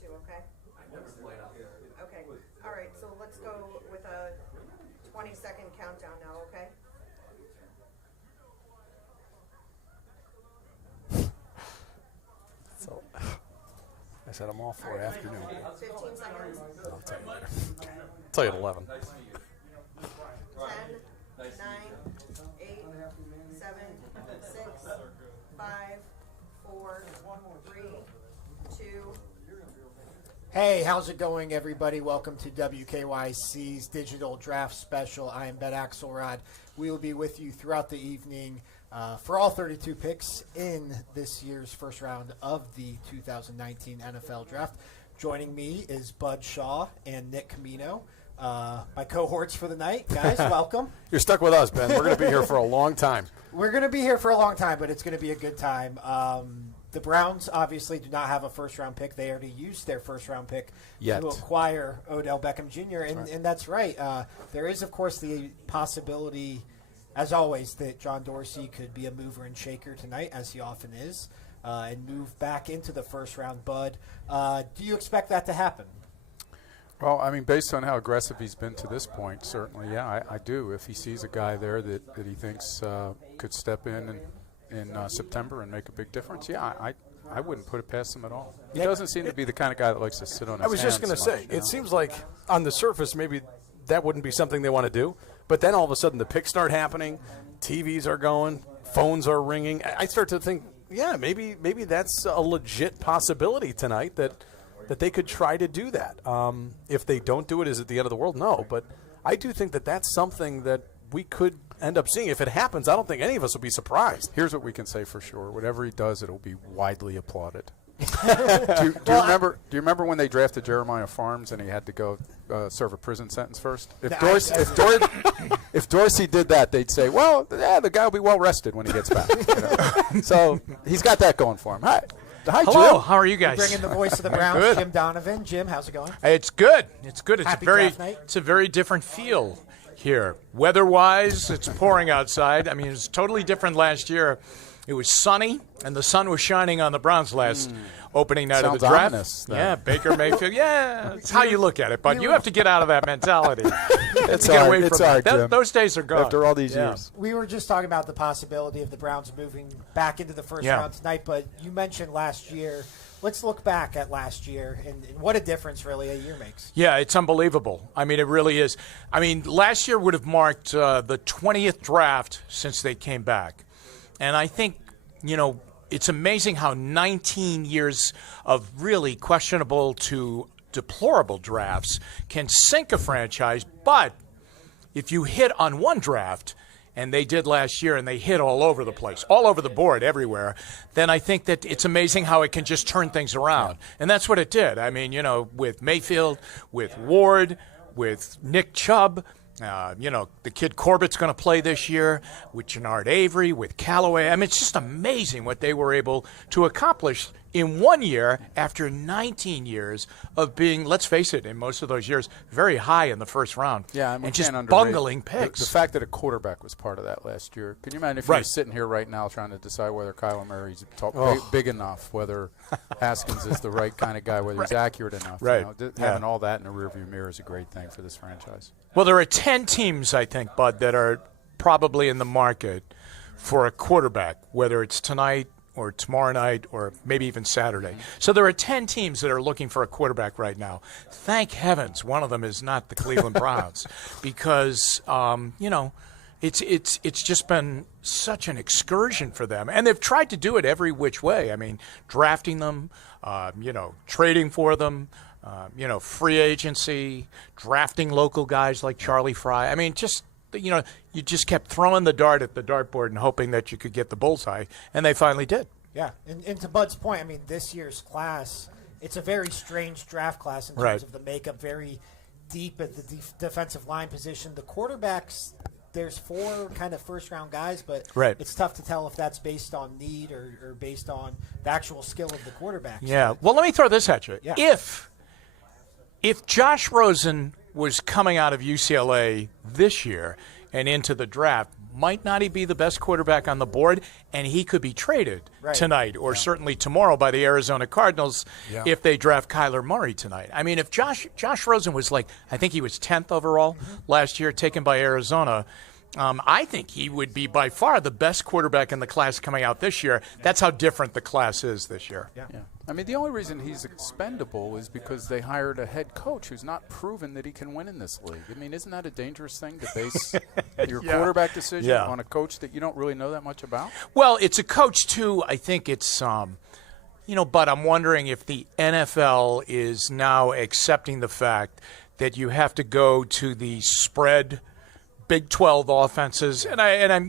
two, okay? Okay. All right, so let's go with a 20-second countdown now, okay? So, I said I'm off for afternoon. 15 seconds. I'll tell you later. I'll tell you at 11. 10, 9, 8, 7, 6, 5, 4, 3, 2. Hey, how's it going, everybody? Welcome to WKYC's Digital Draft Special. I am Ben Axelrod. We will be with you throughout the evening for all 32 picks in this year's first round of the 2019 NFL Draft. Joining me is Bud Shaw and Nick Camino, my cohorts for the night. Guys, welcome. You're stuck with us, Ben. We're going to be here for a long time. We're going to be here for a long time, but it's going to be a good time. The Browns obviously do not have a first-round pick. They already used their first-round pick to acquire Odell Beckham Jr., and that's right. There is, of course, the possibility, as always, that John Dorsey could be a mover and shaker tonight, as he often is, and move back into the first round. Bud, do you expect that to happen? Well, I mean, based on how aggressive he's been to this point, certainly, yeah, I do. If he sees a guy there that he thinks could step in September and make a big difference, yeah, I wouldn't put it past him at all. He doesn't seem to be the kind of guy that likes to sit on his hands. I was just going to say, it seems like on the surface maybe that wouldn't be something they want to do, but then all of a sudden the picks start happening, TVs are going, phones are ringing. I start to think, yeah, maybe that's a legit possibility tonight that they could try to do that. If they don't do it, is it the end of the world? No, but I do think that that's something that we could end up seeing. If it happens, I don't think any of us will be surprised. Here's what we can say for sure. Whatever he does, it'll be widely applauded. Do you remember when they drafted Jeremiah Farms and he had to go serve a prison sentence first? If Dorsey did that, they'd say, well, yeah, the guy will be well rested when he gets back. So he's got that going for him. Hi, Hello, Jim. how are you guys? Bringing the voice of the Browns, Good. Jim Donovan. Jim, how's it going? It's good. It's good. Happy draft night. It's a very different feel here. Weather-wise, it's pouring outside. I mean, it was totally different last year. It was sunny, and the sun was shining on the Browns last opening night of the draft. Ominous, yeah, Baker Mayfield. Yeah, it's how you look at it, but you have to get out of that mentality. It's get hard. away It's from hard, that. Jim. Those days are gone. After all these years. We were just talking about the possibility of the Browns moving back into the first round tonight, but you mentioned last year. Let's look back at last year and what a difference really a year makes. Yeah, it's unbelievable. I mean, it really is. I mean, last year would have marked the 20th draft since they came back. And I think, it's amazing how 19 years of really questionable to deplorable drafts can sink a franchise. But if you hit on one draft, and they did last year, and they hit all over the place, all over the board, everywhere, then I think that it's amazing how it can just turn things around. And that's what it did. I mean, with Mayfield, with Ward, with Nick Chubb, the kid Corbett's going to play this year, with Jannard Avery, with Callaway. I mean, it's just amazing what they were able to accomplish in 1 year after 19 years of being, let's face it, in most of those years, very high in the first round. Yeah, and just bungling picks. The fact that a quarterback was part of that last year. Can you imagine if you're sitting here right now trying to decide whether Kyler Murray's big enough, whether Haskins is the right kind of guy, whether he's accurate enough. Right. Having all that in the rearview mirror is a great thing for this franchise. Well, there are 10 teams, I think, Bud, that are probably in the market for a quarterback, whether it's tonight or tomorrow night or maybe even Saturday. So there are 10 teams that are looking for a quarterback right now. Thank heavens one of them is not the Cleveland Browns because, it's just been such an excursion for them. And they've tried to do it every which way. I mean, drafting them, trading for them, free agency, drafting local guys like Charlie Fry. I mean, you just kept throwing the dart at the dartboard and hoping that you could get the bullseye, and they finally did. Yeah, and to Bud's point, I mean, this year's class, it's a very strange draft class in terms of the makeup, very deep at the defensive line position. The quarterbacks, there's 4 kind of first-round guys, but it's tough to tell if that's based on need or based on the actual skill of the quarterbacks. Yeah, well, let me throw this at you. Yeah. If Josh Rosen was coming out of UCLA this year and into the draft, might not be the best quarterback on the board, and he could be traded tonight or certainly tomorrow by the Arizona Cardinals if they draft Kyler Murray tonight. I mean, if Josh Rosen was I think he was 10th overall last year, taken by Arizona, I think he would be by far the best quarterback in the class coming out this year. That's how different the class is this year. Yeah. I mean, the only reason he's expendable is because they hired a head coach who's not proven that he can win in this league. I mean, isn't that a dangerous thing to base your quarterback decision on a coach that you don't really know that much about? Well, it's a coach, too. I think it's, but I'm wondering if the NFL is now accepting the fact that you have to go to the spread Big 12 offenses, and I'm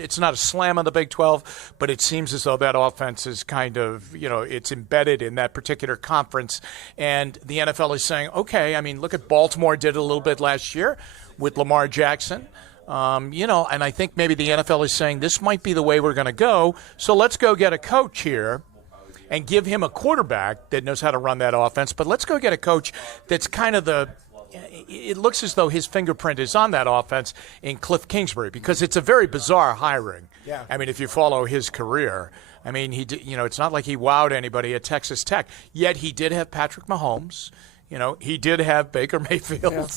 it's not a slam on the Big 12, but it seems as though that offense is kind of, it's embedded in that particular conference, and the NFL is saying, okay, I mean, look at Baltimore did a little bit last year with Lamar Jackson, and I think maybe the NFL is saying this might be the way we're going to go, so let's go get a coach here and give him a quarterback that knows how to run that offense, but let's go get a coach that's kind of it looks as though his fingerprint is on that offense in Cliff Kingsbury, because it's a very bizarre hiring. Yeah. I mean, if you follow his career, I mean, it's not like he wowed anybody at Texas Tech. Yet he did have Patrick Mahomes. He did have Baker Mayfield.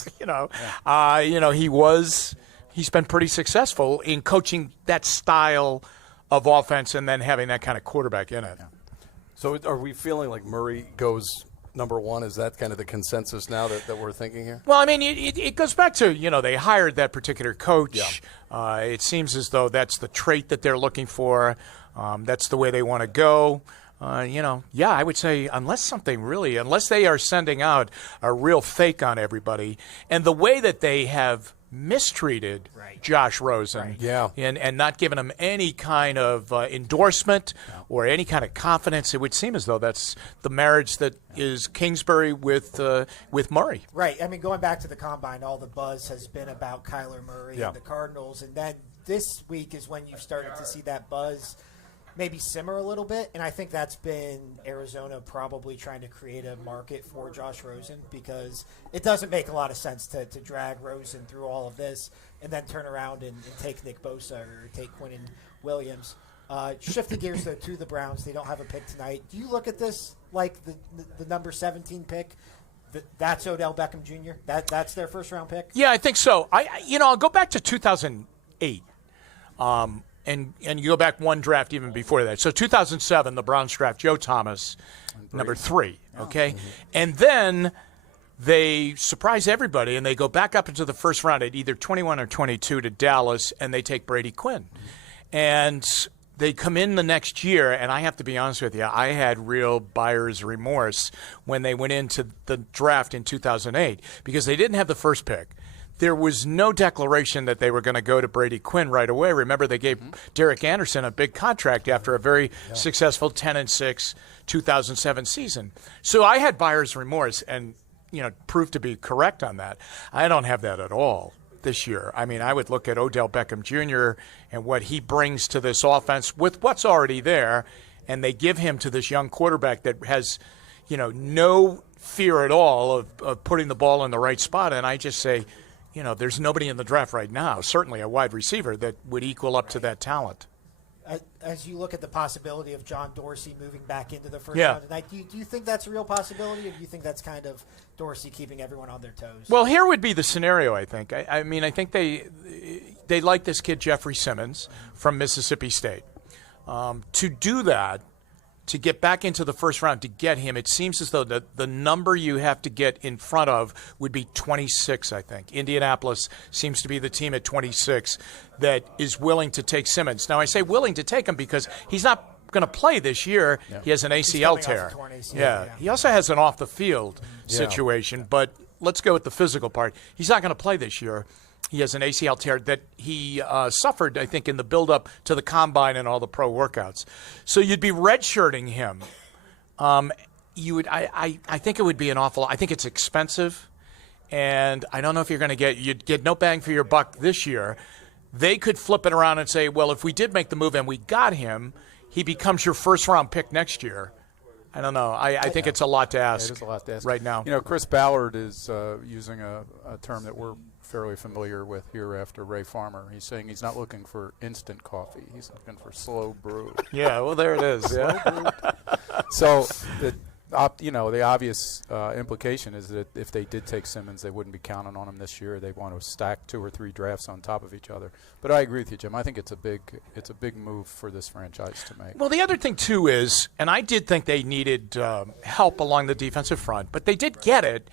He's been pretty successful in coaching that style of offense and then having that kind of quarterback in it. Yeah. So are we feeling like Murray goes number one? Is that kind of the consensus now that we're thinking here? Well, I mean, it goes back to, they hired that particular coach. Yeah. It seems as though that's the trait that they're looking for. That's the way they want to go. I would say unless they are sending out a real fake on everybody, and the way that they have mistreated Josh Rosen and not given him any kind of endorsement or any kind of confidence, it would seem as though that's the marriage that is Kingsbury with Murray. Right. I mean, going back to the Combine, all the buzz has been about Kyler Murray and the Cardinals, and then this week is when you've started to see that buzz maybe simmer a little bit, and I think that's been Arizona probably trying to create a market for Josh Rosen, because it doesn't make a lot of sense to drag Rosen through all of this and then turn around and take Nick Bosa or take Quinnen Williams. Shifting gears, though, to the Browns. They don't have a pick tonight. Do you look at this like the number 17 pick? That's Odell Beckham Jr.? That's their first-round pick? Yeah, I think so. I'll go back to 2008. And you go back one draft even before that. So 2007, the Browns draft Joe Thomas, number 3, okay? And then they surprise everybody, and they go back up into the first round at either 21 or 22 to Dallas, and they take Brady Quinn. And they come in the next year, and I have to be honest with you, I had real buyer's remorse when they went into the draft in 2008 because they didn't have the first pick. There was no declaration that they were going to go to Brady Quinn right away. Remember, they gave Derek Anderson a big contract after a very successful 10-6 2007 season. So I had buyer's remorse and, proved to be correct on that. I don't have that at all this year. I mean, I would look at Odell Beckham Jr. and what he brings to this offense with what's already there, and they give him to this young quarterback that has, no fear at all of putting the ball in the right spot. And I just say, there's nobody in the draft right now, certainly a wide receiver, that would equal up to that talent. As you look at the possibility of John Dorsey moving back into the first round tonight, do you think that's a real possibility, or do you think that's kind of Dorsey keeping everyone on their toes? Well, here would be the scenario, I think. I mean, I think they like this kid, Jeffrey Simmons, from Mississippi State. To do that, to get back into the first round, to get him, it seems as though the number you have to get in front of would be 26, I think. Indianapolis seems to be the team at 26 that is willing to take Simmons. Now, I say willing to take him because he's not going to play this year. Yeah. He has an ACL tear. Yeah. He also has an off-the-field situation, but let's go with the physical part. He's not going to play this year. He has an ACL tear that he suffered, I think, in the build-up to the Combine and all the pro workouts. So you'd be redshirting him. I think it would be an awful – I think it's expensive, and I don't know if you'd get no bang for your buck this year. They could flip it around and say, well, if we did make the move and we got him, he becomes your first-round pick next year. I don't know. I think it's a lot to ask. It is a lot to ask right now. You know, Chris Ballard is using a term that we're fairly familiar with here after Ray Farmer. He's saying he's not looking for instant coffee. He's looking for slow brew. Yeah, well, there it is. Yeah. So, the obvious implication is that if they did take Simmons, they wouldn't be counting on him this year. They want to stack 2 or 3 drafts on top of each other. But I agree with you, Jim. I think it's a big move for this franchise to make. Well, the other thing, too, is, and I did think they needed help along the defensive front, but they did get it.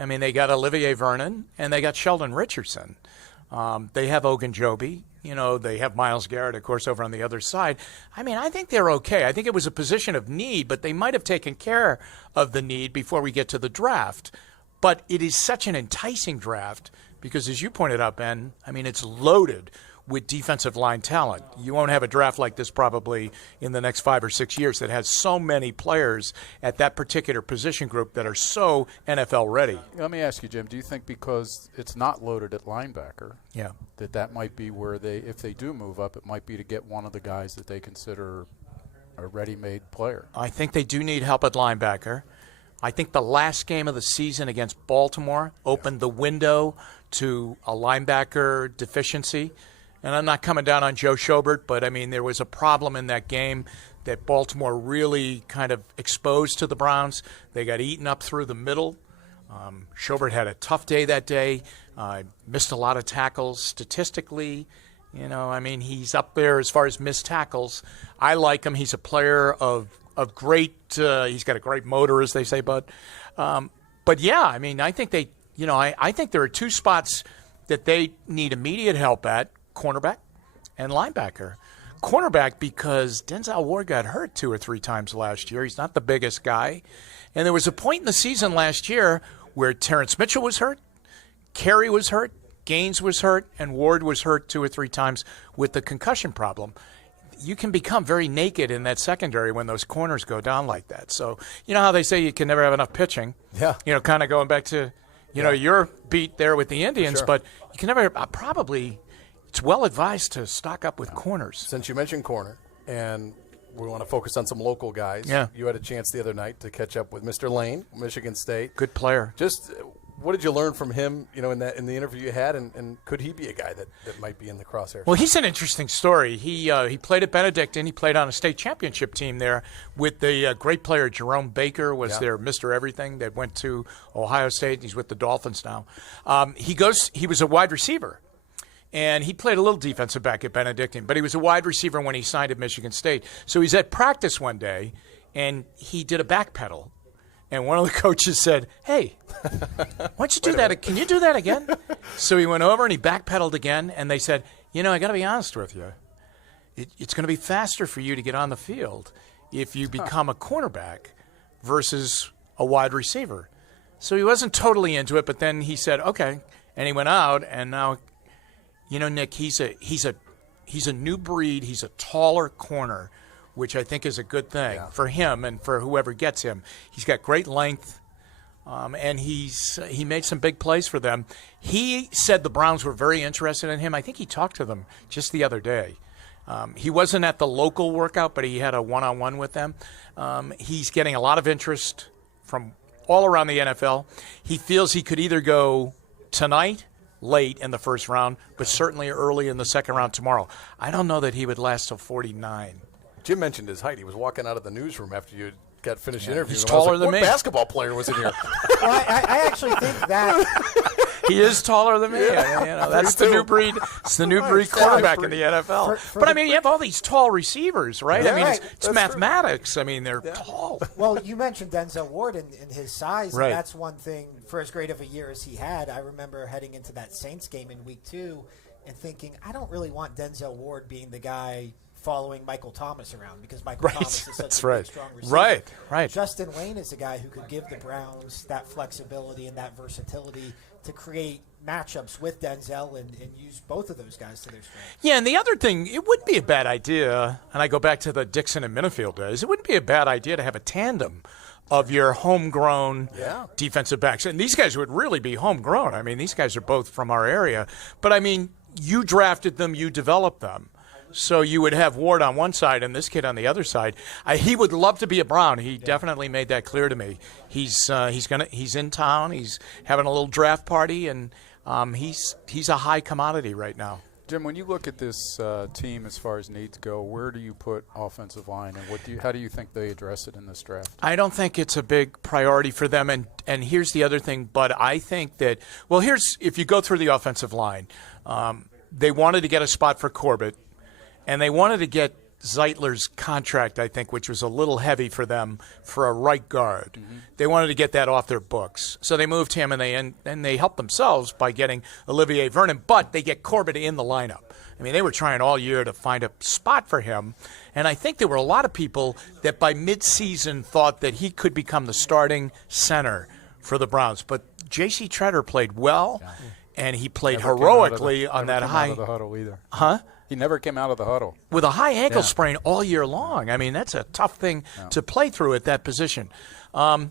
I mean, they got Olivier Vernon, and they got Sheldon Richardson. They have Ogunjobi. You know, they have Myles Garrett, of course, over on the other side. I mean, I think they're okay. I think it was a position of need, but they might have taken care of the need before we get to the draft. But it is such an enticing draft because, as you pointed out, Ben, I mean, it's loaded with defensive line talent. You won't have a draft like this probably in the next 5 or 6 years that has so many players at that particular position group that are so NFL ready. Let me ask you, Jim, do you think because it's not loaded at linebacker, that might be where if they do move up, it might be to get one of the guys that they consider a ready-made player? I think they do need help at linebacker. I think the last game of the season against Baltimore opened the window to a linebacker deficiency. And I'm not coming down on Joe Schobert, but, I mean, there was a problem in that game that Baltimore really kind of exposed to the Browns. They got eaten up through the middle. Schobert had a tough day that day, missed a lot of tackles. Statistically, you know, I mean, he's up there as far as missed tackles. I like him. He's a player of great he's got a great motor, as they say, Bud. But, yeah, I mean, I think I think there are 2 spots that they need immediate help at. Cornerback and linebacker. Cornerback because Denzel Ward got hurt 2 or 3 times last year. He's not the biggest guy. And there was a point in the season last year where Terrence Mitchell was hurt, Carey was hurt, Gaines was hurt, and Ward was hurt 2 or 3 times with the concussion problem. You can become very naked in that secondary when those corners go down like that. So you know how they say you can never have enough pitching? Yeah. You know, kind of going back to, your beat there with the Indians, Sure. but you can never probably – it's well advised to stock up with corners. Since you mentioned corner, and we want to focus on some local guys, you had a chance the other night to catch up with Mr. Lane, Michigan State. Good player. Just what did you learn from him, in the interview you had, and could he be a guy that might be in the crosshairs? Well, he's an interesting story. He played at Benedictine. He played on a state championship team there with the great player Jerome Baker was their Mr. Everything that went to Ohio State. He's with the Dolphins now. He was a wide receiver. And he played a little defensive back at Benedictine, but he was a wide receiver when he signed at Michigan State. So he's at practice one day, and he did a back pedal. And one of the coaches said, "Hey, why don't you do that? Can you do that again?" So he went over and he backpedaled again, and they said, I got to be honest with you. It's going to be faster for you to get on the field if you become a cornerback versus a wide receiver. So he wasn't totally into it, but then he said, okay. And he went out, and now – Nick, he's a new breed. He's a taller corner, which I think is a good thing for him and for whoever gets him. He's got great length, and he made some big plays for them. He said the Browns were very interested in him. I think he talked to them just the other day. He wasn't at the local workout, but he had a one-on-one with them. He's getting a lot of interest from all around the NFL. He feels he could either go tonight, late in the first round, but certainly early in the second round tomorrow. I don't know that he would last till 49. Jim mentioned his height. He was walking out of the newsroom after you got finished interviewing. He's taller than me. What basketball player was in here? Well, I actually think that he is taller than me. That's the new breed. It's the new breed quarterback in the NFL. But you have all these tall receivers, right? Yeah, it's mathematics. True. They're tall. Well, you mentioned Denzel Warden and his size, right. And that's one thing for as great of a year as he had. I remember heading into that Saints game in week 2 and thinking, I don't really want Denzel Ward being the guy following Michael Thomas around because Michael Thomas is such a big, strong receiver. Right. Justin Lane is a guy who could give the Browns that flexibility and that versatility to create matchups with Denzel and use both of those guys to their strength. Yeah, and the other thing, it wouldn't be a bad idea, and I go back to the Dixon and Minifield days, it wouldn't be a bad idea to have a tandem of your homegrown defensive backs. And these guys would really be homegrown. These guys are both from our area. But, you drafted them, you developed them. So you would have Ward on one side and this kid on the other side. He would love to be a Brown. He definitely made that clear to me. He's in town. He's having a little draft party, and he's a high commodity right now. Jim, when you look at this team as far as needs go, where do you put offensive line, and how do you think they address it in this draft? I don't think it's a big priority for them, and here's the other thing. But I think that if you go through the offensive line, they wanted to get a spot for Corbett, and they wanted to get Zeitler's contract, I think, which was a little heavy for them for a right guard. Mm-hmm. They wanted to get that off their books. So they moved him, and they helped themselves by getting Olivier Vernon, but they get Corbett in the lineup. I mean, they were trying all year to find a spot for him, and I think there were a lot of people that by midseason thought that he could become the starting center for the Browns. But J.C. Treader played well, and he played heroically on that high. Out of the huddle either. Huh? He never came out of the huddle. With a high ankle sprain all year long. I mean, that's a tough thing to play through at that position. Now,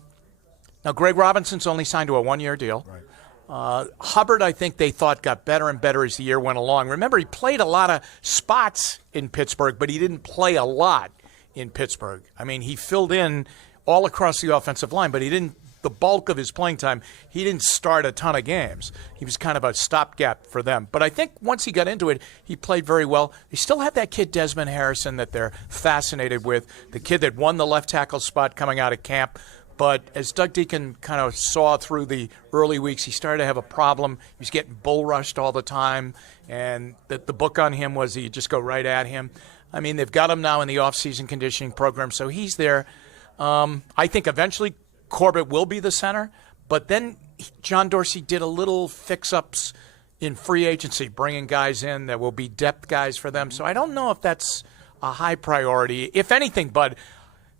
Greg Robinson's only signed to a one-year deal. Right. Hubbard, I think they thought got better and better as the year went along. Remember, he played a lot of spots in Pittsburgh, but he didn't play a lot in Pittsburgh. I mean, he filled in all across the offensive line, but he didn't. The bulk of his playing time, he didn't start a ton of games. He was kind of a stopgap for them. But I think once he got into it, he played very well. They still have that kid, Desmond Harrison, that they're fascinated with, the kid that won the left tackle spot coming out of camp. But as Doug Deacon kind of saw through the early weeks, he started to have a problem. He was getting bull rushed all the time, and the book on him was you just go right at him. I mean, they've got him now in the off-season conditioning program, so he's there. I think eventually Corbett will be the center, but then John Dorsey did a little fix-ups in free agency, bringing guys in that will be depth guys for them. So I don't know if that's a high priority. If anything, Bud,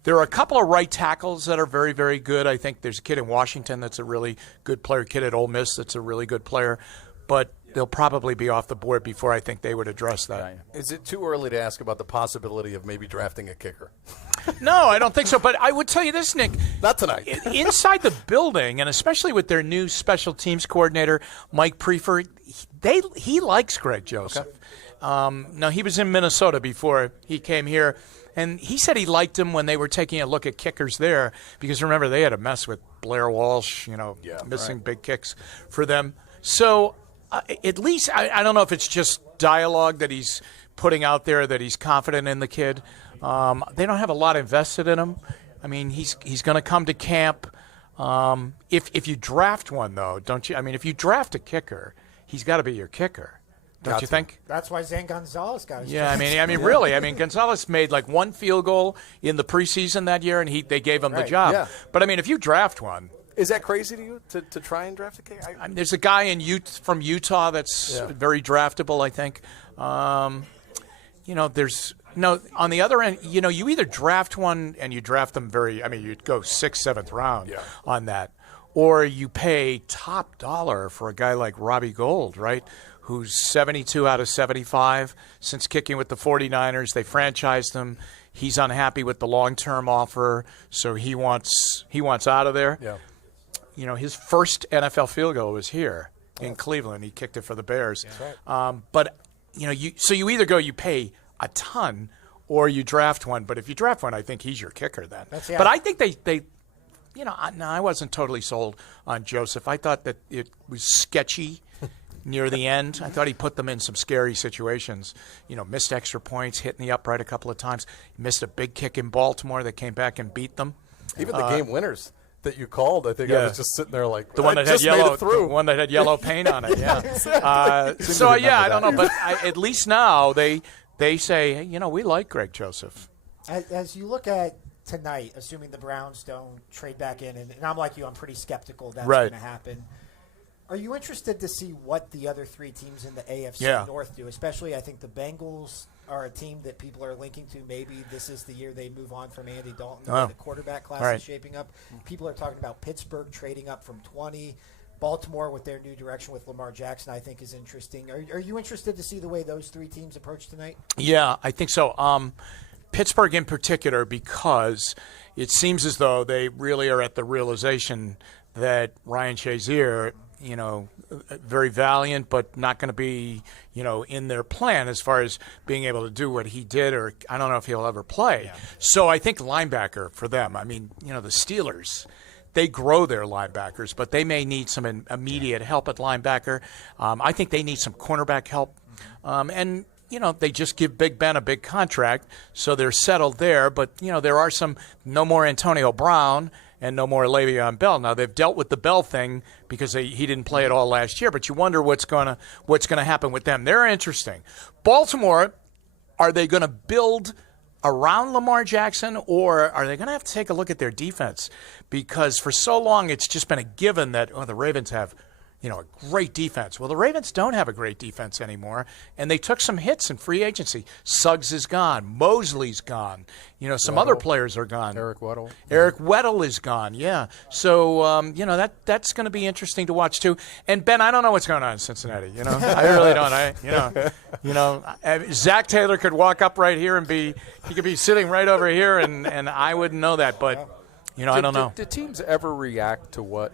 there are a couple of right tackles that are very, very good. I think there's a kid in Washington that's a really good player, a kid at Ole Miss that's a really good player. But they'll probably be off the board before I think they would address that. Is it too early to ask about the possibility of maybe drafting a kicker? No, I don't think so. But I would tell you this, Nick. Not tonight. Inside the building, and especially with their new special teams coordinator, Mike Prefer, he likes Greg Joseph. Okay. Now, he was in Minnesota before he came here, and he said he liked him when they were taking a look at kickers there because, remember, they had a mess with Blair Walsh, missing big kicks for them. So at least, I don't know if it's just dialogue that he's putting out there that he's confident in the kid. They don't have a lot invested in him. I mean, he's going to come to camp. If you draft one, though, don't you? I mean, if you draft a kicker, he's got to be your kicker, don't you think? That's why Zane Gonzalez got his draft. I mean, really. I mean, Gonzalez made like one field goal in the preseason that year, and they gave him the job. Yeah. But, I mean, if you draft one. Is that crazy to you to try and draft a kicker? I mean, there's a guy from Utah that's very draftable, I think. There's – no, on the other end, you either draft one and you draft them you'd go 6th, 7th round on that, or you pay top dollar for a guy like Robbie Gould, right, who's 72 out of 75 since kicking with the 49ers. They franchised him. He's unhappy with the long-term offer, so he wants out of there. Yeah. His first NFL field goal was here in Cleveland. He kicked it for the Bears. That's right. But, you either you pay a ton or you draft one. But if you draft one, I think he's your kicker then. But I think they I wasn't totally sold on Joseph. I thought that it was sketchy near the end. I thought he put them in some scary situations. Missed extra points, hitting the upright a couple of times. He missed a big kick in Baltimore that came back and beat them. Even the game winners that you called, I think I was just sitting there like the one that had yellow paint on it. Yeah. I don't know, but at least now they say, hey, we like Greg Joseph. As you look at tonight, assuming the Browns don't trade back in, and I'm like you, I'm pretty skeptical that's going to happen. Are you interested to see what the other three teams in the AFC North do? Especially, I think the Bengals are a team that people are linking to. Maybe this is the year they move on from Andy Dalton. The way the quarterback class is shaping up. People are talking about Pittsburgh trading up from 20. Baltimore with their new direction with Lamar Jackson, I think, is interesting. Are you interested to see the way those three teams approach tonight? Yeah, I think so. Pittsburgh in particular, because it seems as though they really are at the realization that Ryan Shazier very valiant, but not going to be, in their plan as far as being able to do what he did, or I don't know if he'll ever play. Yeah. So I think linebacker for them, I mean, the Steelers, they grow their linebackers, but they may need some immediate help at linebacker. I think they need some cornerback help. And they just give Big Ben a big contract, so they're settled there. But, there are no more Antonio Brown and no more Le'Veon Bell. Now, they've dealt with the Bell thing because he didn't play at all last year, but you wonder what's going to happen with them. They're interesting. Baltimore, are they going to build around Lamar Jackson, or are they going to have to take a look at their defense? Because for so long it's just been a given that the Ravens have a great defense. Well, the Ravens don't have a great defense anymore, and they took some hits in free agency. Suggs is gone. Mosley's gone. Some Weddle. Other players are gone. Eric Weddle. Eric Weddle is gone, yeah. So, that's going to be interesting to watch, too. And, Ben, I don't know what's going on in Cincinnati, I really don't. Zach Taylor could walk up right here and he could be sitting right over here, and I wouldn't know that. But, I don't know. Do teams ever react to what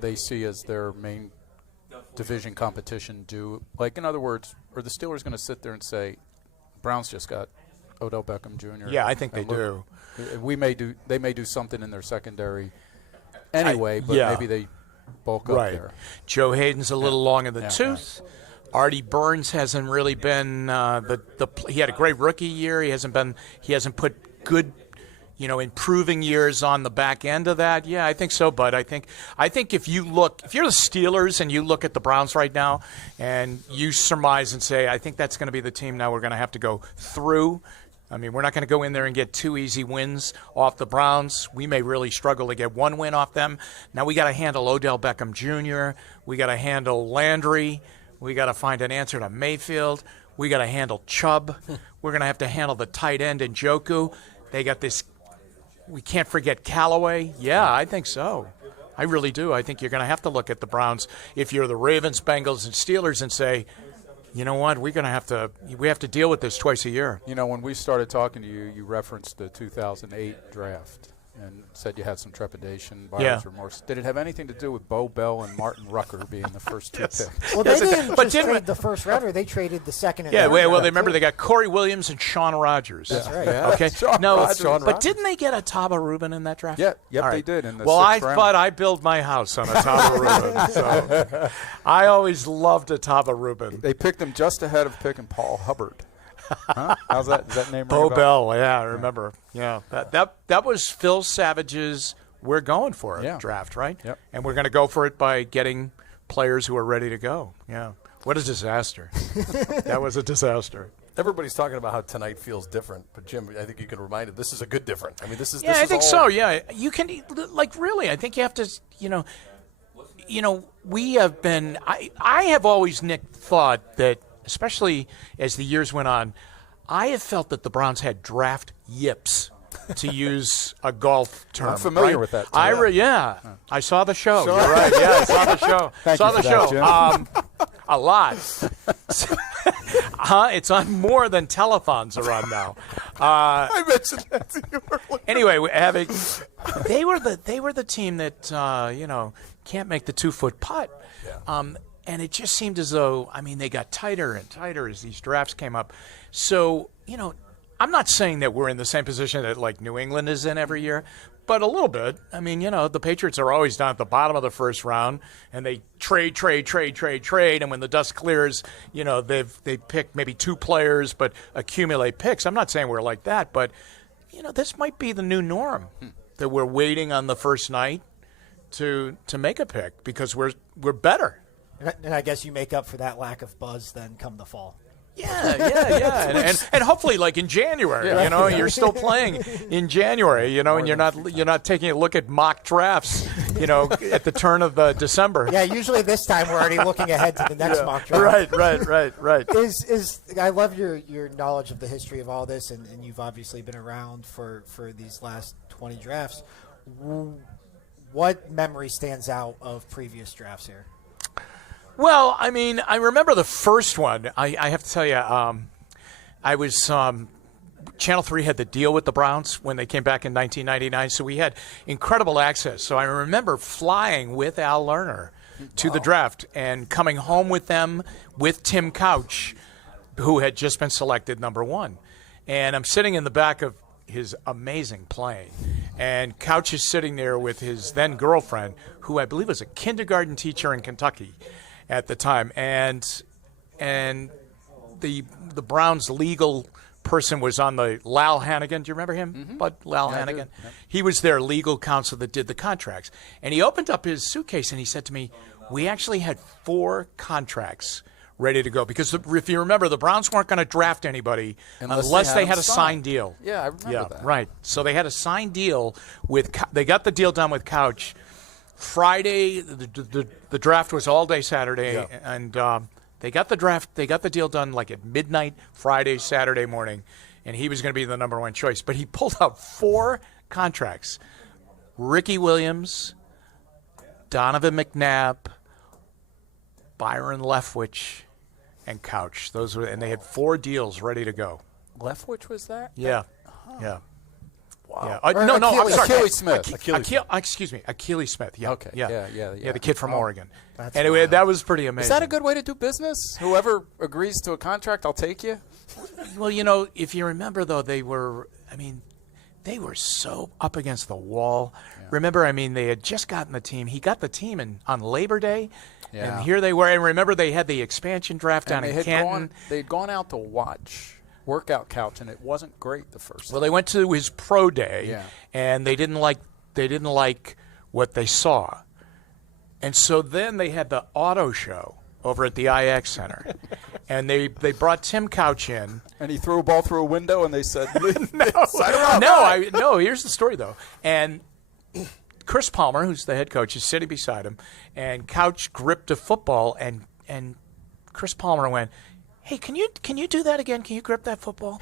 they see as their main division competition do? Like, in other words, are the Steelers going to sit there and say, Browns just got Odell Beckham Jr.? Yeah, I think they do. They may do something in their secondary anyway, but maybe they bulk up there. Joe Hayden's a little long in the tooth. Right. Artie Burns hasn't really been he had a great rookie year. He hasn't put good improving years on the back end of that. Yeah, I think so, Bud. I think if you're the Steelers and you look at the Browns right now and you surmise and say, I think that's going to be the team now we're going to have to go through. I mean, we're not going to go in there and get 2 easy wins off the Browns. We may really struggle to get 1 win off them. Now we got to handle Odell Beckham Jr. We got to handle Landry. We got to find an answer to Mayfield. We got to handle Chubb. We're going to have to handle the tight end Njoku. They got this. We can't forget Callaway. Yeah, I think so. I really do. I think you're going to have to look at the Browns if you're the Ravens, Bengals, and Steelers and say, you know what, we have to deal with this twice a year. When we started talking to you, you referenced the 2008 draft and said you had some trepidation, buyer's remorse. Did it have anything to do with Bo Bell and Martin Rucker being the first 2 picks? Well, they didn't trade the first rounder. They traded the second and third. Well, they remember they got Corey Williams and Sean Rogers. That's right. Yeah. Okay. Sean But didn't they get a Taba Rubin in that draft? Yeah, right. They did in the Well, I 6th round. thought I built my house on a Taba Rubin. So I always loved a Taba Rubin. They picked him just ahead of picking Paul Hubbard. Huh? How's that? Does that name ring Bo a bell? Bell, I remember. Yeah, that was Phil Savage's "we're going for it" draft, right? Yep. And we're going to go for it by getting players who are ready to go. Yeah. What a disaster! That was a disaster. Everybody's talking about how tonight feels different, but Jim, I think you can remind it this is a good different. I mean, this is. Yeah, this I is think all so. Yeah, you can really. I think you have to. We have been. I have always, Nick, thought that, especially as the years went on, I have felt that the Browns had draft yips, to use a golf term. I'm familiar with that term. I saw the show. You're right. Yeah, I saw the show. Thank saw you for the that, show. Jim. A lot. It's on more than telethons are on now. I mentioned that to you earlier. Anyway, they were the team that can't make the 2-foot putt. Yeah. And it just seemed as though, they got tighter and tighter as these drafts came up. So, I'm not saying that we're in the same position that, like, New England is in every year, but a little bit. The Patriots are always down at the bottom of the first round, and they trade, and when the dust clears, they pick maybe 2 players but accumulate picks. I'm not saying we're like that, but, this might be the new norm, that we're waiting on the first night to make a pick because we're better. And I guess you make up for that lack of buzz then come the fall. Yeah. and hopefully, like in January, you're still playing in January, and you're not taking a look at mock drafts, at the turn of December. Yeah, usually this time we're already looking ahead to the next mock draft. Right. I love your knowledge of the history of all this, and you've obviously been around for these last 20 drafts. What memory stands out of previous drafts here? Well, I remember the first one. I have to tell you, I was Channel 3 had the deal with the Browns when they came back in 1999, so we had incredible access. So I remember flying with Al Lerner to the draft and coming home with them with Tim Couch, who had just been selected number 1. And I'm sitting in the back of his amazing plane, and Couch is sitting there with his then girlfriend, who I believe was a kindergarten teacher in Kentucky at the time, and the Browns legal person was on the Lal Hannigan. Do you remember him? Mm-hmm. But Lal Hannigan, he was their legal counsel that did the contracts, and he opened up his suitcase and he said to me, "We actually had 4 contracts ready to go because if you remember, the Browns weren't going to draft anybody unless they had a signed deal." Yeah, I remember that. Right. So they had a signed deal with. They got the deal done with Couch. Friday, the draft was all day Saturday, and they got the deal done like at midnight Friday, Saturday morning, and he was going to be the number 1 choice. But he pulled out 4 contracts: Ricky Williams, Donovan McNabb, Byron Leftwich, and Couch. And they had 4 deals ready to go. Leftwich was that? Yeah. Wow. Yeah. No, I'm sorry. Achilles Smith. Excuse me, Achilles Smith. Yeah. Okay. Yeah, Yeah. the kid from Oregon. That's Anyway, wild. that was pretty amazing. Is that a good way to do business? Whoever agrees to a contract, I'll take you. Well, if you remember, though, they were so up against the wall. Yeah. Remember, they had just gotten the team. He got the team on Labor Day, and here they were. And remember, they had the expansion draft down in Canton. They'd gone out to watch Workout Couch, and it wasn't great the first time. Well, they went to his pro day, and they didn't like what they saw. And so then they had the auto show over at the IX Center. And they brought Tim Couch in. And he threw a ball through a window, and they said, No, here's the story, though. And Chris Palmer, who's the head coach, is sitting beside him. And Couch gripped a football, and Chris Palmer went, "Hey, can you do that again? Can you grip that football?"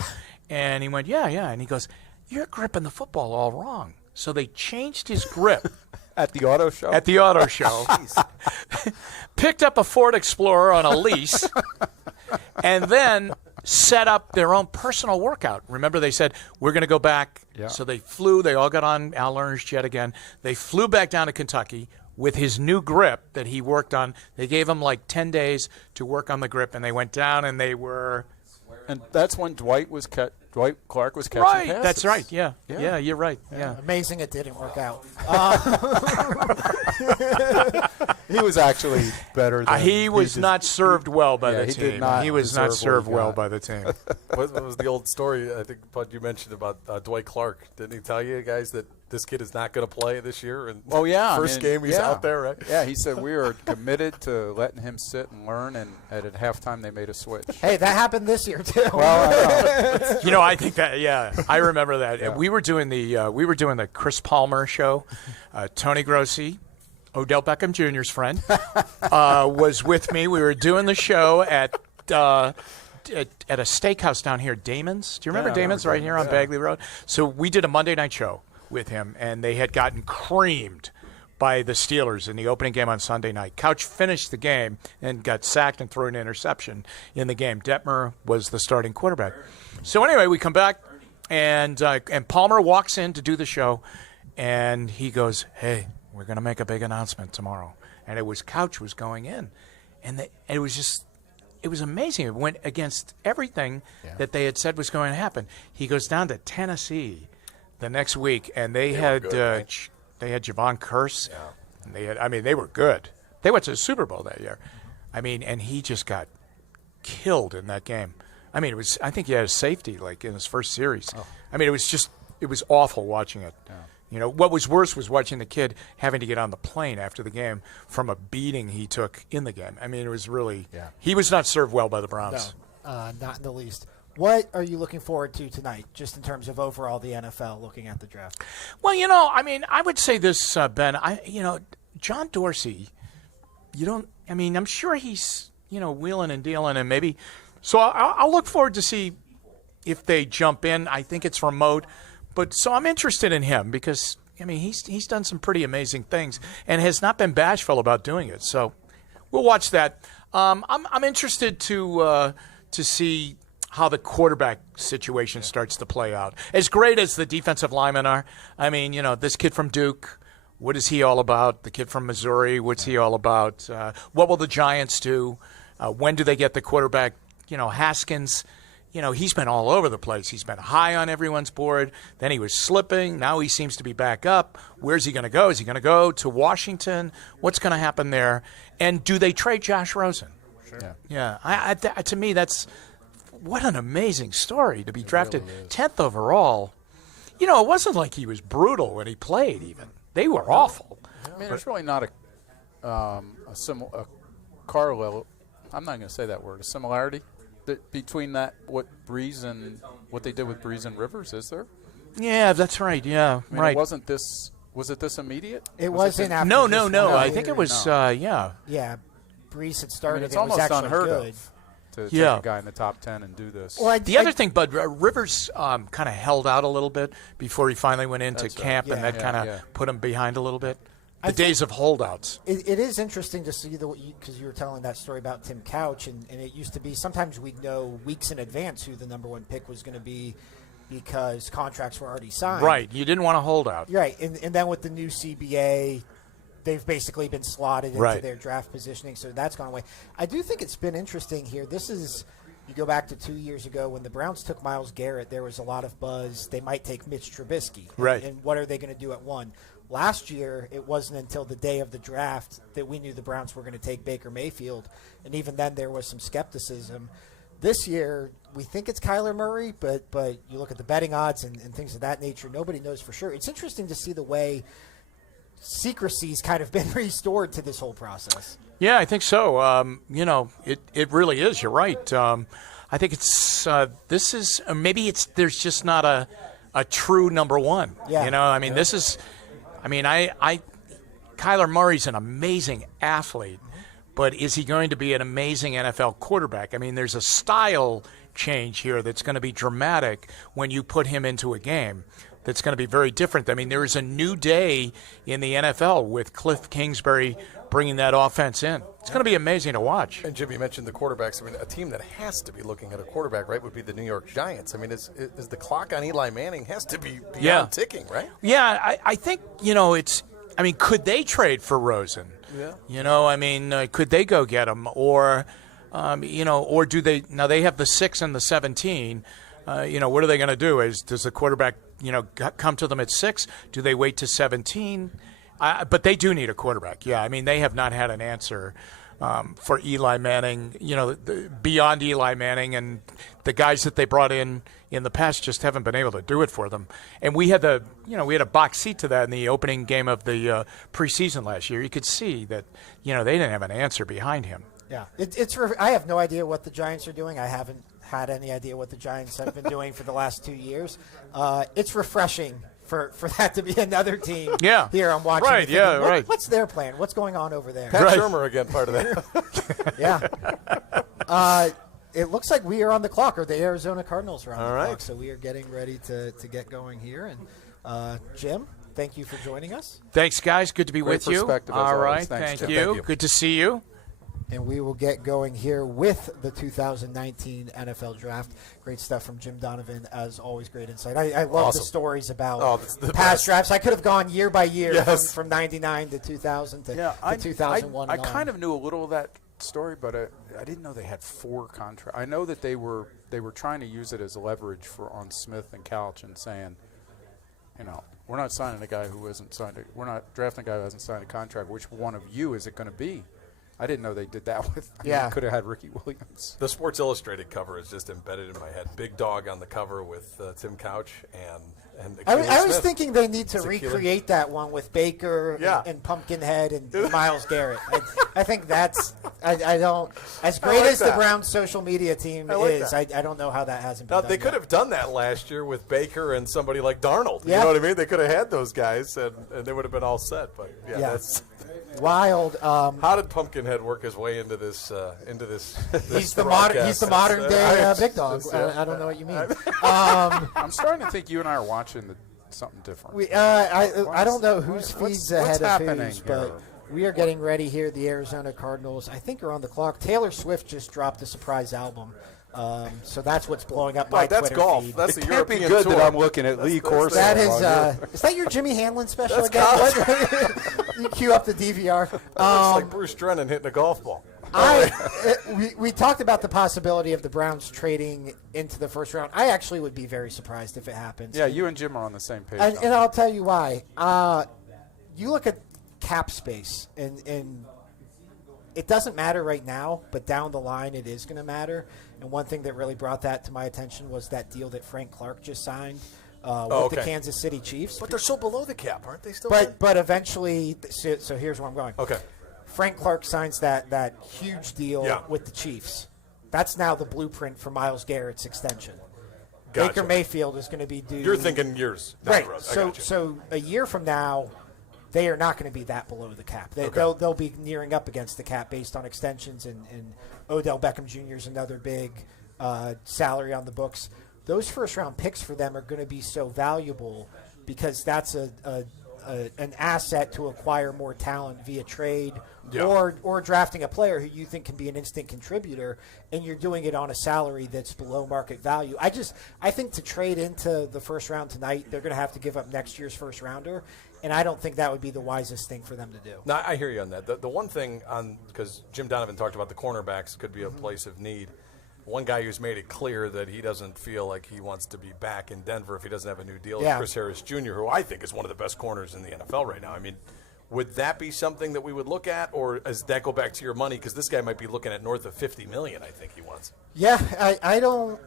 And he went, yeah. And he goes, "You're gripping the football all wrong." So they changed his grip. At the auto show? At the auto show. Picked up a Ford Explorer on a lease, and then set up their own personal workout. Remember, they said, we're going to go back. Yeah. So they flew. They all got on Al Lerner's jet again. They flew back down to Kentucky with his new grip that he worked on. They gave him like 10 days to work on the grip, and they went down, and they were... And that's when Dwight Clark was catching right. passes. That's right. Yeah, you're right. Yeah. Amazing it didn't work out. He was actually better than he was not served well by the team. He was not served well by the team. What was the old story, I think, Bud, you mentioned about Dwight Clark? Didn't he tell you guys that this kid is not going to play this year? And first game he's out there, right? Yeah, he said we are committed to letting him sit and learn, and at halftime they made a switch. Hey, that happened this year, too. Well, I think that, I remember that. Yeah. We were doing the Chris Palmer show. Tony Grossi, Odell Beckham Jr.'s friend, was with me. We were doing the show at a steakhouse down here, Damon's. Do you remember Damon's right here on Bagley Road? So we did a Monday night show with him, and they had gotten creamed by the Steelers in the opening game on Sunday night. Couch finished the game and got sacked and threw an interception in the game. Detmer was the starting quarterback. So anyway, we come back, and Palmer walks in to do the show, and he goes, "Hey, we're going to make a big announcement tomorrow." And it was Couch was going in, and it was amazing. It went against everything that they had said was going to happen. He goes down to Tennessee the next week, and they had Javon Curse. Yeah. And they were good. They went to the Super Bowl that year. And he just got killed in that game. I think he had a safety like in his first series. Oh. It was awful watching it. Yeah. What was worse was watching the kid having to get on the plane after the game from a beating he took in the game. It was really he was not served well by the Browns. No, not in the least. What are you looking forward to tonight, just in terms of overall the NFL looking at the draft? Well, I would say this, Ben. John Dorsey, I'm sure he's, wheeling and dealing, and maybe. So I'll look forward to see if they jump in. I think it's remote. So I'm interested in him because, he's done some pretty amazing things and has not been bashful about doing it. So we'll watch that. I'm interested to see how the quarterback situation starts to play out. As great as the defensive linemen are, this kid from Duke, What is he all about? The kid from Missouri, what's he all about? What will the Giants do? When do they get the quarterback? Haskins, he's been all over the place. He's been high on everyone's board. Then he was slipping. Now he seems to be back up. Where's he going to go? Is he going to go to Washington? What's going to happen there? And do they trade Josh Rosen? Sure. Yeah. To me, that's what an amazing story to be drafted 10th overall. It wasn't like he was brutal when he played even. They were awful. I mean, there's really not a parallel. I'm not going to say that word. A similarity between what Breeze and what they did with Breeze and Rivers, is there? Yeah, that's right. Yeah, I mean, right. Was it this immediate? It wasn't after. No. I year. think it was. Yeah, Breeze had started. It's it almost was actually unheard good. of to take a guy in the top 10 and do this. Well, the other thing, Bud, Rivers kind of held out a little bit before he finally went into camp, and that kind of put him behind a little bit. The days of holdouts. It is interesting to see because you were telling that story about Tim Couch, and it used to be sometimes we'd know weeks in advance who the number one pick was going to be because contracts were already signed. Right. You didn't want to hold out. Right. And then with the new CBA, they've basically been slotted into their draft positioning, so that's gone away. I do think it's been interesting here. You go back to 2 years ago when the Browns took Myles Garrett, there was a lot of buzz. They might take Mitch Trubisky. Right. And what are they going to do at 1? Last year, it wasn't until the day of the draft that we knew the Browns were going to take Baker Mayfield, and even then there was some skepticism. This year, we think it's Kyler Murray, but you look at the betting odds and things of that nature, nobody knows for sure. It's interesting to see the way secrecy's kind of been restored to this whole process. Yeah, I think so. It really is. You're right. I think it's there's just not a true number one. Yeah. This is. Kyler Murray's an amazing athlete, but is he going to be an amazing NFL quarterback? There's a style change here that's going to be dramatic when you put him into a game. That's going to be very different. There is a new day in the NFL with Cliff Kingsbury bringing that offense in. It's going to be amazing to watch. And Jim, you mentioned the quarterbacks. A team that has to be looking at a quarterback, right, would be the New York Giants. Is the clock on Eli Manning has to be beyond ticking, right? Yeah, I think, it's – could they trade for Rosen? Yeah. Could they go get him? Or, or do they – now they have the 6 and the 17. What are they going to do? Does the quarterback, come to them at 6? Do they wait to 17? But they do need a quarterback. Yeah, they have not had an answer for Eli Manning. Beyond Eli Manning, and the guys that they brought in the past just haven't been able to do it for them. And we had a box seat to that in the opening game of the preseason last year. You could see that they didn't have an answer behind him. Yeah, I have no idea what the Giants are doing. I haven't had any idea what the Giants have been doing for the last 2 years. It's refreshing for that to be another team here I'm watching. Right, thinking, what's their plan? What's going on over there? Pat Shermer again, part of that. Yeah. It looks like we are on the clock, or the Arizona Cardinals are on the clock, so we are getting ready to get going here. And Jim, thank you for joining us. Thanks, guys. Good to be Great with you. Perspective, All right, always. Thanks, thank Jim. you. Thank you. Good to see you. And we will get going here with the 2019 NFL Draft. Great stuff from Jim Donovan, as always. Great insight. I love the stories about the past drafts. I could have gone year by year from 99 to 2000 to 2001. I kind of knew a little of that story, but I didn't know they had 4 contracts. I know that they were trying to use it as leverage on Smith and Couch and saying, we're not signing a guy who hasn't signed it. We're not drafting a guy who hasn't signed a contract. Which one of you is it going to be? I didn't know they did that with. I could have had Ricky Williams. The Sports Illustrated cover is just embedded in my head. Big dog on the cover with Tim Couch and I was thinking they need to recreate that one with Baker and Pumpkinhead and Myles Garrett. I think that's I don't as great as the Browns social media team is. I don't know how that hasn't been done. They could have done that last year with Baker and somebody like Darnold. Yeah. You know what I mean? They could have had those guys and they would have been all set. But that's wild. How did Pumpkinhead work his way into this? He's the modern day big dog. I don't know what you mean. I'm starting to think you and I are watching something different. I don't know whose feeds ahead of whose, here? but we are getting ready here. The Arizona Cardinals, I think, are on the clock. Taylor Swift just dropped a surprise album So that's what's blowing up my that's Twitter golf. feed. That's It the can't be European good tour. that I'm looking at Lee Corso. That is that your Jimmy Hanlon special That's again? college. What? You cue up the DVR. Looks like Bruce Drennan hitting a golf ball. We talked about the possibility of the Browns trading into the first round. I actually would be very surprised if it happens. Yeah, you and Jim are on the same page. And I'll tell you why. You look at cap space, and it doesn't matter right now, but down the line it is going to matter. And one thing that really brought that to my attention was that deal that Frank Clark just signed with the Kansas City Chiefs. But they're so below the cap, aren't they still? But eventually, so here's where I'm going. Okay. Frank Clark signs that huge deal Yeah. with the Chiefs. That's now the blueprint for Myles Garrett's extension. Gotcha. Baker Mayfield is going to be due. You're thinking years down Right. the road. So a year from now, they are not going to be that below the cap. They'll be nearing up against the cap based on extensions, and Odell Beckham Jr. is another big salary on the books. Those first-round picks for them are going to be so valuable because that's an asset to acquire more talent via trade or drafting a player who you think can be an instant contributor, and you're doing it on a salary that's below market value. I think to trade into the first round tonight, they're going to have to give up next year's first rounder, and I don't think that would be the wisest thing for them to do. No, I hear you on that. The one thing because Jim Donovan talked about the cornerbacks could be a place of need. One guy who's made it clear that he doesn't feel like he wants to be back in Denver if he doesn't have a new deal is Chris Harris Jr., who I think is one of the best corners in the NFL right now. I mean, would that be something that we would look at, or does that go back to your money? Because this guy might be looking at north of $50 million, I think he wants. Yeah, I don't.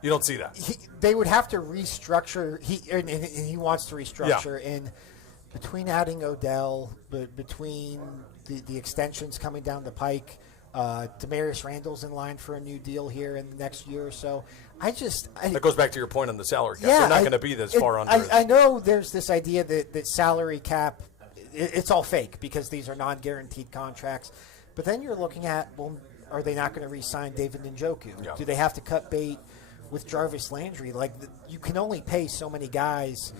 You don't see that. They would have to restructure. He wants to restructure in between adding Odell, between the extensions coming down the pike. Demarius Randall's in line for a new deal here in the next year or so. That goes back to your point on the salary cap. Yeah, They're not going to be this far under. I know there's this idea that salary cap, it's all fake because these are non-guaranteed contracts. But then you're looking at, well, are they not going to re-sign David Njoku? Yeah. Do they have to cut bait with Jarvis Landry? Like, you can only pay so many guys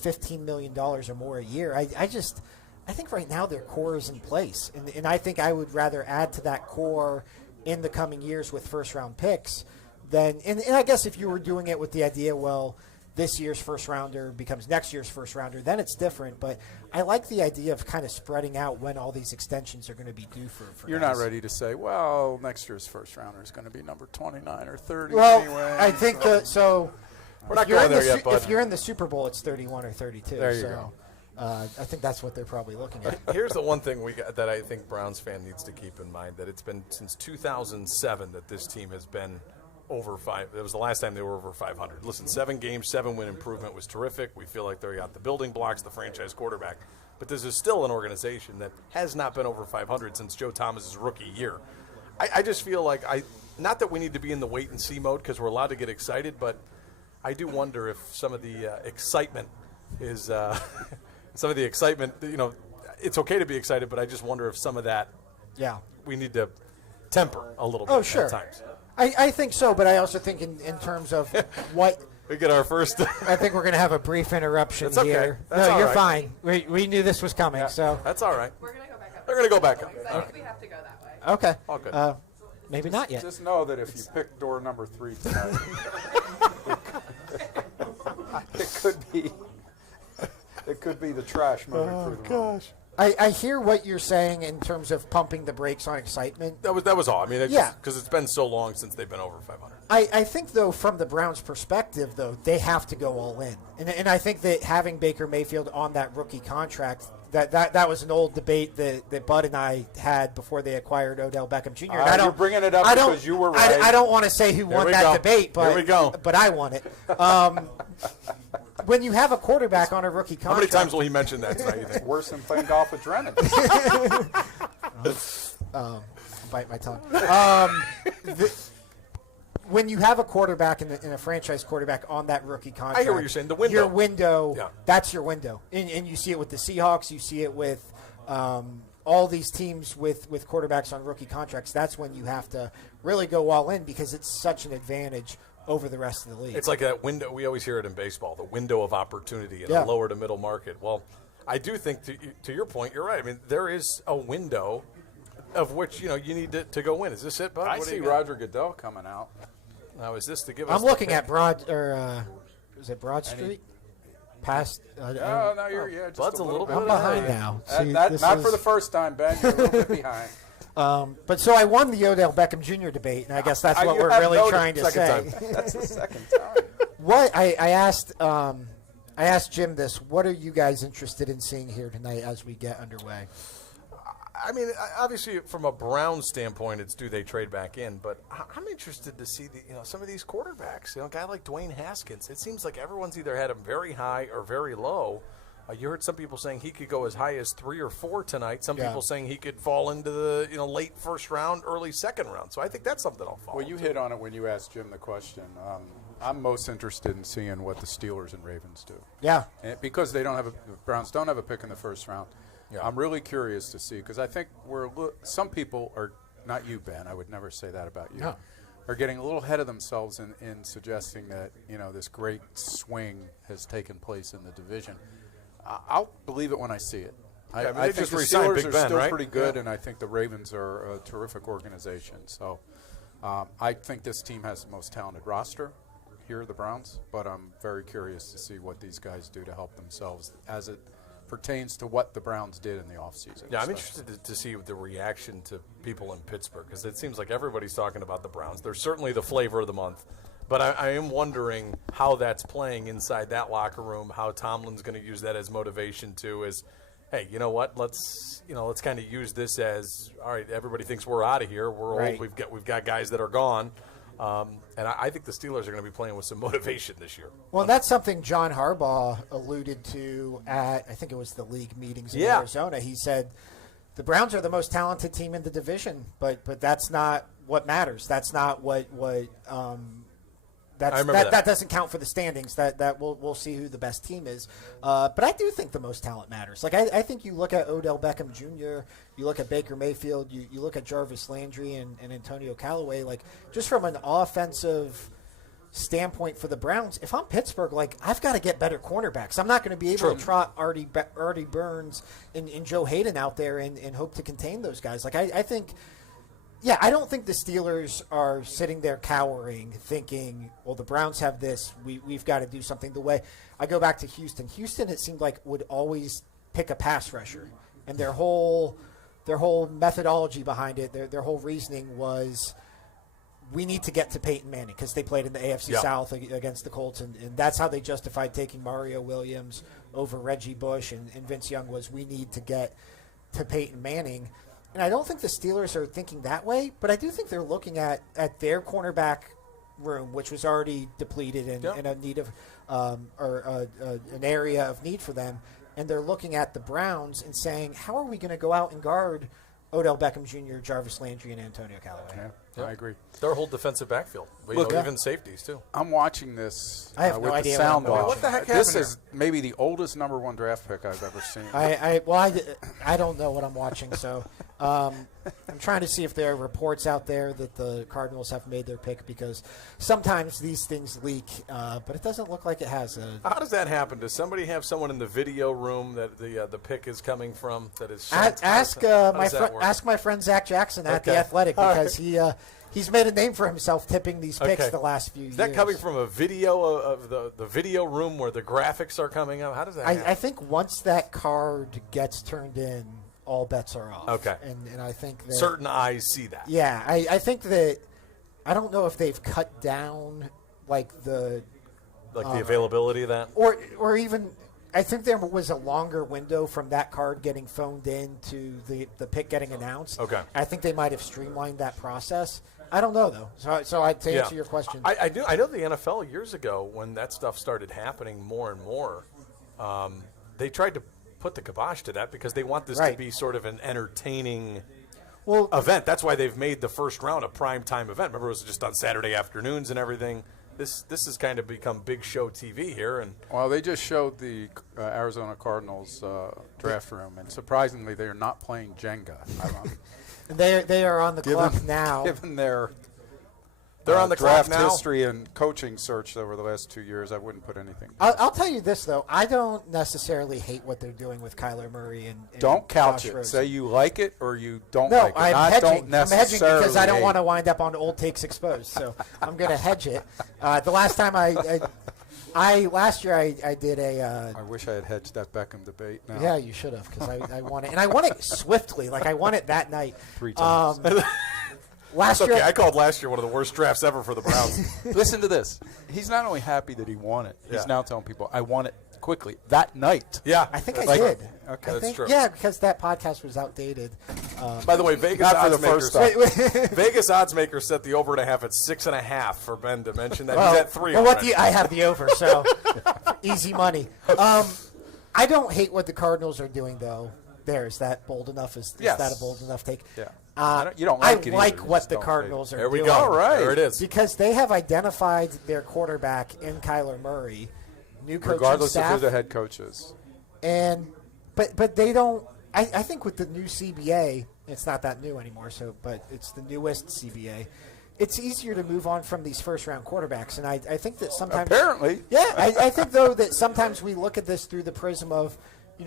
$15 million or more a year. I think right now their core is in place, and I think I would rather add to that core in the coming years with first-round picks than – and I guess if you were doing it with the idea, well, this year's first-rounder becomes next year's first-rounder, then it's different. But I like the idea of kind of spreading out when all these extensions are going to be due for You're guys. not ready to say, well, next year's first-rounder is going to be number 29 or 30 Well, anyway. I think We're not going there yet, bud. If you're in the Super Bowl, it's 31 or 32. There you go. I think that's what they're probably looking at. Here's the one thing that I think Browns fan needs to keep in mind, that it's been since 2007 that this team has been over 5. That was the last time they were over 500. Listen, 7 games, 7-win improvement was terrific. We feel like they got the building blocks, the franchise quarterback. But this is still an organization that has not been over 500 since Joe Thomas's rookie year. I just feel like not that we need to be in the wait-and-see mode because we're allowed to get excited, but I do wonder if some of the excitement is some of the excitement, it's okay to be excited, but I just wonder if some of that we need to temper a little bit at times. I think so, but I also think in terms of what we get our first. I think we're going to have a brief interruption That's okay. here. That's no, all you're right. fine. We knew this was coming, so That's all right. We're going to go back up. They're going to go back up. I think we have to go that way. okay. All good. Maybe not yet. Just know that if you pick door number 3 tonight, it could be the trash moving through the room. I hear what you're saying in terms of pumping the brakes on excitement. That was all. I mean, because it's been so long since they've been over 500. I think, though, from the Browns' perspective, though, they have to go all in. And I think that having Baker Mayfield on that rookie contract, that was an old debate that Bud and I had before they acquired Odell Beckham Jr. You're bringing it up because you were right. I don't want to say who won that debate, but, Here we go. But I won it. When you have a quarterback on a rookie contract. How many times will he mention that tonight, you think? Worse than playing golf with Drennan. Bite my tongue. When you have a quarterback in a franchise quarterback on that rookie contract, I hear what you're saying. The window. Your window, Yeah. that's your window. And you see it with the Seahawks. You see it with all these teams with quarterbacks on rookie contracts. That's when you have to really go all in because it's such an advantage over the rest of the league. It's like that window. We always hear it in baseball, the window of opportunity in Yeah. a lower to middle market. Well, I do think, to your point, you're right. I mean, there is a window of which you need to go win. Is this it, Bud? I What do see you got? Roger Goodell coming out. Now, is this to give us? I'm looking at is it Broad Street? Past. No, you're just Bud's a little bit. I'm behind now. See, Not this for is- the first time, Ben. You're a little bit behind. But so I won the Odell Beckham Jr. debate, and I guess that's what You we're have really noted trying to second say. time. That's the second time. What I asked Jim this. What are you guys interested in seeing here tonight as we get underway? I mean, obviously, from a Brown standpoint, it's do they trade back in? But I'm interested to see some of these quarterbacks. A guy like Dwayne Haskins. It seems like everyone's either had him very high or very low. You heard some people saying he could go as high as 3 or 4 tonight. Some people saying he could fall into the late first round, early second round. So I think that's something I'll follow. Well, you hit on it when you asked Jim the question. I'm most interested in seeing what the Steelers and Ravens do. Yeah, Because the Browns don't have a pick in the first round. Yeah. I'm really curious to see because I think some people are, not you, Ben, I would never say that about you, are getting a little ahead of themselves in suggesting that this great swing has taken place in the division. I'll believe it when I see it. I they think just the re-signed Steelers Big are Ben, still right? pretty good, and I think the Ravens are a terrific organization. So I think this team has the most talented roster here, the Browns, but I'm very curious to see what these guys do to help themselves as it pertains to what the Browns did in the offseason. Yeah, I'm interested to see the reaction to people in Pittsburgh because it seems like everybody's talking about the Browns. They're certainly the flavor of the month. But I am wondering how that's playing inside that locker room, how Tomlin's going to use that as motivation hey, you know what? Let's kind of use this as, all right, everybody thinks we're out of here. We're old. We've got guys that are gone. And I think the Steelers are going to be playing with some motivation this year. well, that's something John Harbaugh alluded to at, I think it was the league meetings in Arizona. He said the Browns are the most talented team in the division, but that's not what matters. That's not that doesn't count for the standings. That we'll see who the best team is. But I do think the most talent matters. Like I think you look at Odell Beckham Jr., you look at Baker Mayfield, you look at Jarvis Landry and Antonio Callaway. Like just from an offensive standpoint for the Browns, if I'm Pittsburgh, like I've got to get better cornerbacks. I'm not going to be able to trot Artie Burns and Joe Hayden out there and hope to contain those guys. Like I think. Yeah, I don't think the Steelers are sitting there cowering, thinking, well, the Browns have this. We've got to do something. The way I go back to Houston. Houston, it seemed like, would always pick a pass rusher. And their whole methodology behind it, their whole reasoning was we need to get to Peyton Manning because they played in the AFC South against the Colts. And that's how they justified taking Mario Williams over Reggie Bush. And Vince Young was we need to get to Peyton Manning. And I don't think the Steelers are thinking that way, but I do think they're looking at their cornerback room, which was already depleted in a need of an area of need for them, and they're looking at the Browns and saying, how are we going to go out and guard Odell Beckham Jr., Jarvis Landry, and Antonio Callaway? Yeah, I agree. Their whole defensive backfield, even safeties too. I'm watching this I have no with idea the sound what I'm off. What the heck This happened is maybe the oldest number 1 draft pick I've ever seen. I don't know what I'm watching, so I'm trying to see if there are reports out there that the Cardinals have made their pick because sometimes these things leak, but it doesn't look like it has. How does that happen? Does somebody have someone in the video room that the pick is coming from? That is ask my friend Zach Jackson at The Athletic because he's made a name for himself tipping these picks the last few years. Is that coming from a video of the video room where the graphics are coming up? How does that happen? I think once that card gets turned in, all bets are off. Okay. And I think that certain eyes see that. Yeah, I think that I don't know if they've cut down the availability of that, or even I think there was a longer window from that card getting phoned in to the pick getting announced. Okay. I think they might have streamlined that process. I don't know though. So to answer your question, I do. I know the NFL years ago when that stuff started happening more and more, they tried to put the kibosh to that because they want this to be sort of an entertaining event. That's why they've made the first round a primetime event. Remember, it was just on Saturday afternoons and everything. This has kind of become big show TV here. And well, they just showed the Arizona Cardinals draft room, and surprisingly, they are not playing Jenga. they are on the clock now. Given their They're on the clock draft now. history and coaching search over the last 2 years, I wouldn't put anything. I'll tell you this, though. I don't necessarily hate what they're doing with Kyler Murray and Don't couch Josh it. Rosen. Say you like it or you don't No, like it. I'm Not hedging. don't I'm necessarily hedging because I don't hate. want to wind up on old takes exposed. So I'm going to hedge it. The last time last year I did a. I wish I had hedged that Beckham debate now. Yeah, you should have, because I won it, and I won it swiftly. Like I won it that night. 3 times. Last Okay, year, I called last year one of the worst drafts ever for the Browns. Listen to this. He's not only happy that he won it, he's Yeah. now telling people, I won it quickly that night. Yeah, I think I Like- did. Okay. I That's think, true. yeah, because that podcast was outdated. By the way, Vegas Not for the odds first makers. time. Vegas odds makers set the over and a half at 6.5 for Ben to mention that. Well, He's at 3. well, what already. I have the over, so easy money. I don't hate what the Cardinals are doing, though. Is that bold enough? Is Yes. that a bold enough take? Yeah. You don't like it I either, like you what just the don't Cardinals are There we doing. go. All right. There it is. Because they have identified their quarterback in Kyler Murray, new coaching Regardless of staff, who the head coach is. but they don't. I think with the new CBA, it's not that new anymore. But it's the newest CBA. It's easier to move on from these first-round quarterbacks, and I think that sometimes Apparently. yeah, I think though that sometimes we look at this through the prism of,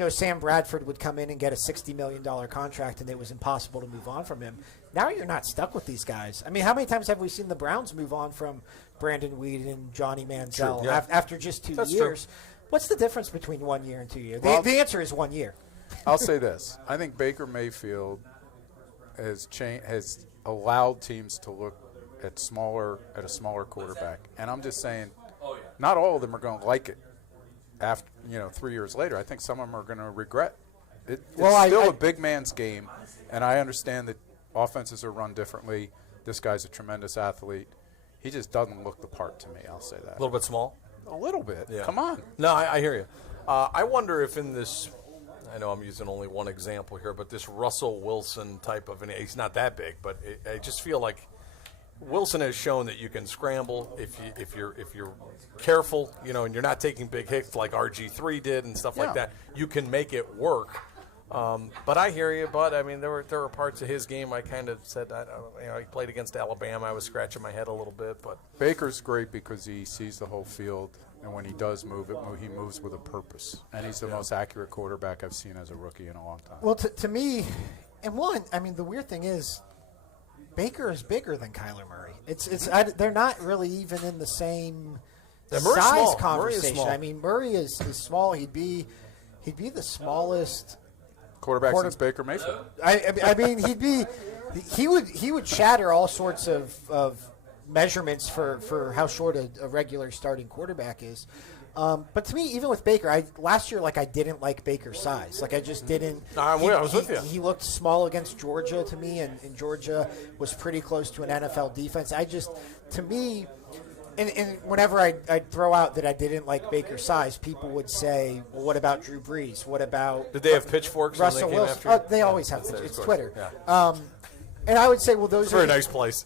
Sam Bradford would come in and get a $60 million contract, and it was impossible to move on from him. Now you're not stuck with these guys. I mean, how many times have we seen the Browns move on from Brandon Weeden and Johnny Manziel True, yeah. after just 2 That's years? What's the difference between 1 year and 2 years? Well, the answer is 1 year. I'll say this. I think Baker Mayfield has allowed teams to look at a smaller quarterback. And I'm just saying, not all of them are going to like it after 3 years later. I think some of them are going to regret. It's still a big man's game, and I understand that offenses are run differently. This guy's a tremendous athlete. He just doesn't look the part to me. I'll say that. A little bit small. A little bit. Yeah. Come on. No, I hear you. I wonder if in this, I know I'm using only one example here, but this Russell Wilson type of, he's not that big, but I just feel like Wilson has shown that you can scramble if you're careful, and you're not taking big hits like RG3 did and stuff like that. You can make it work. But I hear you, Bud. I mean, there were parts of his game I kind of said, he played against Alabama. I was scratching my head a little bit, but Baker's great because he sees the whole field, and when he does move, he moves with a purpose. And he's the most accurate quarterback I've seen as a rookie in a long time. Well, to me, and the weird thing is, Baker is bigger than Kyler Murray. They're not really even in the same Murray's size small. conversation. Murray is small. I mean, Murray is small. He'd be the smallest Quarterback since Baker Mayfield. I mean, he would shatter all sorts of measurements for how short a regular starting quarterback is. But to me, even with Baker, last year, I didn't like Baker's size. I just didn't. I was with you. He looked small against Georgia to me, and Georgia was pretty close to an NFL defense. To me, and whenever I'd throw out that I didn't like Baker's size, people would say, well, what about Drew Brees? What about did they have pitchforks when Russell they came Wilson? after you? They always have. That's It's of Twitter. course. Yeah. And I would say, well, those It's a very are nice place.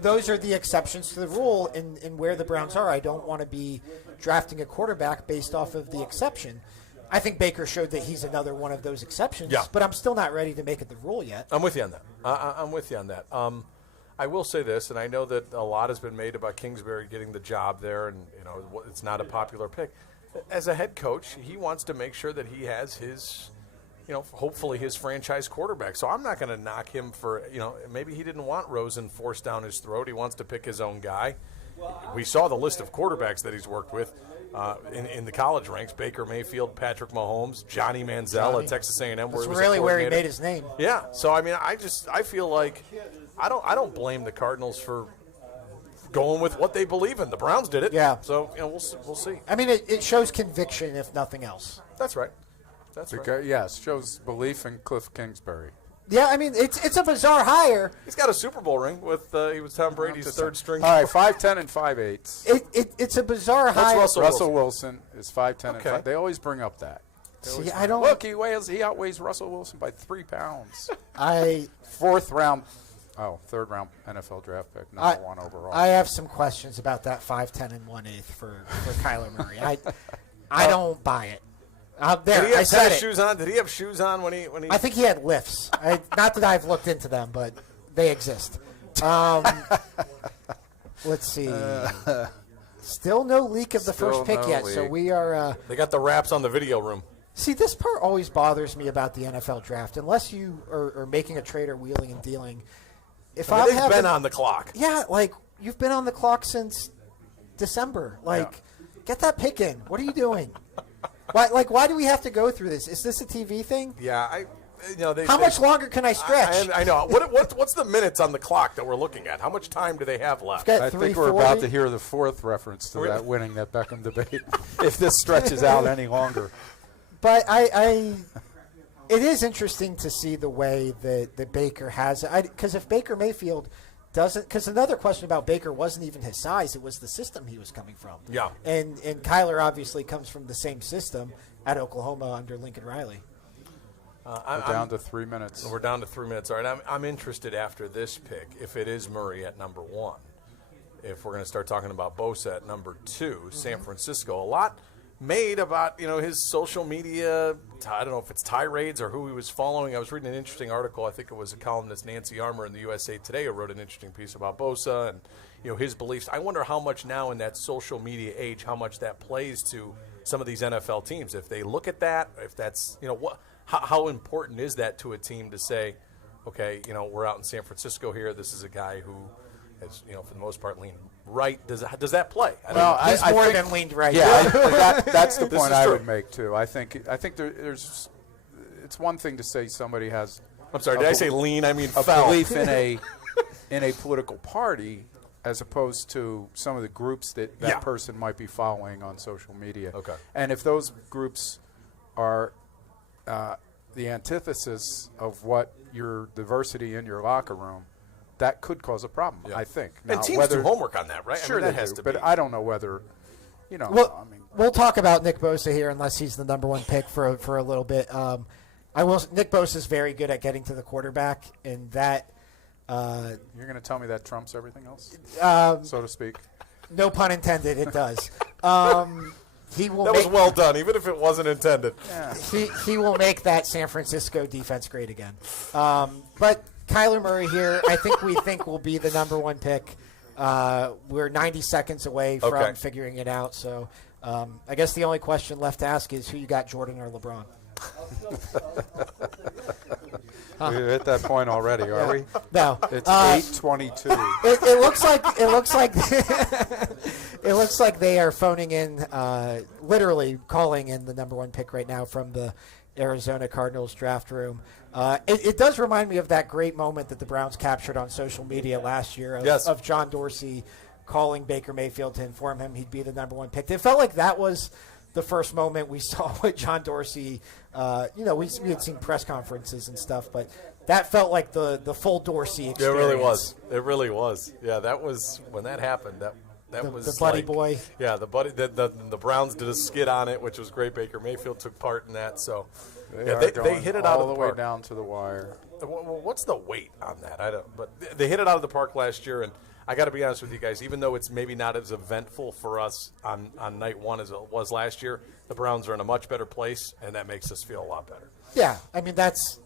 those are the exceptions to the rule in where the Browns are. I don't want to be drafting a quarterback based off of the exception. I think Baker showed that he's another one of those exceptions, but I'm still not ready to make it the rule yet. I'm with you on that. I'm with you on that. I will say this, and I know that a lot has been made about Kingsbury getting the job there, and it's not a popular pick. As a head coach, he wants to make sure that he has his, hopefully his franchise quarterback. So I'm not going to knock him for, maybe he didn't want Rosen forced down his throat. He wants to pick his own guy. We saw the list of quarterbacks that he's worked with in the college ranks: Baker Mayfield, Patrick Mahomes, Johnny Manziel at Texas A&M. That's really where he made his name. Yeah. So I mean, I feel like I don't blame the Cardinals for going with what they believe in. The Browns did it. Yeah. So we'll see. I mean, it shows conviction, if nothing else. That's right. That's right. Yes, shows belief in Cliff Kingsbury. Yeah, I mean, it's a bizarre hire. He's got a Super Bowl ring with he was Tom Brady's third string. All right, 5'10" and 5'8". It's a bizarre hire. Russell Wilson is 5'10" and Okay. 5. They always bring up that. See, I don't Look, he outweighs Russell Wilson by 3 pounds. I third round NFL draft pick, number 1 overall. I have some questions about that 5'10" and 1/8 for Kyler Murray. I don't buy it. There, Did he have I said tennis it. shoes on? Did he have shoes on when he? I think he had lifts. Not that I've looked into them, but they exist. Let's see. Still no leak of the first pick yet, so we are. They got the wraps on the video room. See, this part always bothers me about the NFL draft. Unless you are making a trade or wheeling and dealing. If I mean, they've been on the clock. Yeah, like you've been on the clock since December. Like, get that pick in. What are you doing? Why do we have to go through this? Is this a TV thing? Yeah, how much longer can I stretch? I know. What's the minutes on the clock that we're looking at? How much time do they have left? I think we're about to hear the fourth reference to that winning that Beckham debate. If this stretches out any longer. But it is interesting to see the way that Baker has it. Because if Baker Mayfield doesn't, because another question about Baker wasn't even his size; it was the system he was coming from. Yeah. And Kyler obviously comes from the same system at Oklahoma under Lincoln Riley. We're down to 3 minutes. We're down to 3 minutes. All right, I'm interested after this pick, if it is Murray at number 1, if we're going to start talking about Bosa at number 2, San Francisco. A lot made about his social media. I don't know if it's tirades or who he was following. I was reading an interesting article. I think it was a columnist, Nancy Armour, in the USA Today, who wrote an interesting piece about Bosa and his beliefs. I wonder how much now in that social media age, how much that plays to some of these NFL teams. If they look at that, if that's what. How important is that to a team to say, okay, we're out in San Francisco here. This is a guy who has, for the most part, leaned right. Does that play? He's more than leaned right. Yeah, that's the point I would make too. I think there's. It's one thing to say somebody has. I'm sorry. Did I say lean? I mean a fell. belief in a political party, as opposed to some of the groups that person might be following on social media. Okay. And if those groups are the antithesis of what your diversity in your locker room, that could cause a problem, I think. Now, and teams do homework on that, right? Sure, that has to be. But I don't know whether, Well, we'll talk about Nick Bosa here, unless he's the number 1 pick for a little bit. Nick Bosa is very good at getting to the quarterback, and that. You're going to tell me that trumps everything else, so to speak. No pun intended. It does. That was well done, even if it wasn't intended. Yeah. He will make that San Francisco defense great again. But Kyler Murray here, I think will be the number 1 pick. We're 90 seconds away from figuring it out. So I guess the only question left to ask is who you got, Jordan or LeBron? We're at that point already, are we? No. It's 8:22. It looks like they are phoning in, literally calling in the number 1 pick right now from the Arizona Cardinals draft room. It does remind me of that great moment that the Browns captured on social media last year of John Dorsey calling Baker Mayfield to inform him he'd be the number 1 pick. It felt like that was the first moment we saw with John Dorsey. We had seen press conferences and stuff, but that felt like the full Dorsey experience. It really was. Yeah, that was when that happened. That was the buddy boy. Yeah, the buddy. The Browns did a skit on it, which was great. Baker Mayfield took part in that. So they hit it out of the way park. Down to the wire. What's the weight on that? I don't. But they hit it out of the park last year, and I got to be honest with you guys. Even though it's maybe not as eventful for us on night 1 as it was last year, the Browns are in a much better place, and that makes us feel a lot better. Yeah, I mean that's.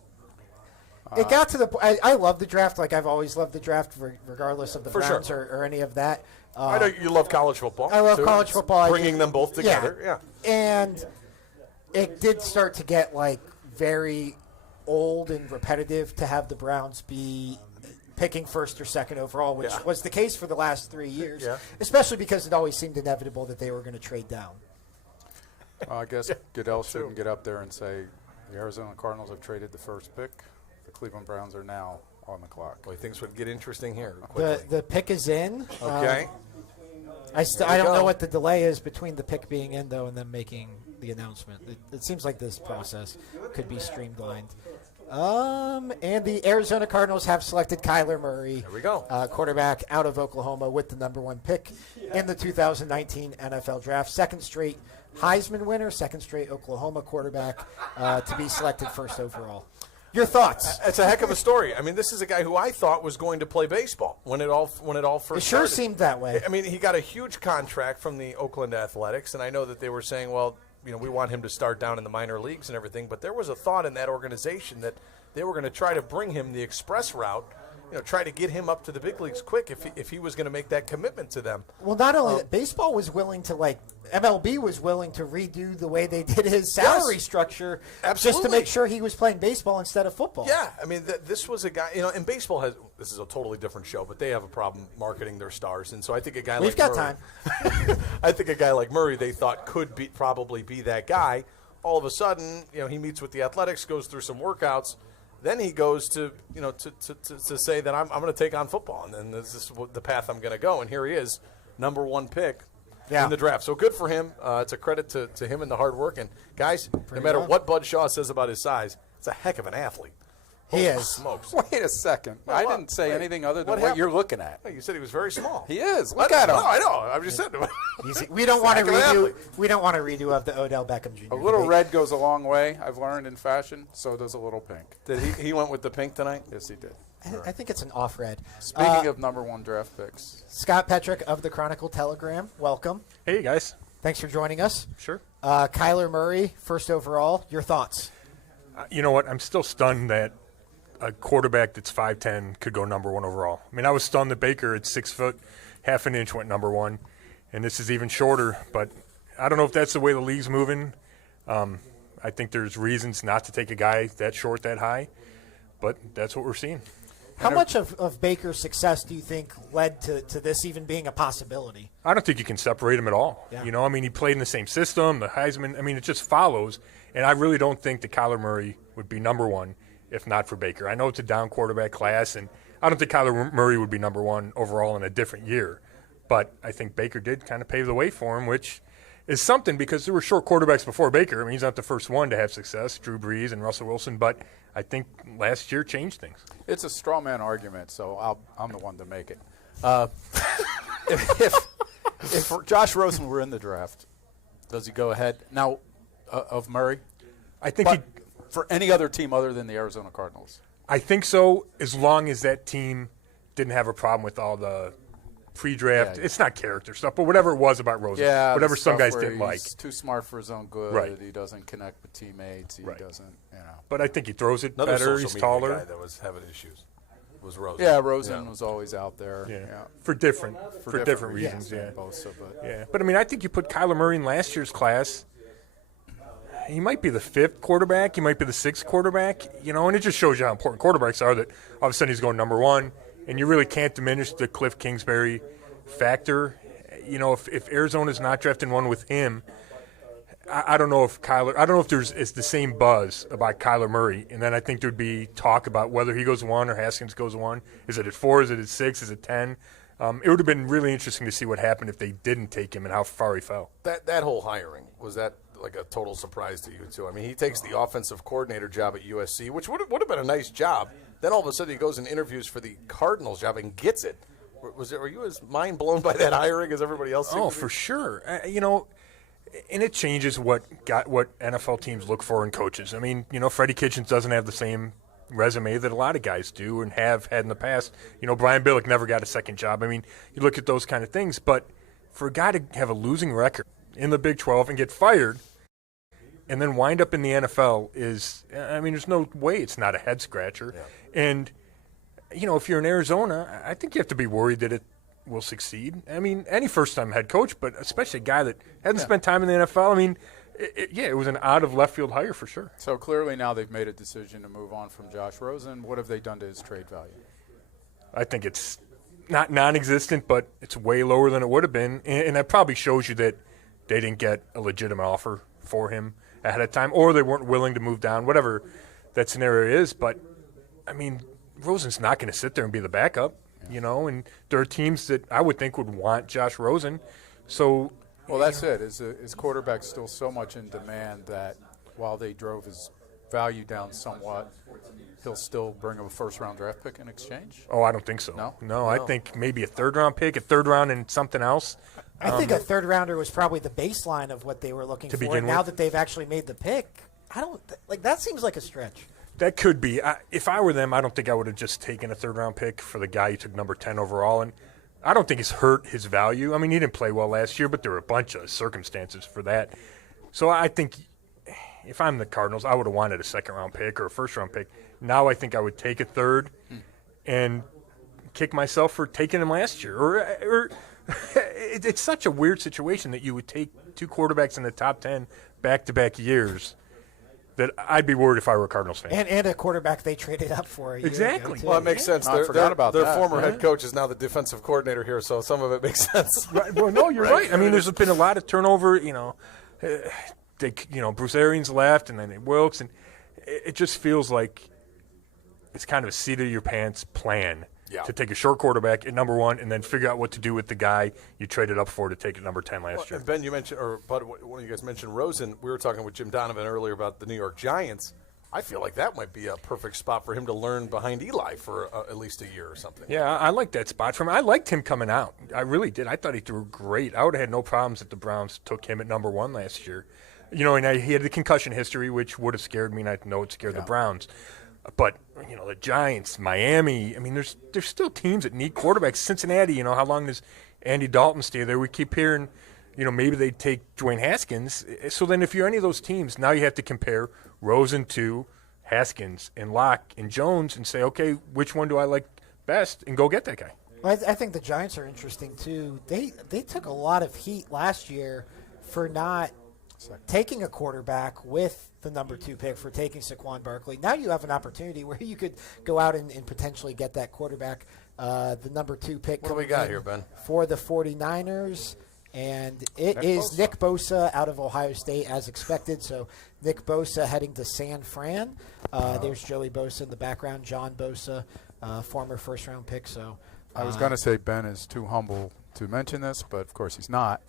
It got to the. I love the draft. Like I've always loved the draft, regardless of the Browns or any of that. I know you love college football. I love college football. Bringing them both together. Yeah. And it did start to get very old and repetitive to have the Browns be picking first or second overall, which was the case for the last 3 years, especially because it always seemed inevitable that they were going to trade down. I guess Goodell shouldn't get up there and say the Arizona Cardinals have traded the first pick. The Cleveland Browns are now on the clock. Boy, things would get interesting here quickly. The pick is in. Okay. I don't know what the delay is between the pick being in, though, and them making the announcement. It seems like this process could be streamlined. And the Arizona Cardinals have selected Kyler Murray, there we go, quarterback out of Oklahoma, with the number 1 pick in the 2019 NFL Draft. Second straight Heisman winner, second straight Oklahoma quarterback to be selected first overall. Your thoughts? It's a heck of a story. I mean, this is a guy who I thought was going to play baseball when it all first started. It sure seemed that way. I mean, he got a huge contract from the Oakland Athletics, and I know that they were saying, well, we want him to start down in the minor leagues and everything, but there was a thought in that organization that they were going to try to bring him the express route try to get him up to the big leagues quick if he was going to make that commitment to them. Well, not only that, baseball was willing to, MLB was willing to redo the way they did his salary structure just to make sure he was playing baseball instead of football. Yeah, I mean, this was a guy, and baseball this is a totally different show, but they have a problem marketing their stars. And so I think a guy We've got Murray, time. I think a guy like Murray they thought could probably be that guy. All of a sudden, he meets with the Athletics, goes through some workouts. Then he goes to say that I'm going to take on football, and then this is the path I'm going to go. And here he is, number 1 pick in the draft. So good for him. It's a credit to him and the hard work. And guys, no matter what Bud Shaw says about his size, it's a heck of an athlete. He is. Smokes. Wait a second. I didn't say anything other than what you're looking at. You said he was very small. He is. Look at him. No, I know. I'm just saying. We don't want to redo. We don't want to redo of the Odell Beckham Jr. A little red goes a long way. I've learned in fashion. So does a little pink. Did he went with the pink tonight? Yes, he did. I think it's an off red. Speaking of number 1 draft picks, Scott Petrick of the Chronicle Telegram, welcome. Hey, guys. Thanks for joining us. Sure. Kyler Murray, first overall. Your thoughts? You know what? I'm still stunned that a quarterback that's 5'10" could go number 1 overall. I mean, I was stunned that Baker at 6 foot, half an inch went number 1, and this is even shorter. But I don't know if that's the way the league's moving. I think there's reasons not to take a guy that short, that high, but that's what we're seeing. How much of Baker's success do you think led to this even being a possibility? I don't think you can separate him at all. Yeah. I mean, he played in the same system, the Heisman. I mean, it just follows. And I really don't think that Kyler Murray would be number 1 if not for Baker. I know it's a down quarterback class, and I don't think Kyler Murray would be number 1 overall in a different year. But I think Baker did kind of pave the way for him, which is something because there were short quarterbacks before Baker. I mean, he's not the first one to have success, Drew Brees and Russell Wilson, but I think last year changed things. it's a straw man argument, so I'm the one to make it. If Josh Rosen were in the draft, does he go ahead now of Murray? I think for any other team other than the Arizona Cardinals. I think so, as long as that team didn't have a problem with all the pre-draft. Yeah. It's not character stuff, but whatever it was about Rosen, whatever some guys didn't like. He's too smart for his own good. Right. He doesn't connect with teammates. He doesn't, But I think he throws it Another better. social He's media taller. guy that was having issues was Rosen. Yeah, Rosen was always out there. Yeah. For different reasons. Yeah. Bosa, but Yeah. But I mean, I think you put Kyler Murray in last year's class. He might be the 5th quarterback. He might be the 6th quarterback. And it just shows you how important quarterbacks are. That all of a sudden he's going number 1, and you really can't diminish the Cliff Kingsbury factor. If Arizona's not drafting one with him, I don't know if it's the same buzz about Kyler Murray. And then I think there'd be talk about whether he goes 1 or Haskins goes 1. Is it at 4? Is it at 6? Is it 10? It would have been really interesting to see what happened if they didn't take him and how far he fell. That whole hiring, was that like a total surprise to you too? I mean, he takes the offensive coordinator job at USC, which would have been a nice job. Then all of a sudden he goes and interviews for the Cardinals job and gets it. Were you as mind blown by that hiring as everybody else? Oh, for sure. And it changes what NFL teams look for in coaches. I mean, Freddie Kitchens doesn't have the same resume that a lot of guys do and have had in the past. Brian Billick never got a second job. I mean, you look at those kind of things, but for a guy to have a losing record in the Big 12 and get fired and then wind up in the NFL there's no way it's not a head scratcher. Yeah. And, if you're in Arizona, I think you have to be worried that it will succeed. I mean, any first-time head coach, but especially a guy that hasn't spent time in the NFL. I mean, it was an out-of-left-field hire for sure. So clearly now they've made a decision to move on from Josh Rosen. What have they done to his trade value? I think it's not non-existent, but it's way lower than it would have been. And that probably shows you that they didn't get a legitimate offer for him ahead of time, or they weren't willing to move down, whatever that scenario is. But, I mean, Rosen's not going to sit there and be the backup, and there are teams that I would think would want Josh Rosen. So, well, that's it. His quarterback's still so much in demand that while they drove his value down somewhat, he'll still bring him a first-round draft pick in exchange? Oh, I don't think so. No, I think maybe a third-round pick, a third round and something else. I think a third-rounder was probably the baseline of what they were looking for. And now that they've actually made the pick, that seems like a stretch. That could be. If I were them, I don't think I would have just taken a third-round pick for the guy who took number 10 overall. And I don't think it's hurt his value. I mean, he didn't play well last year, but there were a bunch of circumstances for that. So I think if I'm the Cardinals, I would have wanted a second-round pick or a first-round pick. Now I think I would take a third and kick myself for taking him last year. Or it's such a weird situation that you would take two quarterbacks in the top 10 back-to-back years that I'd be worried if I were a Cardinals fan. And a quarterback they traded up for a year Exactly. ago, too. Well, it makes sense. I forgot about their that. former head coach is now the defensive coordinator here, so some of it makes sense. Right. Well, no, you're right. I mean, there's been a lot of turnover. Bruce Arians left, and then Wilkes, and it just feels like it's kind of a seat of your pants plan to take a short quarterback at number 1 and then figure out what to do with the guy you traded up for to take at number 10 last year. And Ben, you mentioned, or Bud, one of you guys mentioned Rosen. We were talking with Jim Donovan earlier about the New York Giants. I feel like that might be a perfect spot for him to learn behind Eli for at least a year or something. Yeah, I like that spot for him. I liked him coming out. I really did. I thought he threw great. I would have had no problems if the Browns took him at number 1 last year. And he had the concussion history, which would have scared me, and I know it scared the Browns. But, the Giants, Miami, I mean, there's still teams that need quarterbacks. Cincinnati, how long does Andy Dalton stay there? We keep hearing, maybe they'd take Dwayne Haskins. So then if you're any of those teams, now you have to compare Rosen to Haskins and Locke and Jones and say, okay, which one do I like best, and go get that guy. Well, I think the Giants are interesting, too. They took a lot of heat last year for not taking a quarterback with the number 2 pick, for taking Saquon Barkley. Now you have an opportunity where you could go out and potentially get that quarterback. The number 2 pick. What do we got here, Ben? For the 49ers. And it is Nick Bosa out of Ohio State as expected. So Nick Bosa heading to San Fran. There's Joey Bosa in the background. John Bosa, former first-round pick. So I was going to say Ben is too humble to mention this, but of course he's not.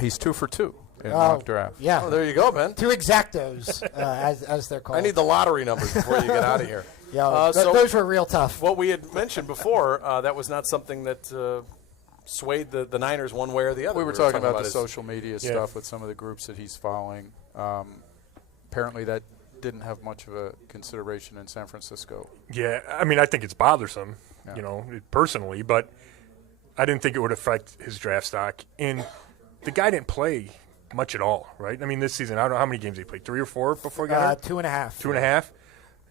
He's 2 for 2 in mock draft. Yeah. Oh, there you go, Ben. 2 exactos, as they're called. I need the lottery numbers before you get out of here. Yeah, those were real tough. What we had mentioned before, that was not something that swayed the Niners one way or the other. We were talking about the social media stuff with some of the groups that he's following. Apparently that didn't have much of a consideration in San Francisco. Yeah, I mean, I think it's bothersome, personally, but I didn't think it would affect his draft stock. And the guy didn't play much at all, right? I mean, this season, I don't know how many games he played, 3 or 4 before he got hurt? 2.5.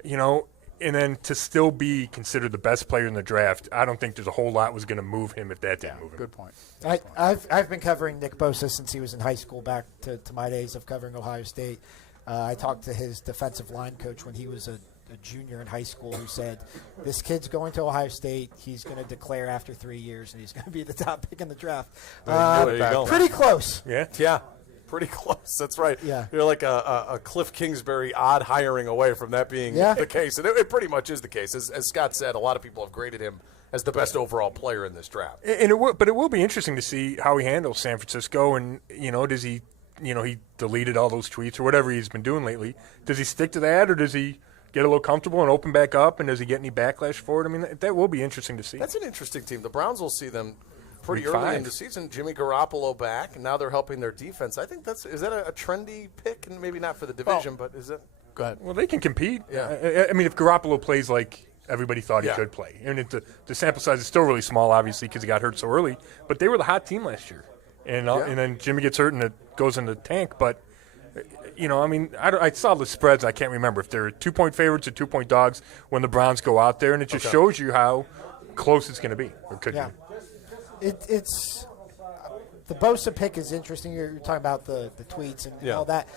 2.5. And then to still be considered the best player in the draft, I don't think there's a whole lot was going to move him if that didn't move him. Good point. I've been covering Nick Bosa since he was in high school, back to my days of covering Ohio State. I talked to his defensive line coach when he was a junior in high school, who said, this kid's going to Ohio State. He's going to declare after 3 years, and he's going to be the top pick in the draft. There you go. Pretty close. Yeah. Pretty close. That's right. Yeah. You're like a Cliff Kingsbury odd hiring away from that being the case. And it pretty much is the case. As Scott said, a lot of people have graded him as the best overall player in this draft. And but it will be interesting to see how he handles San Francisco. And, does he, he deleted all those tweets or whatever he's been doing lately. Does he stick to that, or does he get a little comfortable and open back up? And does he get any backlash for it? I mean, that will be interesting to see. That's an interesting team. The Browns will see them pretty early in the season. Jimmy Garoppolo back, and now they're helping their defense. I think is that a trendy pick, and maybe not for the division, but is it? Go ahead. Well, they can compete. Yeah. I mean, if Garoppolo plays like everybody thought he could play, and the sample size is still really small, obviously, because he got hurt so early. But they were the hot team last year, and then Jimmy gets hurt and it goes in the tank. But I mean, I saw the spreads. I can't remember if they're 2-point favorites or 2-point dogs when the Browns go out there, and it just shows you how close it's going to be, or could be. It's the Bosa pick is interesting. You're talking about the tweets and all that.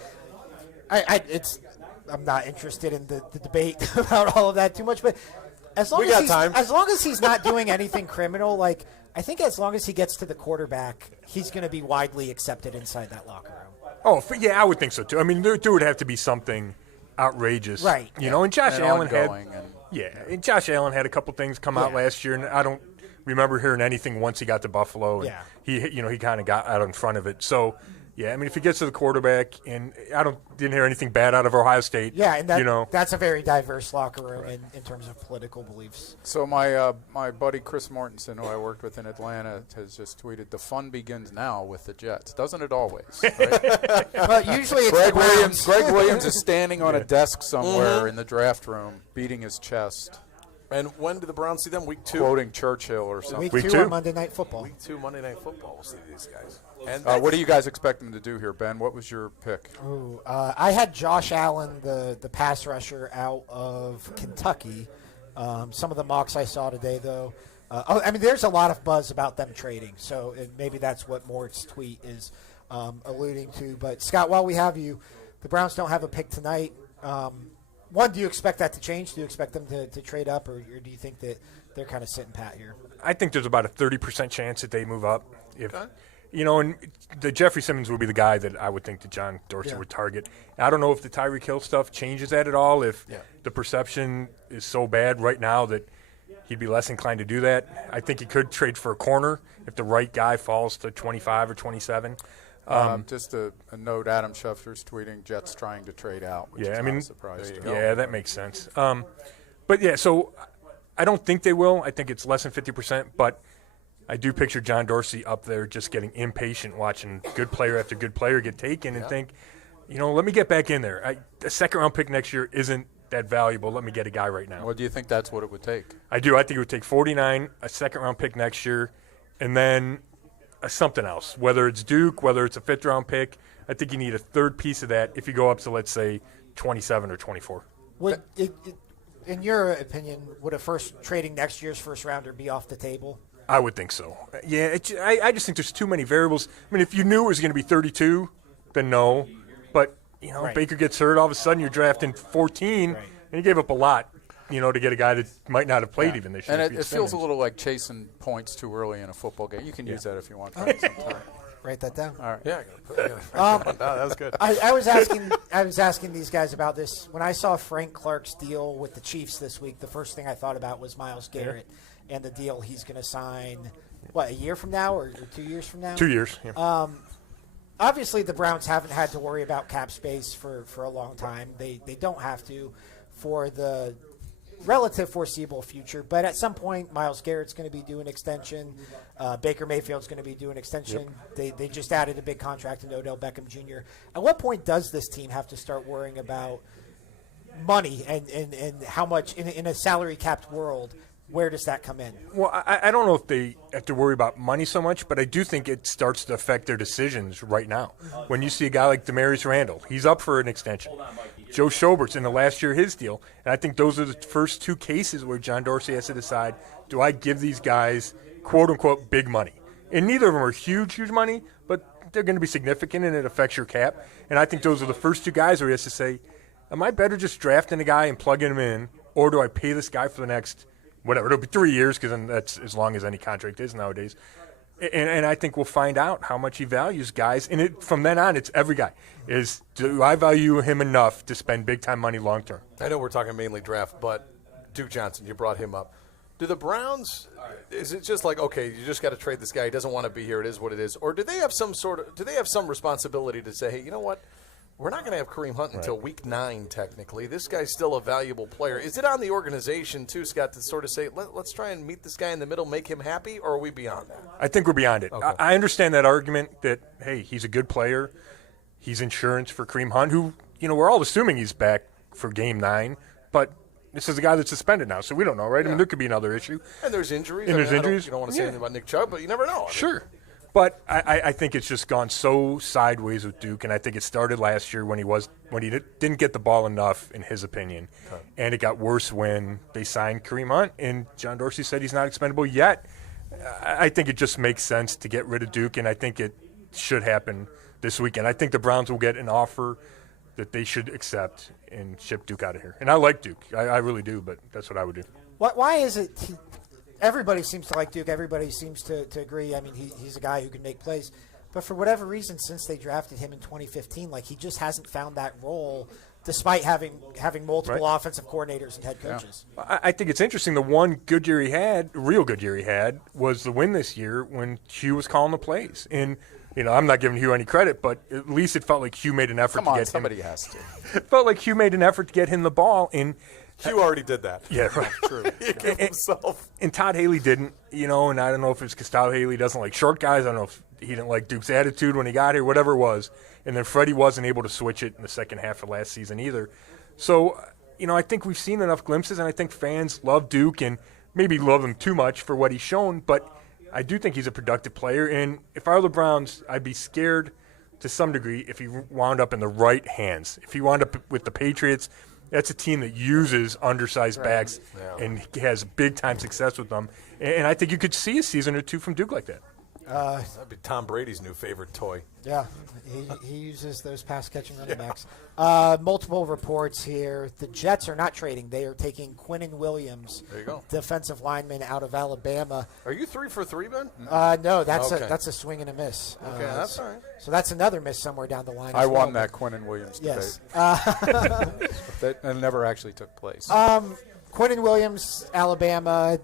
I'm not interested in the debate about all of that too much, but as long as he's not doing anything criminal, I think as long as he gets to the quarterback, he's going to be widely accepted inside that locker room. Oh, yeah, I would think so too. I mean, there would have to be something outrageous, right? And Josh Allen had, and Josh Allen had a couple things come out last year, and I don't remember hearing anything once he got to Buffalo. And he kind of got out in front of it. So, yeah, I mean, if he gets to the quarterback, and didn't hear anything bad out of Ohio State. Yeah, and that's a very diverse locker room in terms of political beliefs. So my buddy Chris Mortensen, who I worked with in Atlanta, has just tweeted, "The fun begins now with the Jets." Doesn't it always? Right? Well, usually it's Greg Williams is standing on a desk somewhere in the draft room, beating his chest. And when do the Browns see them? Week 2? Quoting Churchill or something. Week 2 on Monday Night Football. Week 2 Monday Night Football. We'll see these guys. And what do you guys expect them to do here, Ben? What was your pick? I had Josh Allen, the pass rusher, out of Kentucky. Some of the mocks I saw today, though, there's a lot of buzz about them trading, so maybe that's what Mort's tweet is alluding to. But, Scott, while we have you, the Browns don't have a pick tonight. One, do you expect that to change? Do you expect them to trade up, or do you think that they're kind of sitting pat here? I think there's about a 30% chance that they move up. And the Jeffrey Simmons would be the guy that I would think that John Dorsey would target. I don't know if the Tyreek Hill stuff changes that at all, if the perception is so bad right now that he'd be less inclined to do that. I think he could trade for a corner if the right guy falls to 25 or 27. Just a note, Adam Schefter's tweeting Jets trying to trade out, which is not a surprise. Yeah, that makes sense. So I don't think they will. I think it's less than 50%, but I do picture John Dorsey up there just getting impatient watching good player after good player get taken and think, let me get back in there. A second-round pick next year isn't that valuable. Let me get a guy right now. Well, do you think that's what it would take? I do. I think it would take 49, a second-round pick next year, and then something else, whether it's Duke, whether it's a fifth-round pick. I think you need a third piece of that if you go up to, let's say, 27 or 24. In your opinion, would trading next year's first-rounder be off the table? I would think so. Yeah, I just think there's too many variables. I mean, if you knew it was going to be 32, then no. But, Baker gets hurt, all of a sudden you're drafting 14, and you gave up a lot, to get a guy that might not have played even this year. And it feels a little like chasing points too early in a football game. You can use that if you want. Write that down. All right. Yeah. That was good. I was asking these guys about this. When I saw Frank Clark's deal with the Chiefs this week, the first thing I thought about was Myles Garrett and the deal he's going to sign, a year from now or 2 years from now? 2 years. Yeah. Obviously, the Browns haven't had to worry about cap space for a long time. They don't have to for the relative foreseeable future. But at some point, Myles Garrett's going to be due an extension. Baker Mayfield's going to be due an extension. Yep. They just added a big contract in Odell Beckham Jr. At what point does this team have to start worrying about money and how much in a salary capped world? Where does that come in? Well, I don't know if they have to worry about money so much, but I do think it starts to affect their decisions right now. When you see a guy like Demarius Randall, he's up for an extension. Joe Schobert's in the last year of his deal. And I think those are the first two cases where John Dorsey has to decide, do I give these guys, quote-unquote, big money? And neither of them are huge money, but they're going to be significant, and it affects your cap. And I think those are the first two guys where he has to say, am I better just drafting a guy and plugging him in, or do I pay this guy for the next – whatever, it'll be 3 years because then that's as long as any contract is nowadays. And I think we'll find out how much he values guys. And from then on, it's every guy. Do I value him enough to spend big-time money long-term? I know we're talking mainly draft, but Duke Johnson, you brought him up. Do the Browns, is it just like, okay, you just got to trade this guy. He doesn't want to be here. It is what it is. Or do they have some responsibility to say, hey, you know what? We're not going to have Kareem Hunt until week 9, technically. This guy's still a valuable player. Is it on the organization, too, Scott, to sort of say, let's try and meet this guy in the middle, make him happy, or are we beyond that? I think we're beyond it. Okay. I understand that argument that, hey, he's a good player. He's insurance for Kareem Hunt, who, we're all assuming he's back for game 9, but this is a guy that's suspended now, so we don't know, right? Yeah. I mean, there could be another issue. And there's injuries. Injuries. You don't want to say anything about Nick Chubb, but you never know. Sure. But I think it's just gone so sideways with Duke, and I think it started last year when he didn't get the ball enough, in his opinion, and it got worse when they signed Kareem Hunt, and John Dorsey said he's not expendable yet. I think it just makes sense to get rid of Duke, and I think it should happen this weekend. I think the Browns will get an offer that they should accept and ship Duke out of here. And I like Duke. I really do, but that's what I would do. Why is it everybody seems to like Duke. Everybody seems to agree. I mean, he's a guy who can make plays. But for whatever reason, since they drafted him in 2015, he just hasn't found that role despite having multiple offensive coordinators and head coaches. Yeah. I think it's interesting. The one good year he had, real good year he had, was the win this year when Hugh was calling the plays. And, I'm not giving Hugh any credit, but at least it felt like Hugh made an effort to get him. Somebody has to. It felt like Hugh made an effort to get him the ball. And Hugh already did that. Yeah, right. True. He gave himself. And Todd Haley didn't, and I don't know if it's because Todd Haley doesn't like short guys. I don't know if he didn't like Duke's attitude when he got here, whatever it was. And then Freddie wasn't able to switch it in the second half of last season either. So, I think we've seen enough glimpses, and I think fans love Duke and maybe love him too much for what he's shown. But I do think he's a productive player. And if I were the Browns, I'd be scared to some degree if he wound up in the right hands. If he wound up with the Patriots, That's a team that uses undersized backs and has big-time success with them. And I think you could see a season or two from Duke like that. That'd be Tom Brady's new favorite toy. Yeah, he uses those pass-catching running backs. Multiple reports here. The Jets are not trading. They are taking Quinnen Williams, There you go. defensive lineman out of Alabama. Are you 3 for 3, Ben? No, that's Okay. a swing and a miss. Okay, that's all right. So that's another miss somewhere down the line. I as well. won that Quinnen Williams Yes. debate. That never actually took place. Quinnen Williams, Alabama.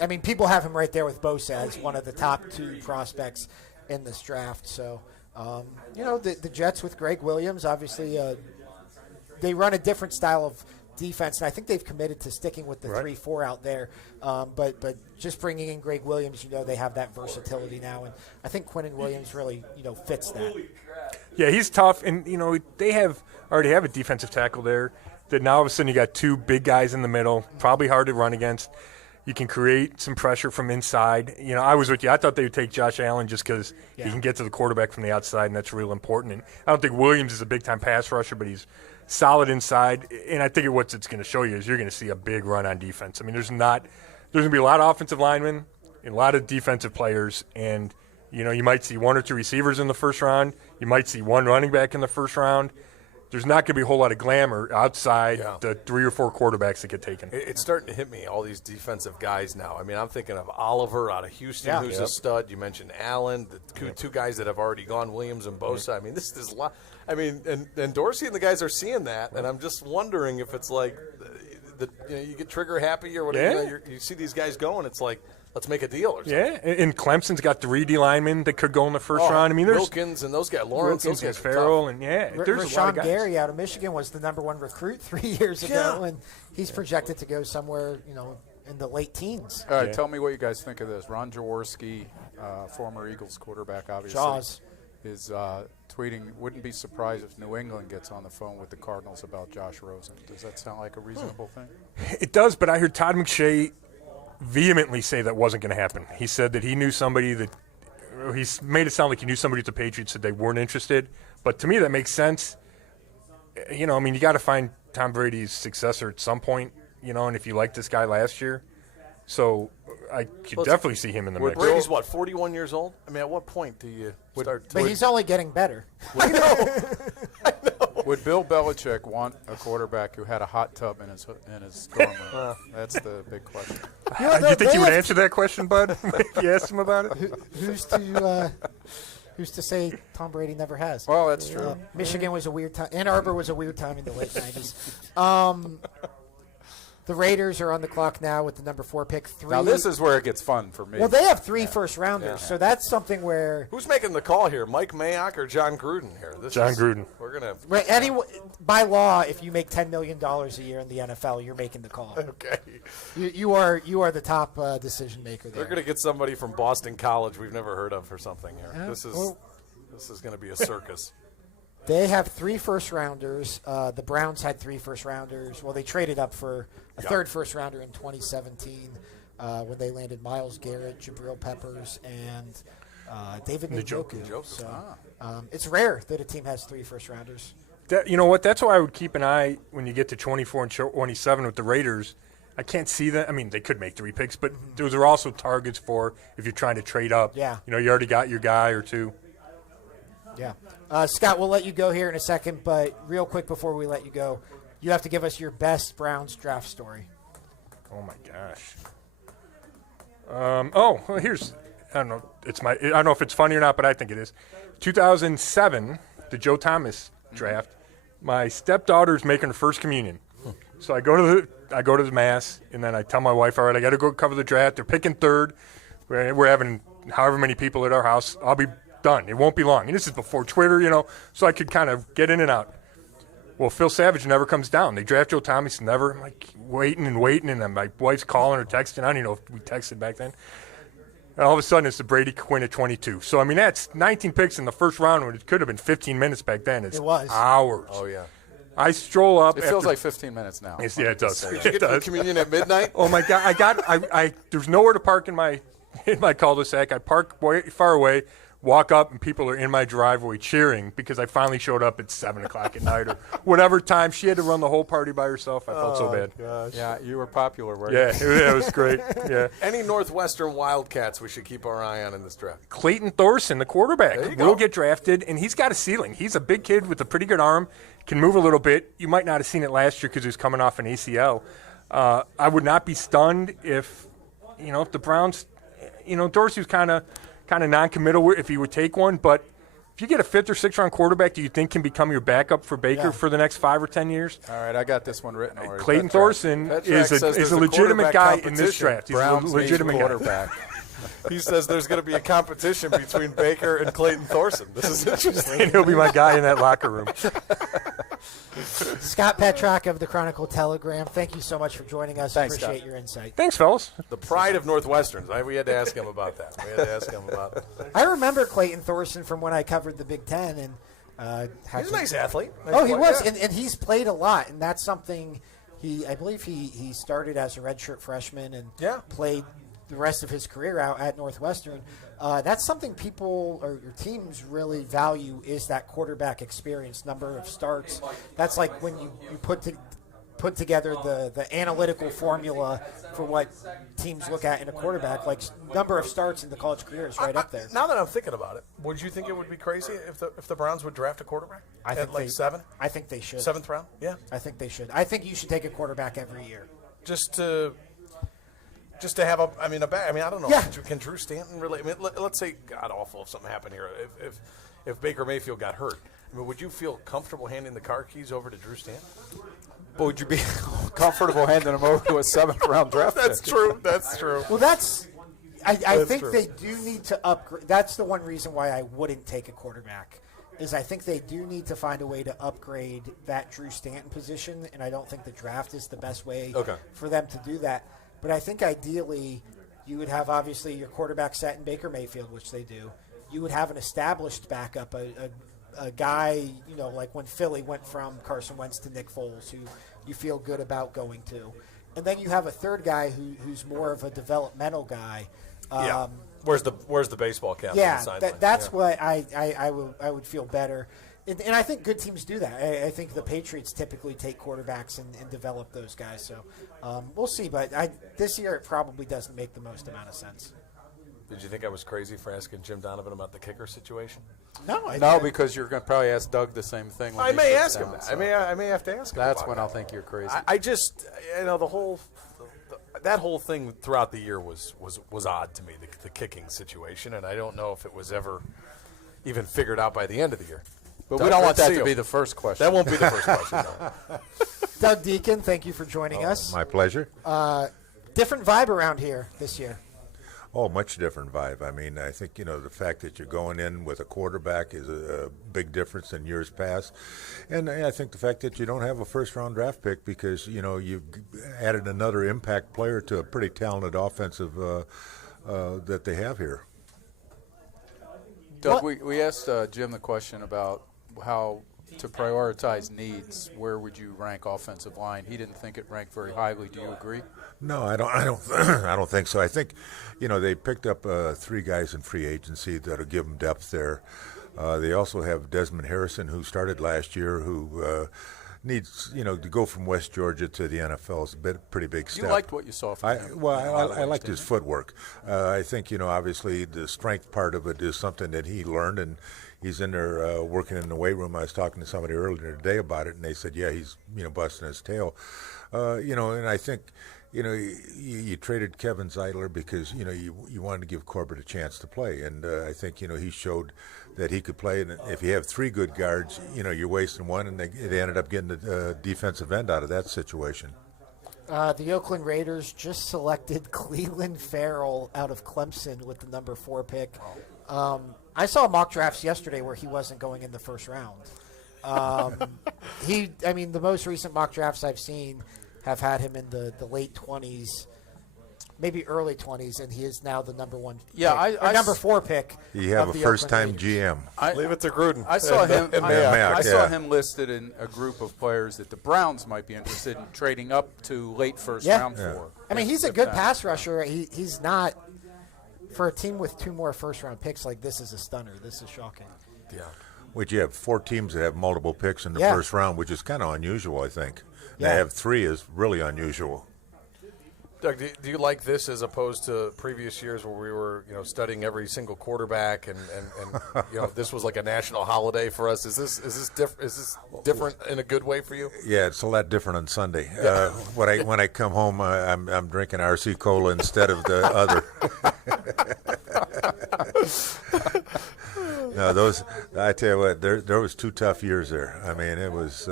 I mean, people have him right there with Bosa as one of the top 2 prospects in this draft. So, the Jets with Greg Williams, obviously, they run a different style of defense, and I think they've committed to sticking with the 3-4 out there. But just bringing in Greg Williams, they have that versatility now, and I think Quinnen Williams really, fits that. Yeah, he's tough, and they already have a defensive tackle there. That now all of a sudden you got 2 big guys in the middle, probably hard to run against. You can create some pressure from inside. I was with you. I thought they would take Josh Allen just because he can get to the quarterback from the outside, and that's real important. And I don't think Williams is a big-time pass rusher, but he's solid inside. And I think what it's going to show you is you're going to see a big run on defense. I mean, there's going to be a lot of offensive linemen and a lot of defensive players, and you might see 1 or 2 receivers in the first round. You might see 1 running back in the first round. There's not going to be a whole lot of glamour outside the 3 or 4 quarters that get taken. It's starting to hit me, all these defensive guys now. I mean, I'm thinking of Oliver out of Houston, who's a stud. You mentioned Allen, the 2 guys that have already gone, Williams and Bosa. I mean, this is a lot. I mean, and Dorsey and the guys are seeing that, and I'm just wondering if it's like you get trigger happy or whatever. Yeah. You see these guys going, it's like, let's make a deal or something. Yeah, and Clemson's got 3 D linemen that could go in the first round. I mean, there's Wilkins and those guys, Lawrence, those guys, Farrell, are and there's a lot of Rashawn guys. Gary out of Michigan was the number 1 recruit 3 years ago, and he's projected to go somewhere, in the late teens. All right, tell me what you guys think of this. Ron Jaworski, former Eagles quarterback, obviously, Jaws. is tweeting, wouldn't be surprised if New England gets on the phone with the Cardinals about Josh Rosen. Does that sound like a reasonable thing? It does, but I heard Todd McShay vehemently say that wasn't going to happen. He said that he knew somebody that he's made it sound like he knew somebody at the Patriots that they weren't interested. But to me, that makes sense. I mean, you got to find Tom Brady's successor at some point. And if you liked this guy last year, so I could definitely see him in the mix. Brady's 41 years old. I mean, at what point do you start? But he's only getting better. I know. Would Bill Belichick want a quarterback who had a hot tub in his dorm room? That's the big question. You think he would answer that question, Bud? If you asked him about it? Who's to say Tom Brady never has? Well, that's true. Michigan was a weird time. Ann Arbor was a weird time in the late 90s. The Raiders are on the clock now with the number 4 pick. Now this is where it gets fun for me. Well, they have 3 first-rounders, so that's something where Who's making the call here, Mike Mayock or John Gruden here? John Gruden. We're gonna. by law, if you make $10 million a year in the NFL, you're making the call. Okay. You are the top decision maker there. They're gonna get somebody from Boston College we've never heard of or something here. Yeah, This is gonna be a circus. They have 3 first-rounders. The Browns had 3 first-rounders. Well, they traded up for a third first-rounder in 2017 when they landed Myles Garrett, Jabril Peppers, and David Njoku. So, it's rare that a team has 3 first-rounders. You know what? That's why I would keep an eye when you get to 24 and 27 with the Raiders. I can't see that. I mean, they could make 3 picks, but those are also targets for if you're trying to trade up. Yeah. You already got your guy or 2. Yeah. Scott, we'll let you go here in a second, but real quick before we let you go, you have to give us your best Browns draft story. Oh, my gosh. Here's – I don't know. I don't know if it's funny or not, but I think it is. 2007, the Joe Thomas draft, my stepdaughter's making her first communion. So I go to the mass, and then I tell my wife, all right, I got to go cover the draft. They're picking third. We're having however many people at our house. I'll be done. It won't be long. And this is before Twitter, so I could kind of get in and out. Well, Phil Savage never comes down. They draft Joe Thomas, never. I'm like waiting, and then my wife's calling or texting. I don't even know if we texted back then. And all of a sudden, it's the Brady Quinn at 22. So, I mean, that's 19 picks in the first round when it could have been 15 minutes back then. It was. Hours. Oh, yeah. I stroll up. It feels like 15 minutes now. Yeah, it does. Did you get to communion at midnight? Oh, my God. There's nowhere to park in my cul-de-sac. I park far away, walk up and people are in my driveway cheering because I finally showed up at 7 o'clock at night or whatever time. She had to run the whole party by herself. I felt so bad. Gosh. Yeah, you were popular, weren't Yeah, it was great. Yeah. Any Northwestern Wildcats we should keep our eye on in this draft? Clayton Thorson, the quarterback, There you go. will get drafted, and he's got a ceiling. He's a big kid with a pretty good arm, can move a little bit. You might not have seen it last year because he was coming off an ACL. I would not be stunned if the Browns, Dorsey was kind of non-committal if he would take one, but if you get a 5th or 6th round quarterback that you think can become your backup for Baker for the next 5 or 10 years, All right, I got this one written already. Clayton Thorson is a legitimate guy in this draft. He's Browns a legitimate quarterback. He says there's going to be a competition between Baker and Clayton Thorson. This is interesting. And he'll be my guy in that locker room. Scott Petrock of the Chronicle Telegram, thank you so much for joining us. Thanks, Appreciate Scott. your insight. Thanks, fellas. The pride of Northwesterns. We had to ask him about that. I remember Clayton Thorson from when I covered the Big Ten, and He's a nice athlete. he was, yeah. and he's played a lot, and that's something I believe he started as a redshirt freshman and played the rest of his career out at Northwestern. That's something people or your teams really value is that quarterback experience, number of starts. That's like when you put together the analytical formula for what teams look at in a quarterback, like number of starts in the college career is right up there. Now that I'm thinking about it, would you think it would be crazy if the Browns would draft a quarterback at like 7? I think they should. 7th round? Yeah. I think they should. I think you should take a quarterback every year. Just to have I don't know. Yeah. Can Drew Stanton really? Let's say, God awful, if something happened here, if Baker Mayfield got hurt, would you feel comfortable handing the car keys over to Drew Stanton? But would you be comfortable handing him over to a 7th round draft pick? That's true. That's true. Well, I think true. they do need to upgrade. That's the one reason why I wouldn't take a quarterback. Is I think they do need to find a way to upgrade that Drew Stanton position, and I don't think the draft is the best way for them to do that. But I think ideally you would have obviously your quarterback set in Baker Mayfield, which they do. You would have an established backup, a guy, like when Philly went from Carson Wentz to Nick Foles, who you feel good about going to. And then you have a third guy who's more of a developmental guy. Where's the baseball cap? Yeah, on the sideline? that's what I would feel better. And I think good teams do that. I think the Patriots typically take quarterbacks and develop those guys. So we'll see. But this year it probably doesn't make the most amount of sense. Did you think I was crazy for asking Jim Donovan about the kicker situation? No, because you're going to probably ask Doug the same thing. When I he may sits ask him down, that. so I may have to ask him. That's about when that. I'll think you're crazy. I just that whole thing throughout the year was odd to me, the kicking situation, and I don't know if it was ever even figured out by the end of the year. But we don't want that to be the first question. That won't be the first question. No. Doug Deacon, thank you for joining us. My pleasure. Different vibe around here this year. Oh, much different vibe. I mean, I think, the fact that you're going in with a quarterback is a big difference in years past. And I think the fact that you don't have a first-round draft pick because, you've added another impact player to a pretty talented offensive that they have here. Doug, we asked Jim the question about how to prioritize needs. Where would you rank offensive line? He didn't think it ranked very highly. Do you agree? No, I don't. I don't think so. I think, they picked up 3 guys in free agency that'll give them depth there. They also have Desmond Harrison, who started last year, who needs, to go from West Georgia to the NFL is a pretty big step. You liked what you saw from him. I liked his footwork. I think, obviously the strength part of it is something that he learned, and he's in there working in the weight room. I was talking to somebody earlier today about it, and they said, yeah, he's, busting his tail. And I think, you traded Kevin Zeitler because, you wanted to give Corbett a chance to play. And I think, he showed that he could play. And if you have 3 good guards, you're wasting one, and they ended up getting the defensive end out of that situation. The Oakland Raiders just selected Cleveland Farrell out of Clemson with the number 4 pick. I saw mock drafts yesterday where he wasn't going in the first round. The most recent mock drafts I've seen have had him in the late 20s, maybe early 20s, and he is now the number 1 pick, number 4 pick. You have a first-time GM. Leave it to Gruden. I saw him. I saw him listed in a group of players that the Browns might be interested in trading up to late first round for. I mean, he's a good pass rusher. He's not For a team with 2 more first-round picks, like, this is a stunner. This is shocking. Yeah. Which you have 4 teams that have multiple picks in the Yeah. first round, which is kind of unusual, I think. Yeah. They have 3 is really unusual. Doug, do you like this as opposed to previous years where we were, studying every single quarterback and this was like a national holiday for us? Is this different in a good way for you? Yeah, it's a lot different on Sunday. When I come home, I'm drinking RC Cola instead of the other. No, I tell you what, there was 2 tough years there. I mean, it was,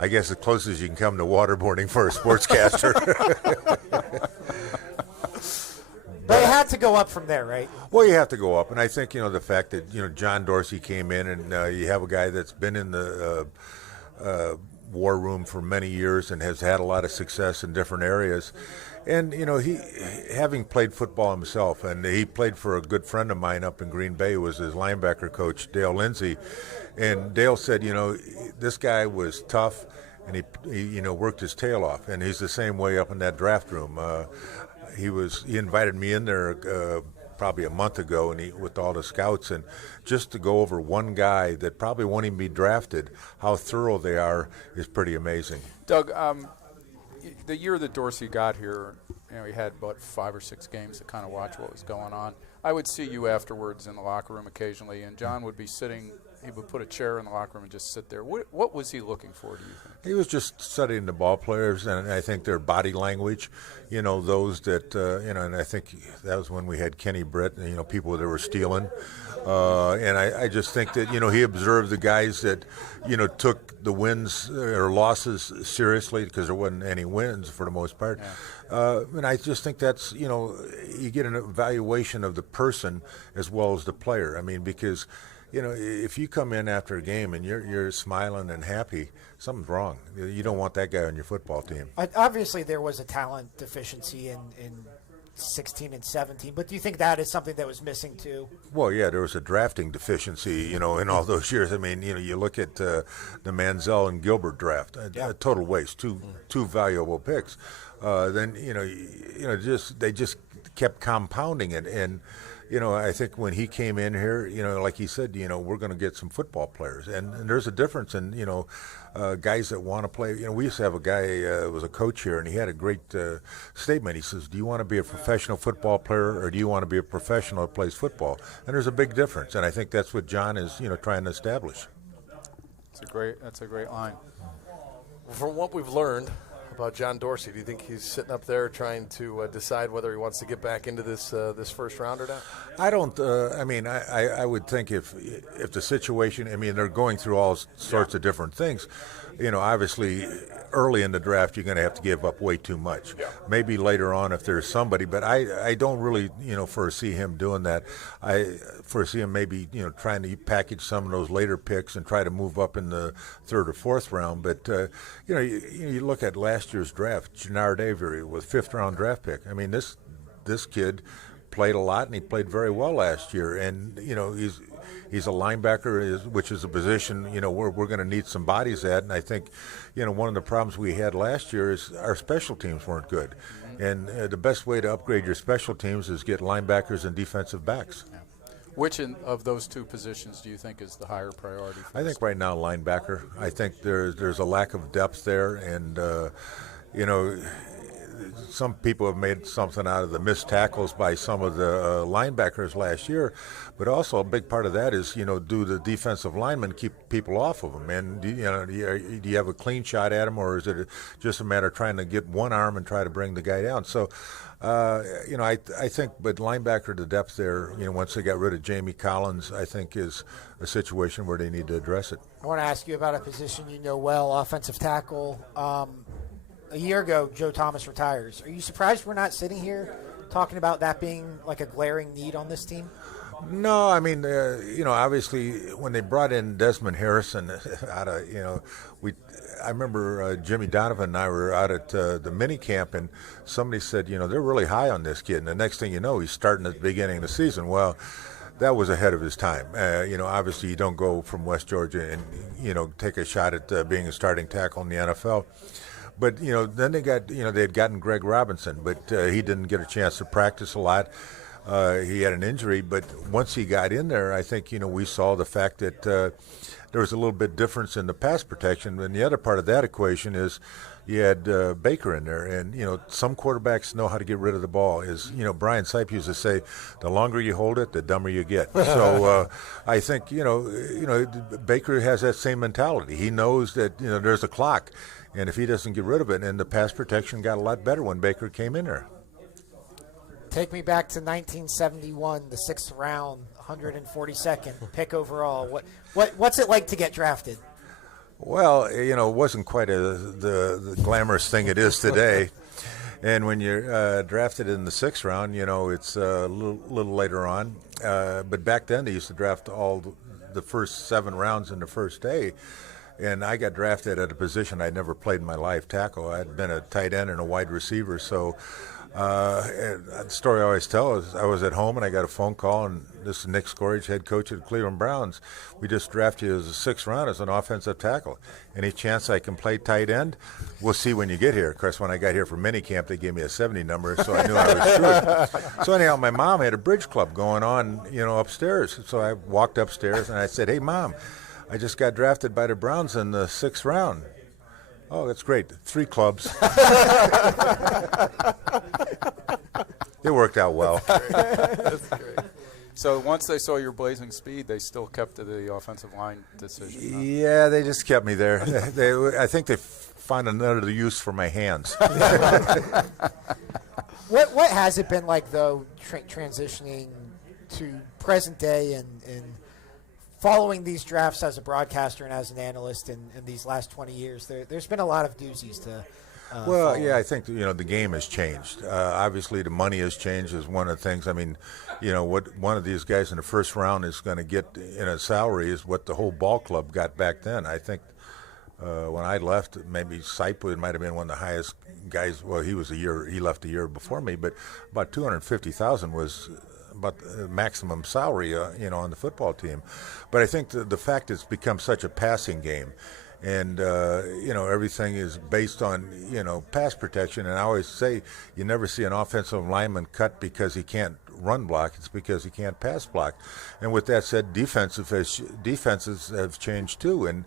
I guess, the closest you can come to waterboarding for a sportscaster. But it had to go up from there, right? Well, you have to go up, and I think the fact that John Dorsey came in, and you have a guy that's been in the war room for many years and has had a lot of success in different areas, and he having played football himself, and he played for a good friend of mine up in Green Bay, who was his linebacker coach, Dale Lindsey, and Dale said, this guy was tough, and he worked his tail off, and he's the same way up in that draft room. He invited me in there probably a month ago, and with all the scouts, and just to go over one guy that probably won't even be drafted, how thorough they are is pretty amazing. Doug, the year that Dorsey got here, he had about 5 or 6 games to kind of watch what was going on. I would see you afterwards in the locker room occasionally, and John would be sitting. He would put a chair in the locker room and just sit there. What was he looking for, do you think? He was just studying the ball players, and I think their body language, those that, and I think that was when we had Kenny Britt, people that were stealing. And I just think that, he observed the guys that, took the wins or losses seriously, because there wasn't any wins for the most part. Yeah. And I just think that's, you get an evaluation of the person as well as the player. I mean, because if you come in after a game and you're smiling and happy, something's wrong. You don't want that guy on your football team. Obviously, there was a talent deficiency in 16 and 17, but do you think that is something that was missing too? Well, yeah, there was a drafting deficiency, in all those years. I mean, you look at the Manziel and Gilbert draft, a total waste, two valuable picks. Then they just kept compounding it, and I think when he came in here, like he said, we're going to get some football players, and there's a difference in guys that want to play. We used to have a guy was a coach here, and he had a great statement. He says, "Do you want to be a professional football player, or do you want to be a professional that plays football?" And there's a big difference, and I think that's what John is trying to establish. That's a great line. From what we've learned about John Dorsey, do you think he's sitting up there trying to decide whether he wants to get back into this first round or not? I don't. I would think if the situation. I mean, they're going through all sorts of different things. Obviously, early in the draft, you're going to have to give up way too much. Yeah. Maybe later on if there's somebody, but I don't really foresee him doing that. I foresee him maybe trying to package some of those later picks and try to move up in the 3rd or 4th round. But you look at last year's draft, Jannard Avery was 5th round draft pick. I mean, this kid played a lot, and he played very well last year, and he's a linebacker, which is a position we're going to need some bodies at. And I think one of the problems we had last year is our special teams weren't good, and the best way to upgrade your special teams is get linebackers and defensive backs. Yeah. Which of those 2 positions do you think is the higher priority? I think right now linebacker. I think there's a lack of depth there, and some people have made something out of the missed tackles by some of the linebackers last year, but also a big part of that is, do the defensive linemen keep people off of them? And, do you have a clean shot at them, or is it just a matter of trying to get one arm and try to bring the guy down? So, I think, but linebacker, the depth there, once they got rid of Jamie Collins, I think is a situation where they need to address it. I want to ask you about a position well, offensive tackle. A year ago, Joe Thomas retires. Are you surprised we're not sitting here talking about that being like a glaring need on this team? No, I mean, obviously when they brought in Desmond Harrison out of, I remember Jimmy Donovan and I were out at the mini camp, and somebody said, they're really high on this kid. And the next thing you know, he's starting at the beginning of the season. Well, that was ahead of his time. Obviously you don't go from West Georgia and, take a shot at being a starting tackle in the NFL. But, then they got, they had gotten Greg Robinson, but he didn't get a chance to practice a lot. He had an injury, but once he got in there, I think, we saw the fact that there was a little bit difference in the pass protection. And the other part of that equation is you had Baker in there, and some quarterbacks know how to get rid of the ball. Brian Sipe used to say, the longer you hold it, the dumber you get. So I think Baker has that same mentality. He knows that there's a clock, and if he doesn't get rid of it, and the pass protection got a lot better when Baker came in there. Take me back to 1971, the 6th round, 142nd pick overall. What's it like to get drafted? Well, it wasn't quite the glamorous thing it is today. And when you're drafted in the 6th round, it's a little later on. But back then, they used to draft all the first 7 rounds in the first day. And I got drafted at a position I'd never played in my life, tackle. I'd been a tight end and a wide receiver. So the story I always tell is I was at home and I got a phone call, and this is Nick Scourge, head coach of the Cleveland Browns. We just drafted you as a 6th round as an offensive tackle. Any chance I can play tight end? We'll see when you get here. Of course, when I got here for minicamp, they gave me a 70 number, so I knew I was screwed. So anyhow, my mom had a bridge club going on, upstairs. So I walked upstairs and I said, "Hey, Mom, I just got drafted by the Browns in the 6th round." "Oh, that's great. 3 clubs." It worked out well. That's great. So once they saw your blazing speed, they still kept to the offensive line decision. Huh? Yeah, they just kept me there. I think they found another use for my hands. What has it been like, though, transitioning to present day and following these drafts as a broadcaster and as an analyst in these last 20 years? There's been a lot of doozies to follow. Yeah, I think the game has changed. Obviously, the money has changed is one of the things. I mean, what one of these guys in the first round is going to get in a salary is what the whole ball club got back then. I think when I left, maybe Sipe might have been one of the highest guys. Well, he left a year before me, but about $250,000 was about the maximum salary, on the football team. But I think the fact it's become such a passing game, and everything is based on pass protection. And I always say you never see an offensive lineman cut because he can't run block. It's because he can't pass block. And with that said, defenses have changed too. And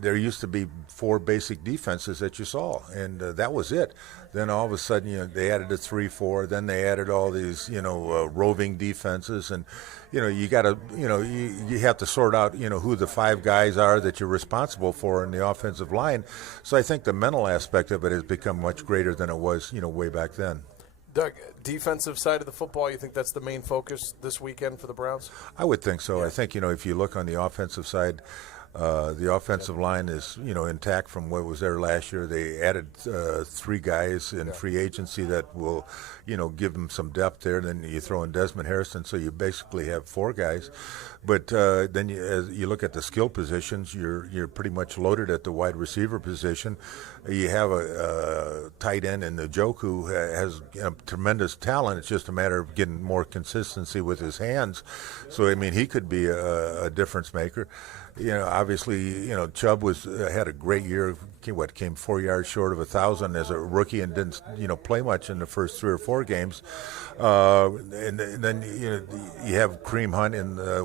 there used to be 4 basic defenses that you saw, and that was it. Then all of a sudden, they added a 3-4. Then they added all these, roving defenses, and you got to, you have to sort out, who the 5 guys are that you're responsible for in the offensive line. So I think the mental aspect of it has become much greater than it was, way back then. Doug, defensive side of the football, you think that's the main focus this weekend for the Browns? I would think so. Yeah. I think, if you look on the offensive side, the offensive line is, intact from what was there last year. They added 3 guys in free agency that will, give them some depth there. Then you throw in Desmond Harrison, so you basically have 4 guys. But then as you look at the skill positions, you're pretty much loaded at the wide receiver position. You have a tight end in the Joke who has tremendous talent. It's just a matter of getting more consistency with his hands. So, I mean, he could be a difference maker. Obviously, Chubb had a great year. Came 4 yards short of 1,000 as a rookie and didn't, play much in the first 3 or 4 games. And then you have Kareem Hunt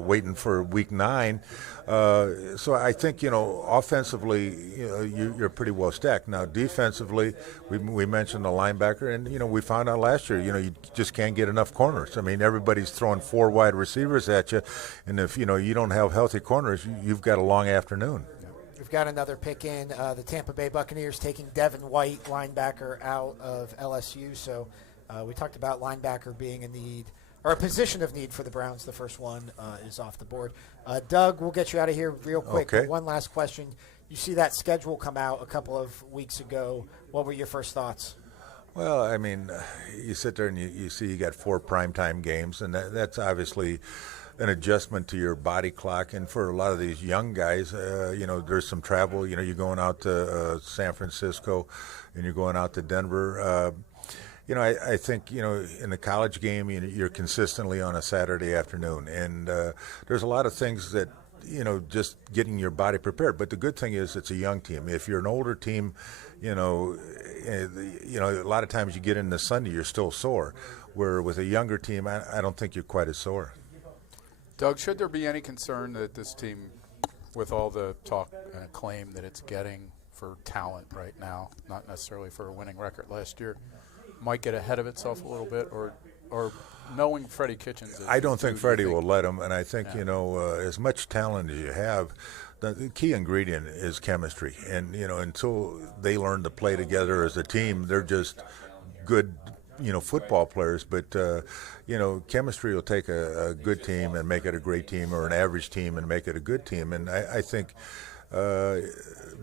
waiting for week 9. So I think, offensively, you're pretty well stacked. Now, defensively, we mentioned the linebacker, and, we found out last year, you just can't get enough corners. I mean, everybody's throwing 4 wide receivers at you, and if, you don't have healthy corners, you've got a long afternoon. We've got another pick in. The Tampa Bay Buccaneers taking Devin White, linebacker, out of LSU. So we talked about linebacker being a need, or a position of need for the Browns. The first one is off the board. Doug, we'll get you out of here real quick. Okay. But one last question. You see that schedule come out a couple of weeks ago. What were your first thoughts? Well, I mean, you sit there and you see you got 4 primetime games, and that's obviously an adjustment to your body clock. And for a lot of these young guys, there's some travel. You're going out to San Francisco, and you're going out to Denver. I think, in the college game, you're consistently on a Saturday afternoon. And there's a lot of things that, just getting your body prepared. But the good thing is it's a young team. If you're an older team, a lot of times you get into Sunday, you're still sore. where with a younger team, I don't think you're quite as sore. Doug, should there be any concern that this team, with all the talk and acclaim that it's getting for talent right now, not necessarily for a winning record last year, might get ahead of itself a little bit, or knowing Freddie Kitchens? I don't think Freddie will let him, and I think, as much talent as you have, the key ingredient is chemistry. And, until they learn to play together as a team, they're just good, football players. But, chemistry will take a good team and make it a great team, or an average team and make it a good team. And I think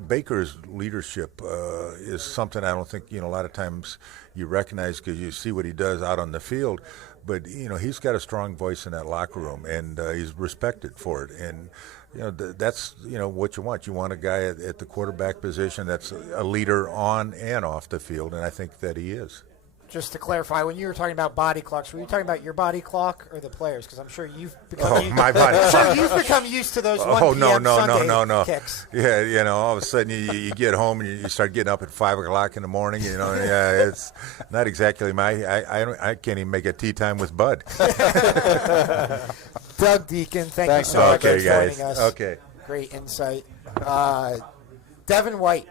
Baker's leadership is something I don't think, a lot of times you recognize because you see what he does out on the field. But, he's got a strong voice in that locker room, and he's respected for it. And, that's, what you want. You want a guy at the quarterback position that's a leader on and off the field, and I think that he is. Just to clarify, when you were talking about body clocks, were you talking about your body clock or the players? Because I'm sure you've become my body clock. You've become used to those 1 p.m. no. kicks. Yeah, all of a sudden you get home and you start getting up at 5 o'clock in the morning. Yeah, it's not exactly I can't even make a tea time with Bud. Doug Deacon, thank you so much for joining us. Okay. Great insight. Devin White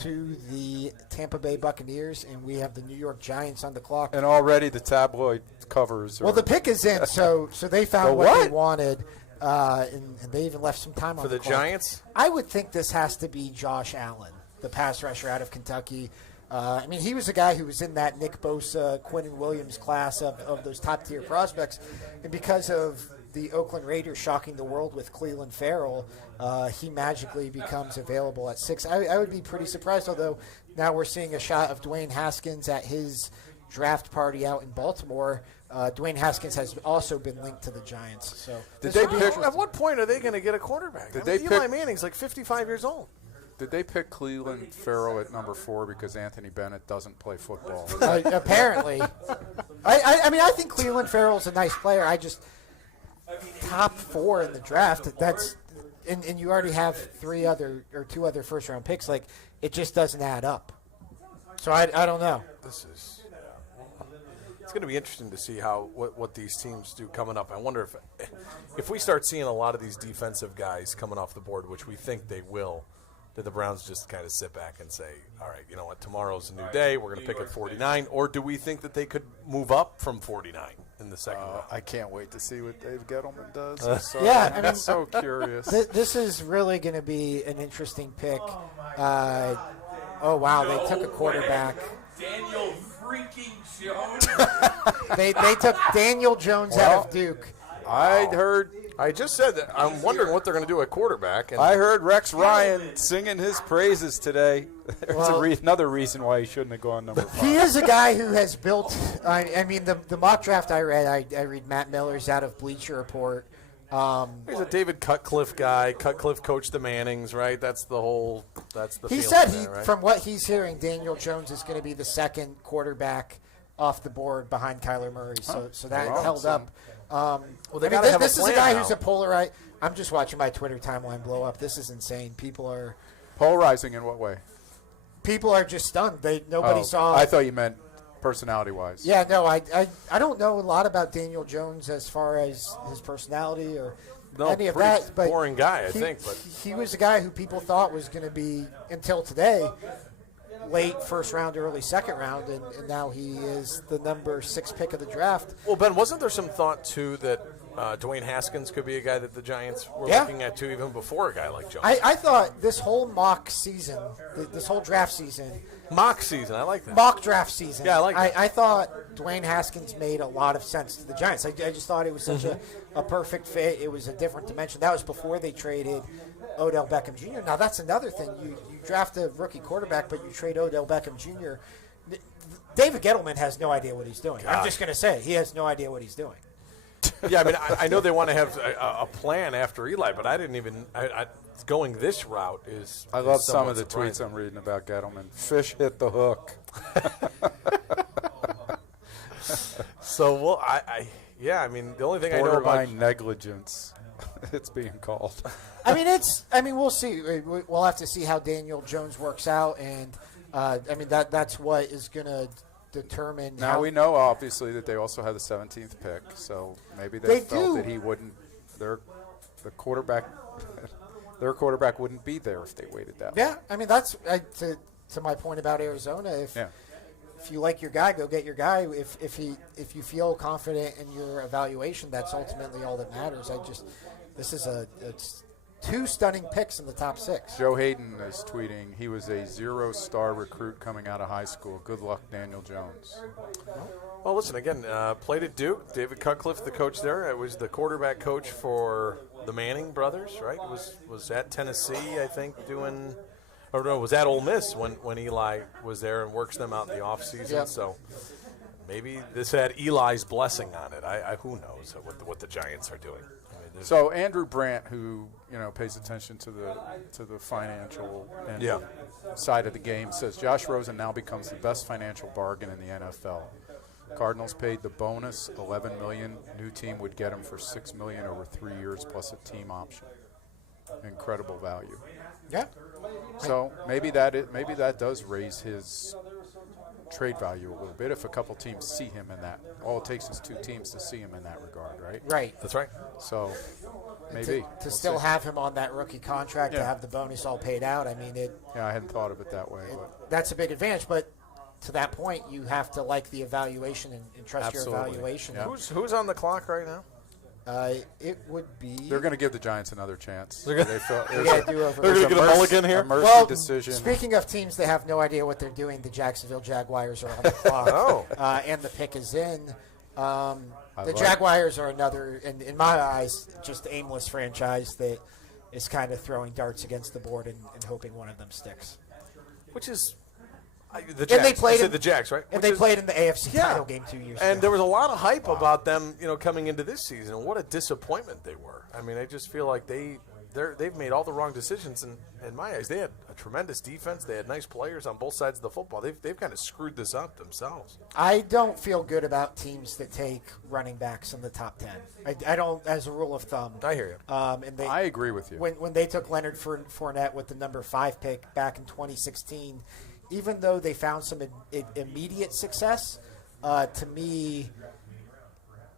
to the Tampa Bay Buccaneers, and we have the New York Giants on the clock. And already the tabloid covers. Well, the pick is in, so they found what they wanted, and they even left some time on the clock. Giants? I would think this has to be Josh Allen, the pass rusher out of Kentucky. He was a guy who was in that Nick Bosa, Quinnen Williams class of those top-tier prospects. And because of the Oakland Raiders shocking the world with Cleveland Farrell, he magically becomes available at 6. I would be pretty surprised, although now we're seeing a shot of Dwayne Haskins at his draft party out in Baltimore. Dwayne Haskins has also been linked to the Giants. So at what point are they going to get a quarterback? Eli Manning's like 55 years old. Did they pick Cleveland Farrell at number 4 because Anthony Bennett doesn't play football? Apparently. I think Cleveland Farrell's a nice player. Top 4 in the draft. And you already have 2 other first round picks. Like, it just doesn't add up. So I don't know. It's going to be interesting to see what these teams do coming up. I wonder if we start seeing a lot of these defensive guys coming off the board, which we think they will. Did the Browns just kind of sit back and say, all right, you know what, tomorrow's a new day, we're going to pick at 49? Or do we think that they could move up from 49 in the second round? I can't wait to see what Dave Gettleman does. I'm so curious. This is really going to be an interesting pick. They took a quarterback. Daniel freaking Jones. they took Daniel Jones out of Duke. I just said that. I'm wondering what they're going to do at quarterback. And I heard Rex Ryan singing his praises today. There's another reason why he shouldn't have gone number 5. He is a guy who has built. The mock draft I read. I read Matt Miller's out of Bleacher Report. He's a David Cutcliffe guy. Cutcliffe coached the Mannings, right? That's the He said from what he's hearing, Daniel Jones is going to be the second quarterback off the board behind Kyler Murray. So that held up. This is a guy who's a polarized. I'm just watching my Twitter timeline blow up. This is insane. People are polarizing in what way? People are just stunned. Nobody saw. I thought you meant personality-wise. Yeah, no, I don't know a lot about Daniel Jones as far as his personality or any of that. But boring guy, I think. But he was a guy who people thought was going to be until today. Late first round, early second round, and now he is the number 6 pick of the draft. Well, Ben, wasn't there some thought, too, that Dwayne Haskins could be a guy that the Giants were looking at, too, even before a guy like Jones? I thought this whole mock season, this whole draft season. Mock season, I like that. Mock draft season. Yeah, I like that. I thought Dwayne Haskins made a lot of sense to the Giants. I just thought it was such a perfect fit. It was a different dimension. That was before they traded Odell Beckham Jr. Now, that's another thing. You draft a rookie quarterback, but you trade Odell Beckham Jr. David Gettleman has no idea what he's doing. I'm just going to say, he has no idea what he's doing. Yeah, I know they want to have a plan after Eli, but I didn't even going this route is. I love some of the tweets I'm reading about Gettleman. Fish hit the hook. So the only thing I know about negligence, it's being called. We'll see. We'll have to see how Daniel Jones works out, and that's what is going to determine. Now we know obviously that they also have the 17th pick, so maybe they felt that he wouldn't. Their quarterback wouldn't be there if they waited that long. Yeah, I mean that's to my point about Arizona. If you like your guy, go get your guy. If you feel confident in your evaluation, that's ultimately all that matters. This is it's 2 stunning picks in the top 6. Joe Hayden is tweeting, he was a 0-star recruit coming out of high school. Good luck, Daniel Jones. Well, listen, again, played at Duke. David Cutcliffe, the coach there. It was the quarterback coach for the Manning brothers, right? Was at Tennessee, I think, was at Ole Miss when Eli was there and works them out in the offseason. Yep. So maybe this had Eli's blessing on it. Who knows what the Giants are doing. So Andrew Brandt, who pays attention to the financial side of the game, says Josh Rosen now becomes the best financial bargain in the NFL. Cardinals paid the bonus $11 million. New team would get him for $6 million over 3 years plus a team option. Incredible value. Yeah. So maybe that does raise his trade value a little bit if a couple teams see him in that. All it takes is 2 teams to see him in that regard, right? Right. That's right. So maybe to still have him on that rookie contract, to have the bonus all paid out. I mean, I hadn't thought of it that way. That's a big advantage, but to that point, you have to like the evaluation and trust your evaluation. Yeah. Who's on the clock right now? It would be. They're going to give the Giants another chance. They're going to get a mulligan here. A mercy decision. Speaking of teams that have no idea what they're doing, the Jacksonville Jaguars are on the clock. And the pick is in. The Jaguars are another, in my eyes, just aimless franchise that is kind of throwing darts against the board and hoping one of them sticks. Which is the Jags. They played the Jags, right? And they played in the AFC title game 2 years ago. And there was a lot of hype about them, coming into this season. And what a disappointment they were. I mean, I just feel like they've made all the wrong decisions. And in my eyes, they had a tremendous defense. They had nice players on both sides of the football. They've kind of screwed this up themselves. I don't feel good about teams that take running backs in the top 10. I don't, as a rule of thumb. I hear you. I agree with you. When they took Leonard Fournette with the number 5 pick back in 2016, even though they found some immediate success, to me,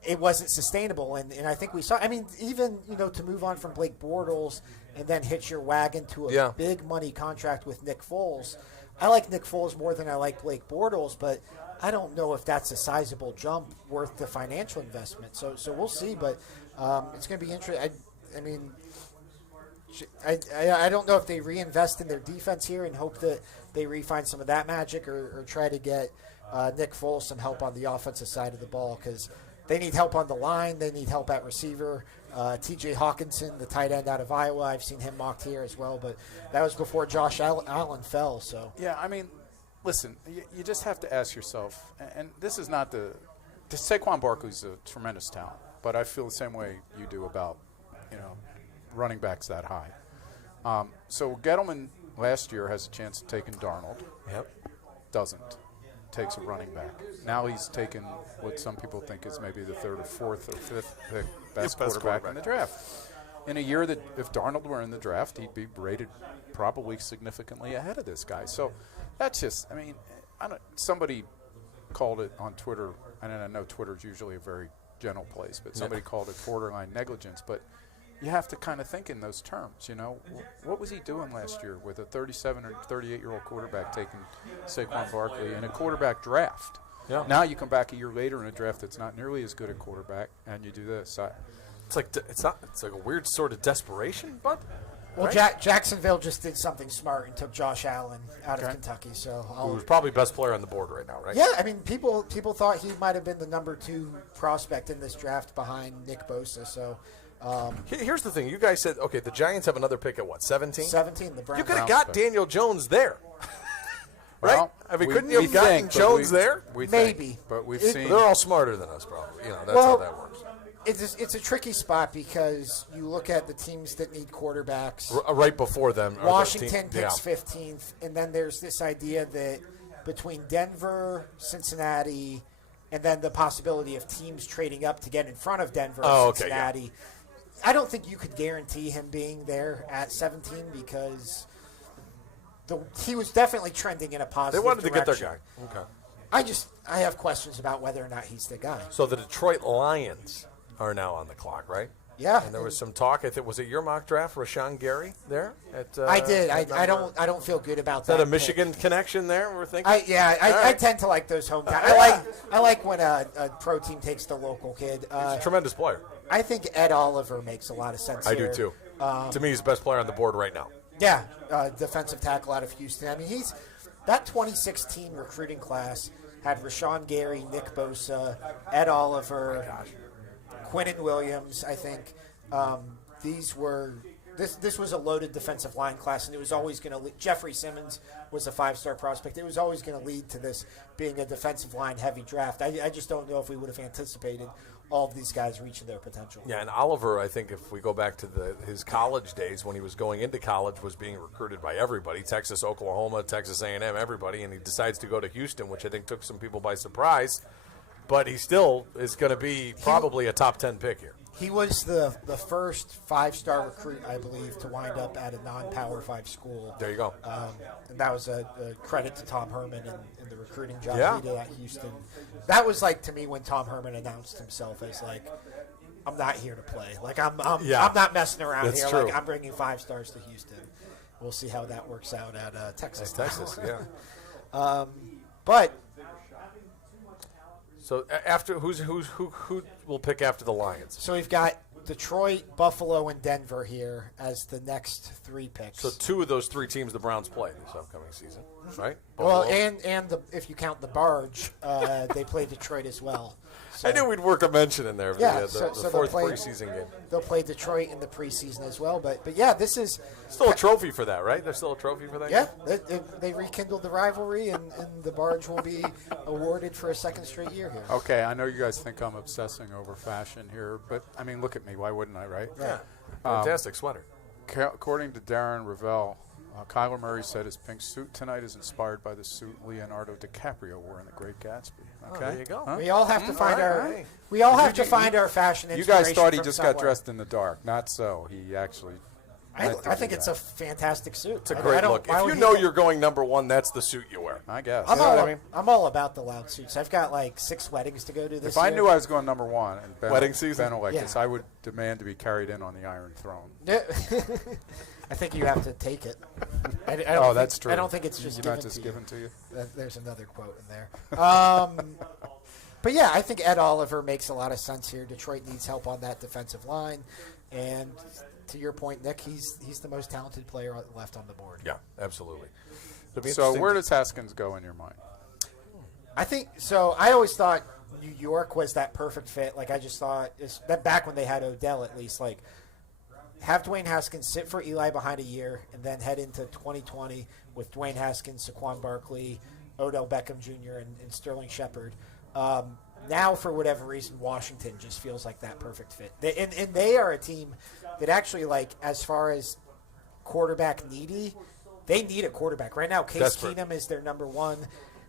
it wasn't sustainable. And I think we saw, even, to move on from Blake Bortles and then hitch your wagon to a big money contract with Nick Foles. I like Nick Foles more than I like Blake Bortles, but I don't know if that's a sizable jump worth the financial investment. So we'll see, but it's going to be interesting. I don't know if they reinvest in their defense here and hope that they refine some of that magic or try to get Nick Foles some help on the offensive side of the ball, because they need help on the line. They need help at receiver. T.J. Hawkinson, the tight end out of Iowa, I've seen him mocked here as well, but that was before Josh Allen fell. So yeah, listen, you just have to ask yourself, and this is not Saquon Barkley's a tremendous talent, but I feel the same way you do about running backs that high. So Gettleman last year has a chance of taking Darnold. Yep. Doesn't. Takes a running back. Now he's taken what some people think is maybe the 3rd or 4th or 5th pick, best quarterback in the draft. In a year that if Darnold were in the draft, he'd be rated probably significantly ahead of this guy. So that's just, somebody called it on Twitter, and I know Twitter's usually a very gentle place, but somebody called it borderline negligence. But you have to kind of think in those terms, What was he doing last year with a 37 or 38-year-old quarterback taking Saquon Barkley in a quarterback draft? Yeah. Now you come back a year later in a draft that's not nearly as good a quarterback, and you do this. It's like a weird sort of desperation, but. Well, right? Jacksonville just did something smart and took Josh Allen out of Kentucky. Who's probably best player on the board right now, right? Yeah, people thought he might have been the number 2 prospect in this draft behind Nick Bosa. So. Here's the thing. You guys said, okay, the Giants have another pick at what, 17? 17, the Browns. You could have got Daniel Jones there. Right? Well, couldn't you have gotten Jones there? Maybe. But we've seen. They're all smarter than us, probably. That's how that works. It's a tricky spot because you look at the teams that need quarterbacks. Right before them. Washington picks 15th, and then there's this idea that between Denver, Cincinnati, and then the possibility of teams trading up to get in front of Denver or Cincinnati. Yeah. I don't think you could guarantee him being there at 17 because he was definitely trending in a positive direction. They wanted to get their guy. Okay. I have questions about whether or not he's the guy. So the Detroit Lions are now on the clock, right? Yeah. And there was some talk. I think was it your mock draft, Rashawn Gary there? I did. I don't feel good about that. Is that a pick. Michigan connection there? We're thinking. I tend to like those hometown. I like when a pro team takes the local kid. He's a tremendous player. I think Ed Oliver makes a lot of sense. I here. do too. To me, he's the best player on the board right now. Yeah, defensive tackle out of Houston. I mean, that 2016 recruiting class had Rashawn Gary, Nick Bosa, Ed Oliver, Quinnen Williams. I think this was a loaded defensive line class, and it was always going to. Jeffrey Simmons was a 5-star prospect. It was always going to lead to this being a defensive line heavy draft. I just don't know if we would have anticipated all of these guys reaching their potential. Yeah, and Oliver, I think if we go back to his college days when he was going into college, was being recruited by everybody, Texas, Oklahoma, Texas A&M, everybody, and he decides to go to Houston, which I think took some people by surprise. But he still is going to be probably a top 10 pick here. He was the first 5-star recruit, I believe, to wind up at a non-Power 5 school. There you go. And that was a credit to Tom Herman and the recruiting job he did at Houston. That was like, to me, when Tom Herman announced himself as like, I'm not here to play. Like I'm not messing around That's here. true. Like I'm bringing 5 stars to Houston. We'll see how that works out at Texas. Texas, yeah. But. So after who will pick after the Lions? So we've got Detroit, Buffalo, and Denver here as the next 3 picks. So 2 of those 3 teams the Browns play this upcoming season, right? Well, Buffalo. and if you count the Barge, they play Detroit as well. So, I knew we'd work a mention in there. Yeah, the so fourth they'll play, preseason game. They'll play Detroit in the preseason as well. But yeah, this is Still a trophy for that, right? There's still a trophy for that. Yeah, game? they rekindled the rivalry, and the Barge will be awarded for a second straight year here. Okay, I know you guys think I'm obsessing over fashion here, but I mean, look at me. Why wouldn't I, right? Yeah. Fantastic sweater. According to Darren Ravel, Kyler Murray said his pink suit tonight is inspired by the suit Leonardo DiCaprio wore in The Great Gatsby. Okay, there you go. Huh? We all have to find all our right. we all have to find our fashion You inspiration. guys thought he from just somewhere. got dressed in the dark. Not so. He actually. I meant to think do it's that. a fantastic suit. It's a great look. why If would you he know go- you're going number 1, that's the suit you wear. I guess. I'm all about the loud suits. I've got like 6 weddings to go to this If I year. knew I was going number 1 and Ben Wedding season? Ben will like Yeah. this, I would demand to be carried in on the Iron Throne. I think you have to take it. I don't Oh, think, that's true. I don't think it's just You're given not just to given to you. There's another quote in there. But yeah, I think Ed Oliver makes a lot of sense here. Detroit needs help on that defensive line, and to your point, Nick, he's the most talented player left on the board. Yeah, absolutely. It'll be So interesting. where does Haskins go in your mind? I think so. I always thought New York was that perfect fit. Like I just thought that back when they had Odell, at least, like have Dwayne Haskins sit for Eli behind a year, and then head into 2020 with Dwayne Haskins, Saquon Barkley, Odell Beckham Jr., and Sterling Shepard. Now, for whatever reason, Washington just feels like that perfect fit. And they are a team that actually, like, as far as quarterback needy, they need a quarterback. Right now, Case Desperate. Keenum is their number 1.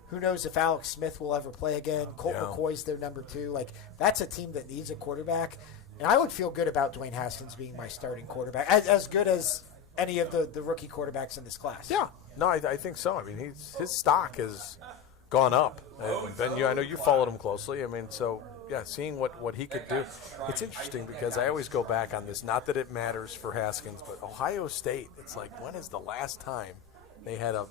Who knows if Alex Smith will ever play again? Colt McCoy's their number 2. Like, that's a team that needs a quarterback. And I would feel good about Dwayne Haskins being my starting quarterback, as good as any of the rookie quarterbacks in this class. Yeah. No, I think so. I mean, his stock has gone up. And Ben, I know you followed him closely. I mean, so, yeah, seeing what he could do. It's interesting because I always go back on this. Not that it matters for Haskins, but Ohio State, it's like, when is the last time they had a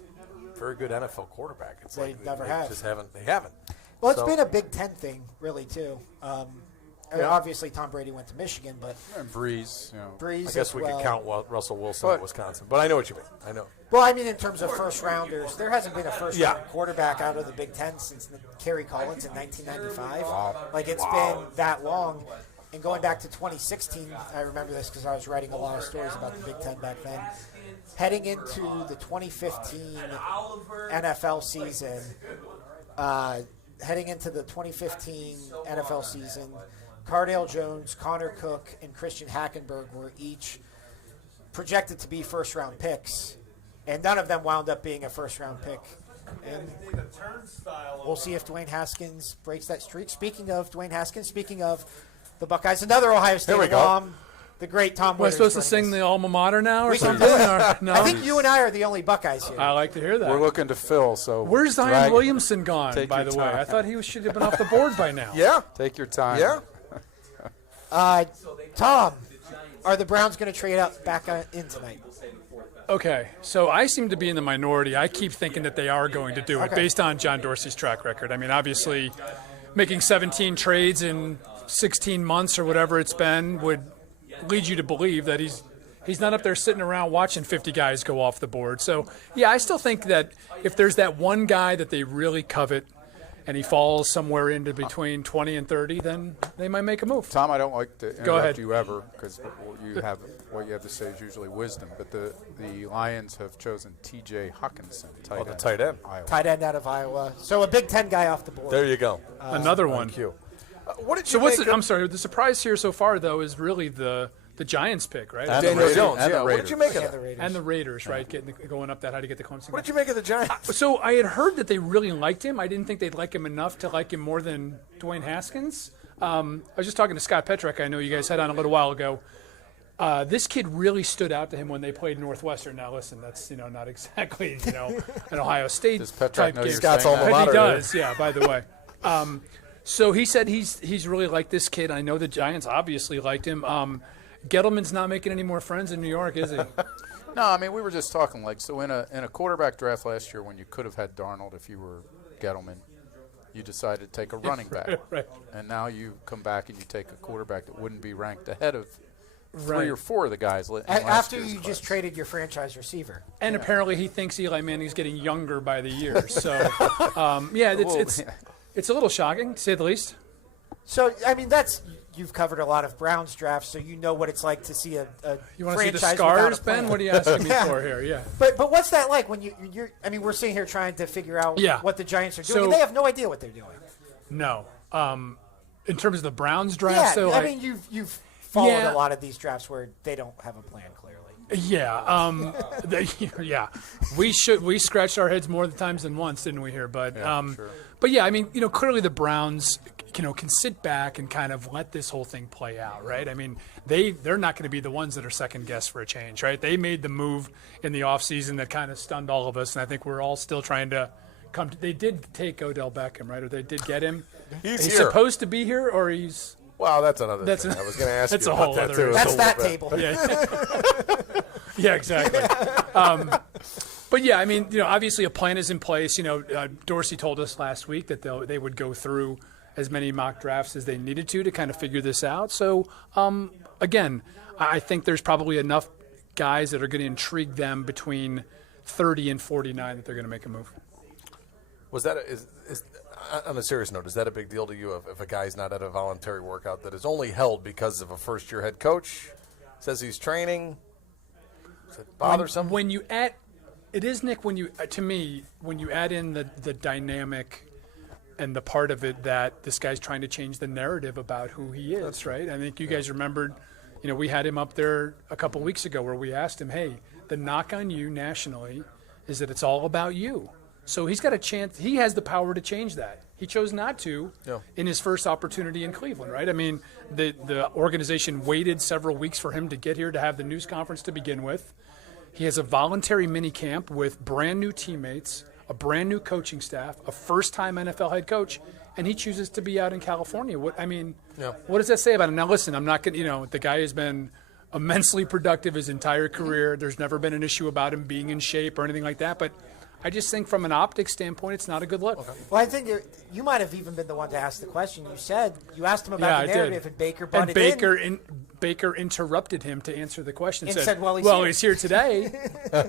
very good NFL quarterback? It's They like never they have. just haven't. They haven't. Well, it's So- been a Big Ten thing, really, too. I mean, obviously, Tom Brady went to Michigan, but And Breeze, you know. Breeze I guess as we well. could count Russell Wilson at Wisconsin. But I know what you mean. I know. Well, I mean, in terms of first-rounders, there hasn't been a first-round Yeah. quarterback out of the Big Ten since Kerry Collins in 1995. Like, it's been that long. And going back to 2016, I remember this because I was writing a lot of stories about the Big Ten back then. Heading into the 2015 NFL season, Cardale Jones, Connor Cook, and Christian Hackenberg were each projected to be first-round picks, and none of them wound up being a first-round pick. And we'll see if Dwayne Haskins breaks that streak. Speaking of Dwayne Haskins, speaking of the Buckeyes, another Ohio State Here we go. alum, The great Tom. Am I supposed to sing the alma mater now or something? Or, no? I think you and I are the only Buckeyes here. I like to hear that. We're looking to fill. So where's Zion Williamson gone? Take By your the way, time. I thought he should have been off the board by now. Yeah. Take your time. Yeah. Tom, are the Browns going to trade up back in tonight? Okay, so I seem to be in the minority. I keep thinking that they are going to do it based on John Dorsey's track record. I mean, obviously, making 17 trades in 16 months or whatever it's been would lead you to believe that he's not up there sitting around watching 50 guys go off the board. So, yeah, I still think that if there's that one guy that they really covet and he falls somewhere into between 20 and 30, then they might make a move. Tom, I don't like to Go ahead. interrupt you ever because what you have to say is usually wisdom. But the Lions have chosen T.J. Hawkinson, tight end. Iowa. Tight end out of Iowa. So a Big Ten guy off the board. There you go. Another one. Thank you. What did you So what's make I'm sorry, the surprise here so far, though, is really the Giants pick, right? And Daniel the Jones? and the Yeah. What did you make of And the that? Raiders. And the Raiders, right? Going up that high to get the Clemson. What did you make of the Giants? So I had heard that they really liked him. I didn't think they'd like him enough to like him more than Dwayne Haskins. I was just talking to Scott Petrek. I know you guys had on a little while ago. This kid really stood out to him when they played Northwestern. Now, listen, that's not exactly an Ohio State Does Petrek type know game. you're Scott's saying alma that? He mater. does, yeah. By the way, so he said he's really liked this kid. I know the Giants obviously liked him. Gettleman's not making any more friends in New York, is he? No, I mean we were just talking so in a quarterback draft last year when you could have had Darnold if you were Gettleman, you decided to take a running back, Right. and now you come back and you take a quarterback that wouldn't be ranked ahead of Right. 3 or 4 of the guys. After you just traded your franchise receiver. And apparently he thinks Eli Manning's getting younger by the year. So, it's a little shocking, to say the least. So, I mean, you've covered a lot of Browns drafts, so you know what it's like to see a You want to see the franchise without scars, a plan. Ben? What are you asking me Yeah. for here? Yeah. But what's that like when you're? I mean, we're sitting here trying to figure out Yeah. what the Giants are doing, So- and they have no idea what they're doing. No. In terms of the Browns draft, Yeah, so I like, mean, you've followed Yeah. a lot of these drafts where they don't have a plan clearly. yeah, yeah. We scratched our heads more times than once, didn't we? Here, but sure. but yeah, I mean, clearly the Browns, can sit back and kind of let this whole thing play out, right? I mean, they're not going to be the ones that are second guessed for a change, right? They made the move in the offseason that kind of stunned all of us, and I think we're all still trying to come to. They did take Odell Beckham, right? Or they did get him. He's He's here. supposed to be here, or he's. Well, that's another That's thing. a- I was going to ask that's you a about whole that other too. That's a that little bit. table. Yeah, exactly. But yeah, I mean, obviously a plan is in place. Dorsey told us last week that they would go through as many mock drafts as they needed to kind of figure this out. So, again, I think there's probably enough guys that are going to intrigue them between 30 and 49 that they're going to make a move. Was that is on a serious note? Is that a big deal to you if a guy's not at a voluntary workout that is only held because of a first-year head coach says he's training? Is it bothersome? When you add, it is, Nick. When you to me, when you add in the dynamic and the part of it that this guy's trying to change the narrative about who he is, right? I think you guys remembered, we had him up there a couple weeks ago where we asked him, hey, the knock on you nationally is that it's all about you. So he's got a chance. He has the power to change that. He chose not to in his first opportunity in Cleveland, right? I mean, the organization waited several weeks for him to get here to have the news conference to begin with. He has a voluntary mini camp with brand new teammates, a brand new coaching staff, a first-time NFL head coach, and he chooses to be out in California. What does that say about him? Now, listen, I'm not going to, the guy has been immensely productive his entire career. There's never been an issue about him being in shape or anything like that, but I just think from an optics standpoint, it's not a good look. Okay. Well, I think you might have even been the one to ask the question. You asked him about the narrative, and Baker butted in. Baker interrupted him to answer the question. And said, well, he's here today.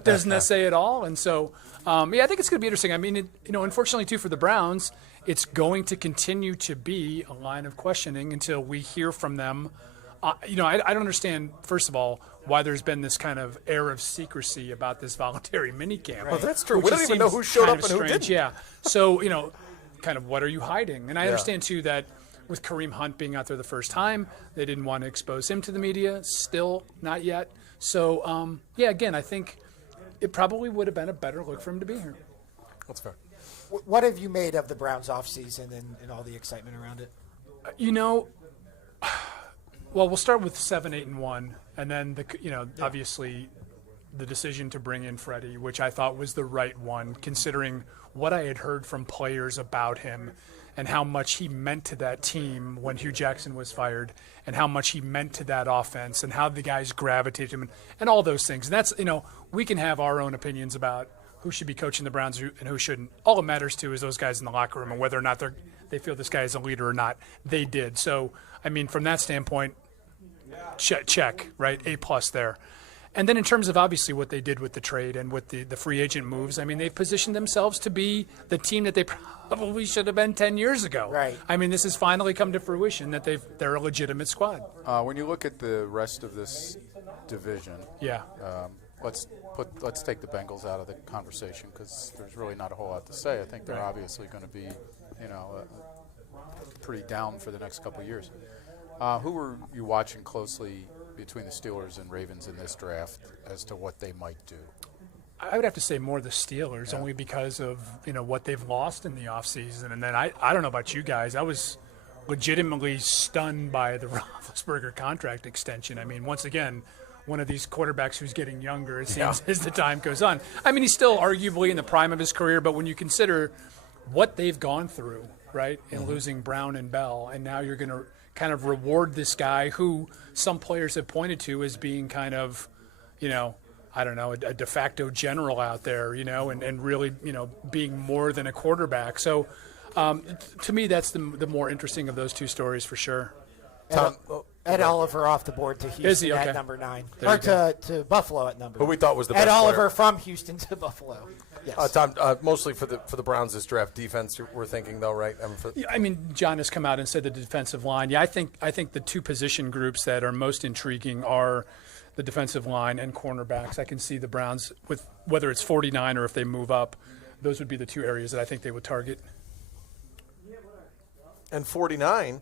Doesn't that say it all? And so, I think it's going to be interesting. I mean, unfortunately, too, for the Browns, it's going to continue to be a line of questioning until we hear from them. I don't understand, first of all, why there's been this kind of air of secrecy about this voluntary minicamp. Right. Oh, that's true. We don't even know who showed up and who didn't. Yeah. So, kind of what are you hiding? And I understand, too, that with Kareem Hunt being out there the first time, they didn't want to expose him to the media. Still not yet. So, again, I think it probably would have been a better look for him to be here. That's fair. What have you made of the Browns offseason and all the excitement around it? Well, we'll start with 7, 8, and 1, and then obviously the decision to bring in Freddie, which I thought was the right one, considering what I had heard from players about him and how much he meant to that team when Hugh Jackson was fired, and how much he meant to that offense, and how the guys gravitated him, and all those things. And that's, we can have our own opinions about who should be coaching the Browns and who shouldn't. All it matters to is those guys in the locker room and whether or not they feel this guy is a leader or not. They did. So, I mean, from that standpoint, check, right? A+ there. And then in terms of obviously what they did with the trade and with the free agent moves, I mean, they've positioned themselves to be the team that they probably should have been 10 years ago. Right. I mean, this has finally come to fruition that they're a legitimate squad. When you look at the rest of this division, yeah, let's take the Bengals out of the conversation because there's really not a whole lot to say. I think they're obviously going to be, pretty down for the next couple of years. Who were you watching closely between the Steelers and Ravens in this draft as to what they might do? I would have to say more the Steelers, only because of what they've lost in the offseason. And then I don't know about you guys, I was legitimately stunned by the Roethlisberger contract extension. I mean, once again, one of these quarterbacks who's getting younger, it seems, as the time goes on. I mean, he's still arguably in the prime of his career, but when you consider what they've gone through, right, in losing Brown and Bell, and now you're going to kind of reward this guy who some players have pointed to as being kind of, I don't know, a de facto general out there, and really, being more than a quarterback. So to me, that's the more interesting of those two stories for sure. Ed Oliver off the board to Houston Okay. at number 9. Or to Buffalo at number 9. Who we thought was the Ed best Oliver player. from Houston to Buffalo. Yes. Tom, mostly for the Browns this draft defense, we're thinking though, right? I mean, John has come out and said the defensive line. Yeah, I think the two position groups that are most intriguing are the defensive line and cornerbacks. I can see the Browns with whether it's 49 or if they move up, those would be the two areas that I think they would target. And 49,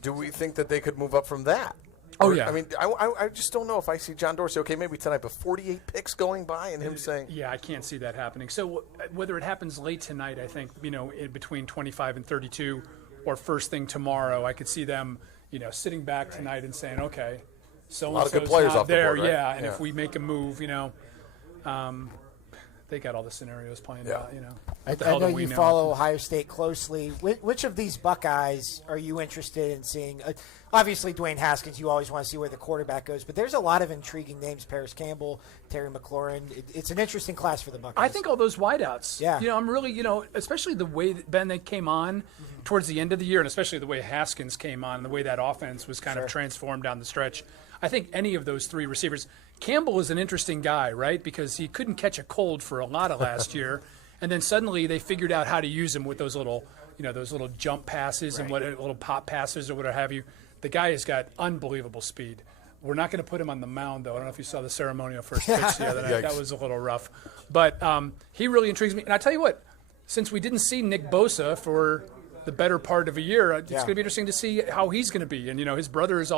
do we think that they could move up from that? Oh, yeah. I mean, I just don't know if I see John Dorsey, okay, maybe tonight, but 48 picks going by and him saying. Yeah, I can't see that happening. So whether it happens late tonight, I think, in between 25 and 32 or first thing tomorrow, I could see them, sitting back tonight and saying, okay, so-and-so's not there. Board, right? Yeah, and if we make a move, they got all the scenarios playing out, I know you follow Ohio State closely. Which of these Buckeyes are you interested in seeing? Obviously, Dwayne Haskins, you always want to see where the quarterback goes, but there's a lot of intriguing names, Paris Campbell, Terry McLaurin. It's an interesting class for the Buckeyes. I think all those wideouts. Yeah. I'm really, especially the way that Ben, they came on towards the end of the year, and especially the way Haskins came on and the way that offense was kind of transformed down the stretch. I think any of those three receivers. Campbell is an interesting guy, right, because he couldn't catch a cold for a lot of last year, and then suddenly they figured out how to use him with those little jump passes and little pop passes or whatever have you. The guy has got unbelievable speed. We're not going to put him on the mound, though. I don't know if you saw the ceremonial first pitch the other night. That was a little rough. But he really intrigues me. And I tell you what, since we didn't see Nick Bosa for the better part of a year, it's going to be interesting to see how he's going to be. And, his brother has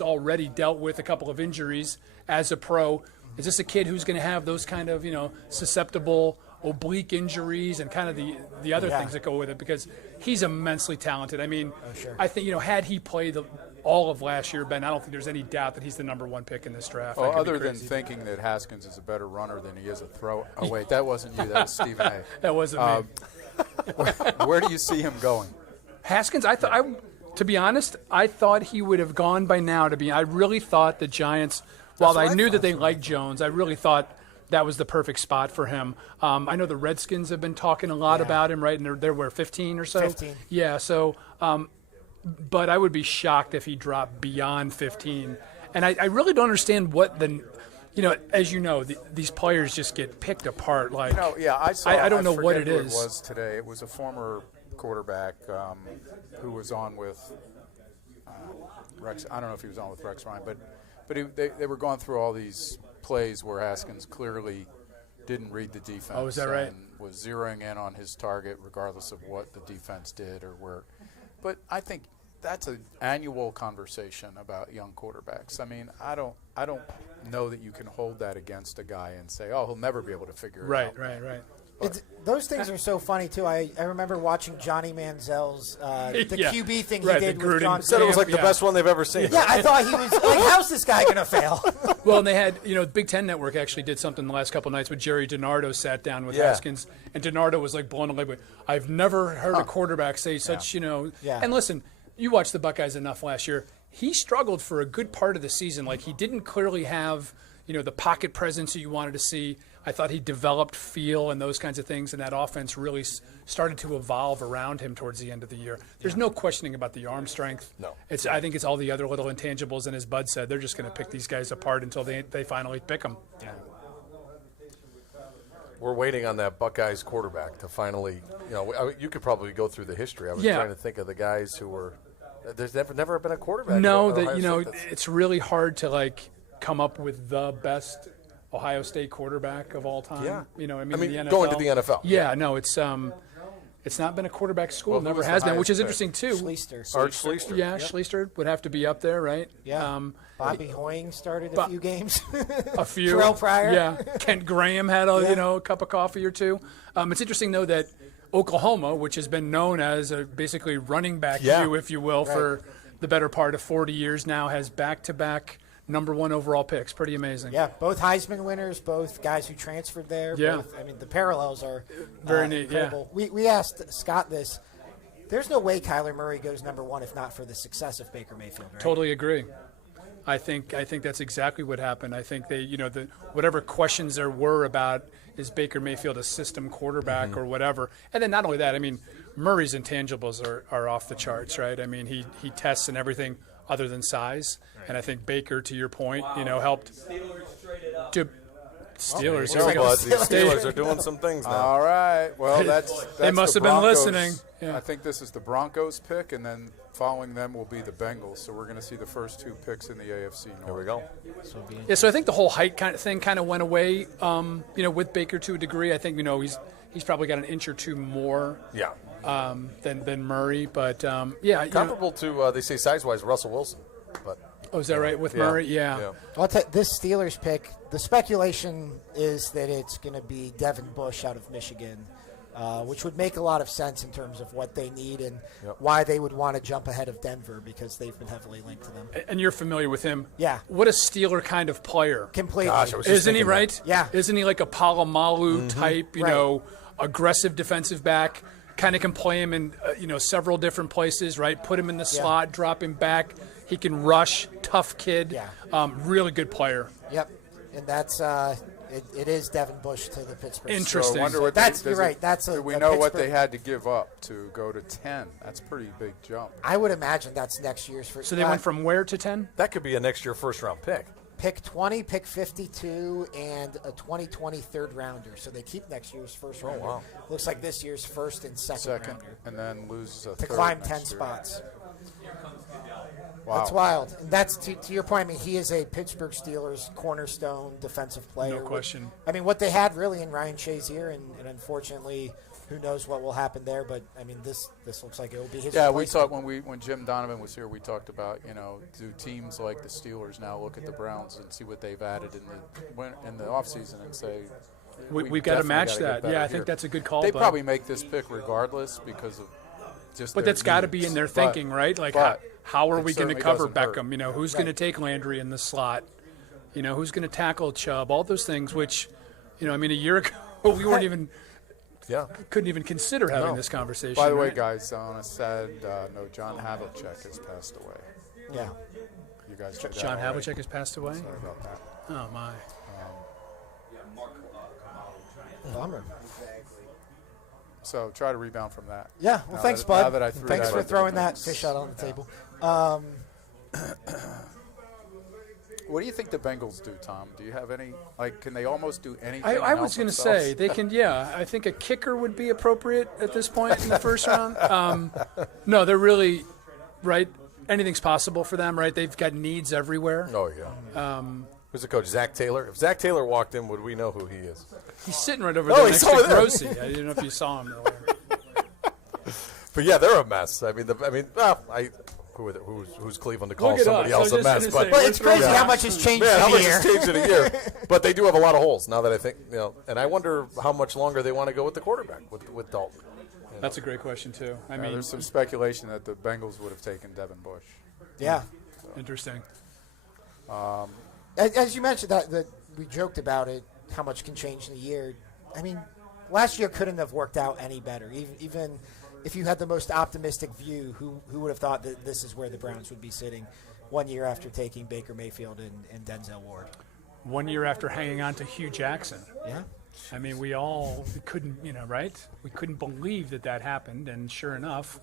already dealt with a couple of injuries as a pro. Is this a kid who's going to have those kind of, susceptible oblique injuries and kind of the other things that go with it? Because he's immensely talented. I mean, I think, had he played all of last year, Ben, I don't think there's any doubt that he's the number 1 pick in this draft. Well, other than thinking that Haskins is a better runner than he is a thrower. Oh, wait, that wasn't you. That was Stephen A. That wasn't me. Where do you see him going? Haskins, to be honest, I thought he would have gone by now. I really thought the Giants, while I knew that they liked Jones, I really thought that was the perfect spot for him. I know the Redskins have been talking a lot about him, right? And they're where, 15 or so? 15. Yeah, so, but I would be shocked if he dropped beyond 15. And I really don't understand what as you know, these players just get picked apart. Like, I don't know what it is. It was today. It was a former quarterback who was on with Rex. I don't know if he was on with Rex Ryan, but they were going through all these plays where Haskins clearly didn't read the defense. Oh, is that right? And was zeroing in on his target regardless of what the defense did or where. But I think that's an annual conversation about young quarterbacks. I mean, I don't know that you can hold that against a guy and say, oh, he'll never be able to figure it out. Right. Those things are so funny, too. I remember watching Johnny Manziel's the Yeah. QB thing Right, he did the with Gruden. John Said it was like the Yeah. best one they've ever seen. Yeah, I thought he was like, how's this guy going to fail? Well, and they had, Big Ten Network actually did something the last couple of nights with Jerry DiNardo sat down with Yeah. Haskins, and DiNardo was like blown away. I've never heard a quarterback say such, Yeah. And listen, you watched the Buckeyes enough last year. He struggled for a good part of the season. Like, he didn't clearly have, the pocket presence that you wanted to see. I thought he developed feel and those kinds of things, and that offense really started to evolve around him towards the end of the year. There's no questioning about the arm strength. No. I think it's all the other little intangibles, and as Bud said, they're just going to pick these guys apart until they finally pick them. Yeah. We're waiting on that Buckeyes quarterback to finally, you could probably go through the history. I was Yeah. trying to think of the guys who were. There's never been a quarterback. No, at Ohio State it's really hard to come up with the best Ohio State quarterback of all time. Yeah. In the NFL. going to the NFL. Yeah, no, it's not been a quarterback school. Well, who Never was the has been, highest which is pick? interesting too. Schleister. Art Schleister. Yeah, Schleister would have to be up there, right? Yeah. Bobby Hoying started a few games. A few. Terrell Pryor. Yeah. Kent Graham had a cup of coffee or two. It's interesting though that Oklahoma, which has been known as a basically running back U, if you will, for the better part of 40 years now, has back-to-back number 1 overall picks. Pretty amazing. Yeah, both Heisman winners, both guys who transferred there. Yeah. Both, the parallels are Very neat, incredible. We asked Scott this. There's no way Kyler Murray goes number 1 if not for the success of Baker Mayfield, right? Totally agree. I think that's exactly what happened. I think they, whatever questions there were about is Baker Mayfield a system quarterback or whatever, and then not only that, Murray's intangibles are off the charts, right? He tests and everything other than size, and I think Baker, to your point, helped. To Steelers, here we go. The Steelers are doing some things now. All right. Well, that's They must the have been Broncos. listening. Yeah. I think this is the Broncos pick, and then following them will be the Bengals. So we're going to see the first 2 picks in the AFC North. There we go. Yeah, so I think the whole height kind of thing kind of went away, with Baker to a degree. I think he's probably got an inch or 2 more Yeah. than Murray, but Comparable to, they say size-wise, Russell Wilson. But Oh, is that right with Murray? Yeah. Well, I'll tell you, this Steelers pick, the speculation is that it's going to be Devin Bush out of Michigan, which would make a lot of sense in terms of what they need and why they would want to jump ahead of Denver because they've been heavily linked to them. And you're familiar with him. Yeah. What a Steeler kind of player. Completely. Gosh, I was just Isn't he thinking right? that. Yeah. Isn't he like a Palomalu type, Right. Aggressive defensive back? Kind of can play him in, several different places, right? Put him in the slot, drop him back. He can rush, tough kid. Yeah. Really good player. Yep. And that's it is Devin Bush to the Pittsburgh. Interesting. So I wonder what That's they, you're right. That's a. do we a know what Pittsburgh- they had to give up to go to 10? That's a pretty big jump. I would imagine that's next year's first. So they went from where to 10? That could be a next year first-round pick. pick 20, pick 52, and a 2020 third rounder. So they keep next year's first rounder. wow. Looks like this year's first and second rounder and then lose a to third climb next 10 year. spots. Wow. That's wild. And that's to your point. I mean, he is a Pittsburgh Steelers cornerstone defensive player. No question. I mean, what they had really in Ryan Shazier, and unfortunately, who knows what will happen there. But I mean, this looks like it will be his. Yeah, we replacement. talked when Jim Donovan was here. We talked about do teams like the Steelers now look at the Browns and see what they've added in the offseason and say We've got to definitely match gotta get that. better Yeah, I here. think that's a good call. They Bud. probably make this pick regardless because of just. But their that's got to be needs. in their But- thinking, right? Like, but how are it we going to certainly cover doesn't hurt. Beckham? Who's going to take Landry in the slot? Who's going to tackle Chubb? All those things, which, I mean, a year ago we weren't even, couldn't even consider having this conversation. By the way, right? guys, on a sad note, John Havlicek has passed away. Yeah. You guys did that John already. Havlicek has passed away. Sorry about that. Oh my! Bummer. So try to rebound from that. Yeah. Well, Now thanks, that- Bud. now that I threw Thanks that for at the throwing that mix. fish out on the table. What do you think the Bengals do, Tom? Do you have any? Can they almost do anything? I and was help going to themselves? say they can. Yeah, I think a kicker would be appropriate at this point in the first round. No, they're really right. Anything's possible for them, right? They've got needs everywhere. Oh, yeah. Who's the coach? Zach Taylor? If Zach Taylor walked in, would we know who he is? He's sitting right over there he's next to over there. Grossi. I didn't know if you saw him earlier. But, yeah, they're a mess. I mean, who's Cleveland to call Look at somebody us. else I a was mess. just But gonna But say, it's crazy Yeah. how much has changed man, how in a much year. has changed in a year? But they do have a lot of holes now that I think, and I wonder how much longer they want to go with the quarterback with Dalton. That's a great question too. I mean, there's some speculation that the Bengals would have taken Devin Bush. Yeah. interesting. As you mentioned, that we joked about it, how much can change in a year. I mean, last year couldn't have worked out any better. Even if you had the most optimistic view, who would have thought that this is where the Browns would be sitting 1 year after taking Baker Mayfield and Denzel Warden? 1 year after hanging on to Hugh Jackson. Yeah. I mean, we couldn't, right? We couldn't believe that happened, and sure enough,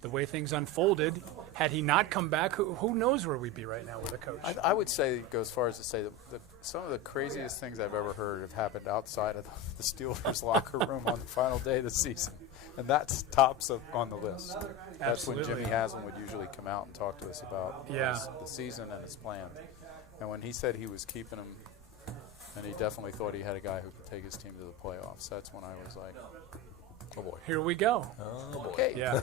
the way things unfolded, had he not come back, who knows where we'd be right now with a coach? I would say, go as far as to say that some of the craziest things I've ever heard have happened outside of the Steelers locker room on the final day of the season, and that's tops on the list. That's when Absolutely. Jimmy Haslam would usually come out and talk to us about the season and his plan. And when he said he was keeping him, and he definitely thought he had a guy who could take his team to the playoffs, that's when I was like, oh boy. Here we go. Oh boy. Okay. Yeah.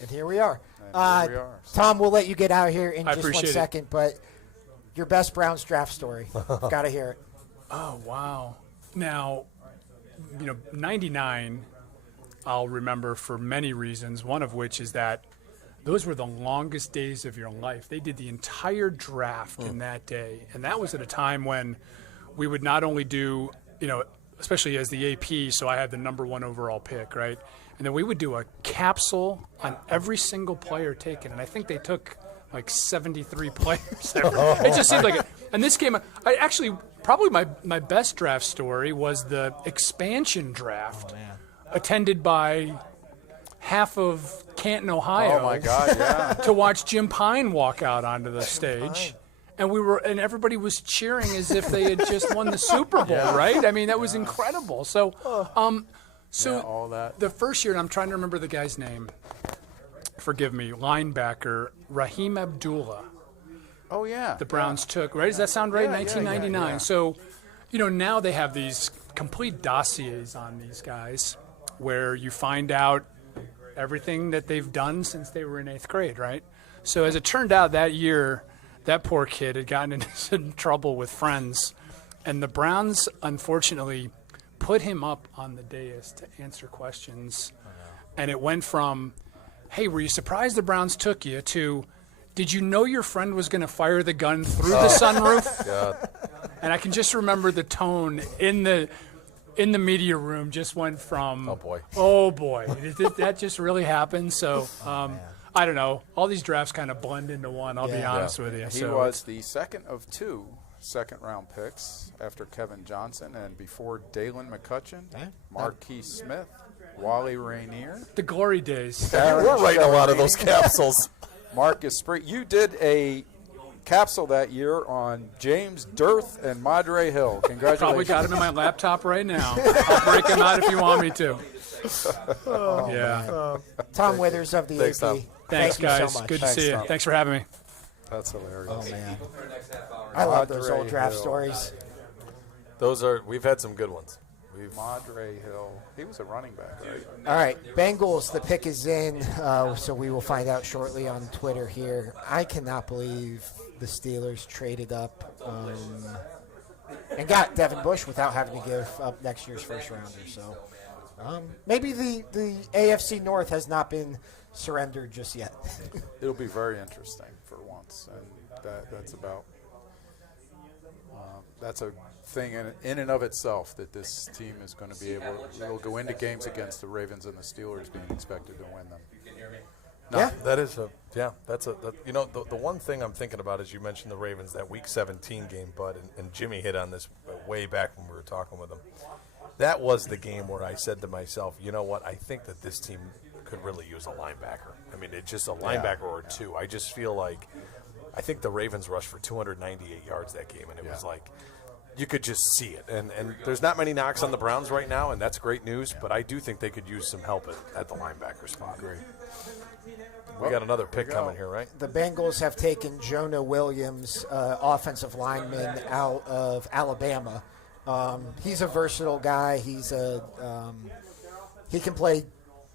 And here we are. And here we are. Tom, we'll let you get out of here in I just 1 appreciate it. second, but your best Browns draft story. Got to hear it. Oh, wow. Now, 99, I'll remember for many reasons, one of which is that those were the longest days of your life. They did the entire draft in that day. And that was at a time when we would not only do, especially as the AP, so I had the number 1 overall pick, right? And then we would do a capsule on every single player taken. And I think they took like 73 players. It just seemed like it. And this came, I actually, probably my best draft story was the expansion draft attended by half of Canton, Ohio. Oh my God, yeah. To watch Jim Pine walk out onto the stage. And everybody was cheering as if they had just won the Super Bowl, right? I mean, that was incredible. So, all that. the first year, and I'm trying to remember the guy's name. Forgive me, linebacker Raheem Abdullah. Oh yeah. The Browns took, right? Does that sound right? Yeah, 1999. yeah. So, now they have these complete dossiers on these guys where you find out everything that they've done since they were in 8th grade, right? So as it turned out that year, that poor kid had gotten into some trouble with friends, and the Browns, unfortunately, put him up on the dais to answer questions. And it went from, hey, were you surprised the Browns took you, to, did you know your friend was going to fire the gun through the sunroof? God. And I can just remember the tone in the media room just went from, oh boy, did that just really happen? So I don't know. All these drafts kind of blend into one, I'll be honest with you. He was the second of 2 second-round picks after Kevin Johnson and before Dalen McCutcheon, Marquise Smith, Wally Rainier. The glory days. We're writing a lot of those capsules. Marcus Spree. You did a capsule that year on James Dearth and Madre Hill. Congratulations. Probably got him in my laptop right now. I'll break him out if you want me to. Tom Withers of the Thanks, AP. Tom. Thanks, Thank you guys. so much. Good to see you. Tom. Thanks for having me. That's hilarious. Oh, man. I love those Madre old draft Hill. stories. We've had some good ones. Madre Hill. He was a running back, right? All right, Bengals, the pick is in, so we will find out shortly on Twitter here. I cannot believe the Steelers traded up and got Devin Bush without having to give up next year's first rounder. So maybe the AFC North has not been surrendered just yet. It'll be very interesting for once, and that's about that's a thing in and of itself that this team is going to be able. Will go into games against the Ravens and the Steelers being expected to win them. That is the one thing I'm thinking about is you mentioned the Ravens, that Week 17 game, Bud, and Jimmy hit on this way back when we were talking with him. That was the game where I said to myself, you know what, I think that this team could really use a linebacker. I mean, it's just a linebacker or two. I just feel like I think the Ravens rushed for 298 yards that game, and it was like you could just see it. And there's not many knocks on the Browns right now, and that's great news, but I do think they could use some help at the linebacker spot. Great. We got another pick coming here, right? The Bengals have taken Jonah Williams, offensive lineman out of Alabama. He's a versatile guy. He can play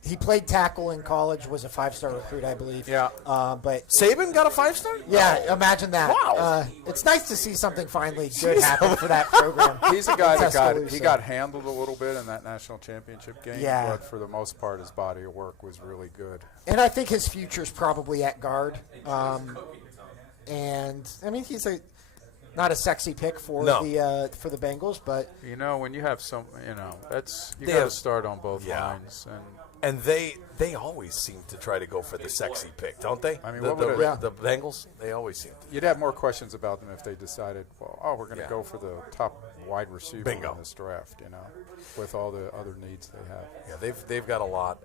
he played tackle in college, was a 5-star recruit, I believe. Yeah. But Saban got a 5-star? yeah, imagine that. Wow. It's nice to see something finally good happen for that program. He's a guy that Tuscaloosa. got handled a little bit in that national championship game. Yeah. But for the most part, his body of work was really good. And I think his future's probably at guard. And I mean, he's not a sexy pick for the Bengals, but When you have some, that's you They got to have- start on both Yeah. lines. And they always seem to try to go for the sexy pick, don't they? I mean, the Bengals, they always seem to. You'd have more questions about them if they decided, we're going to Yeah. go for the top wide receiver Bingo. in this draft, with all the other needs they have. Yeah, they've got a lot.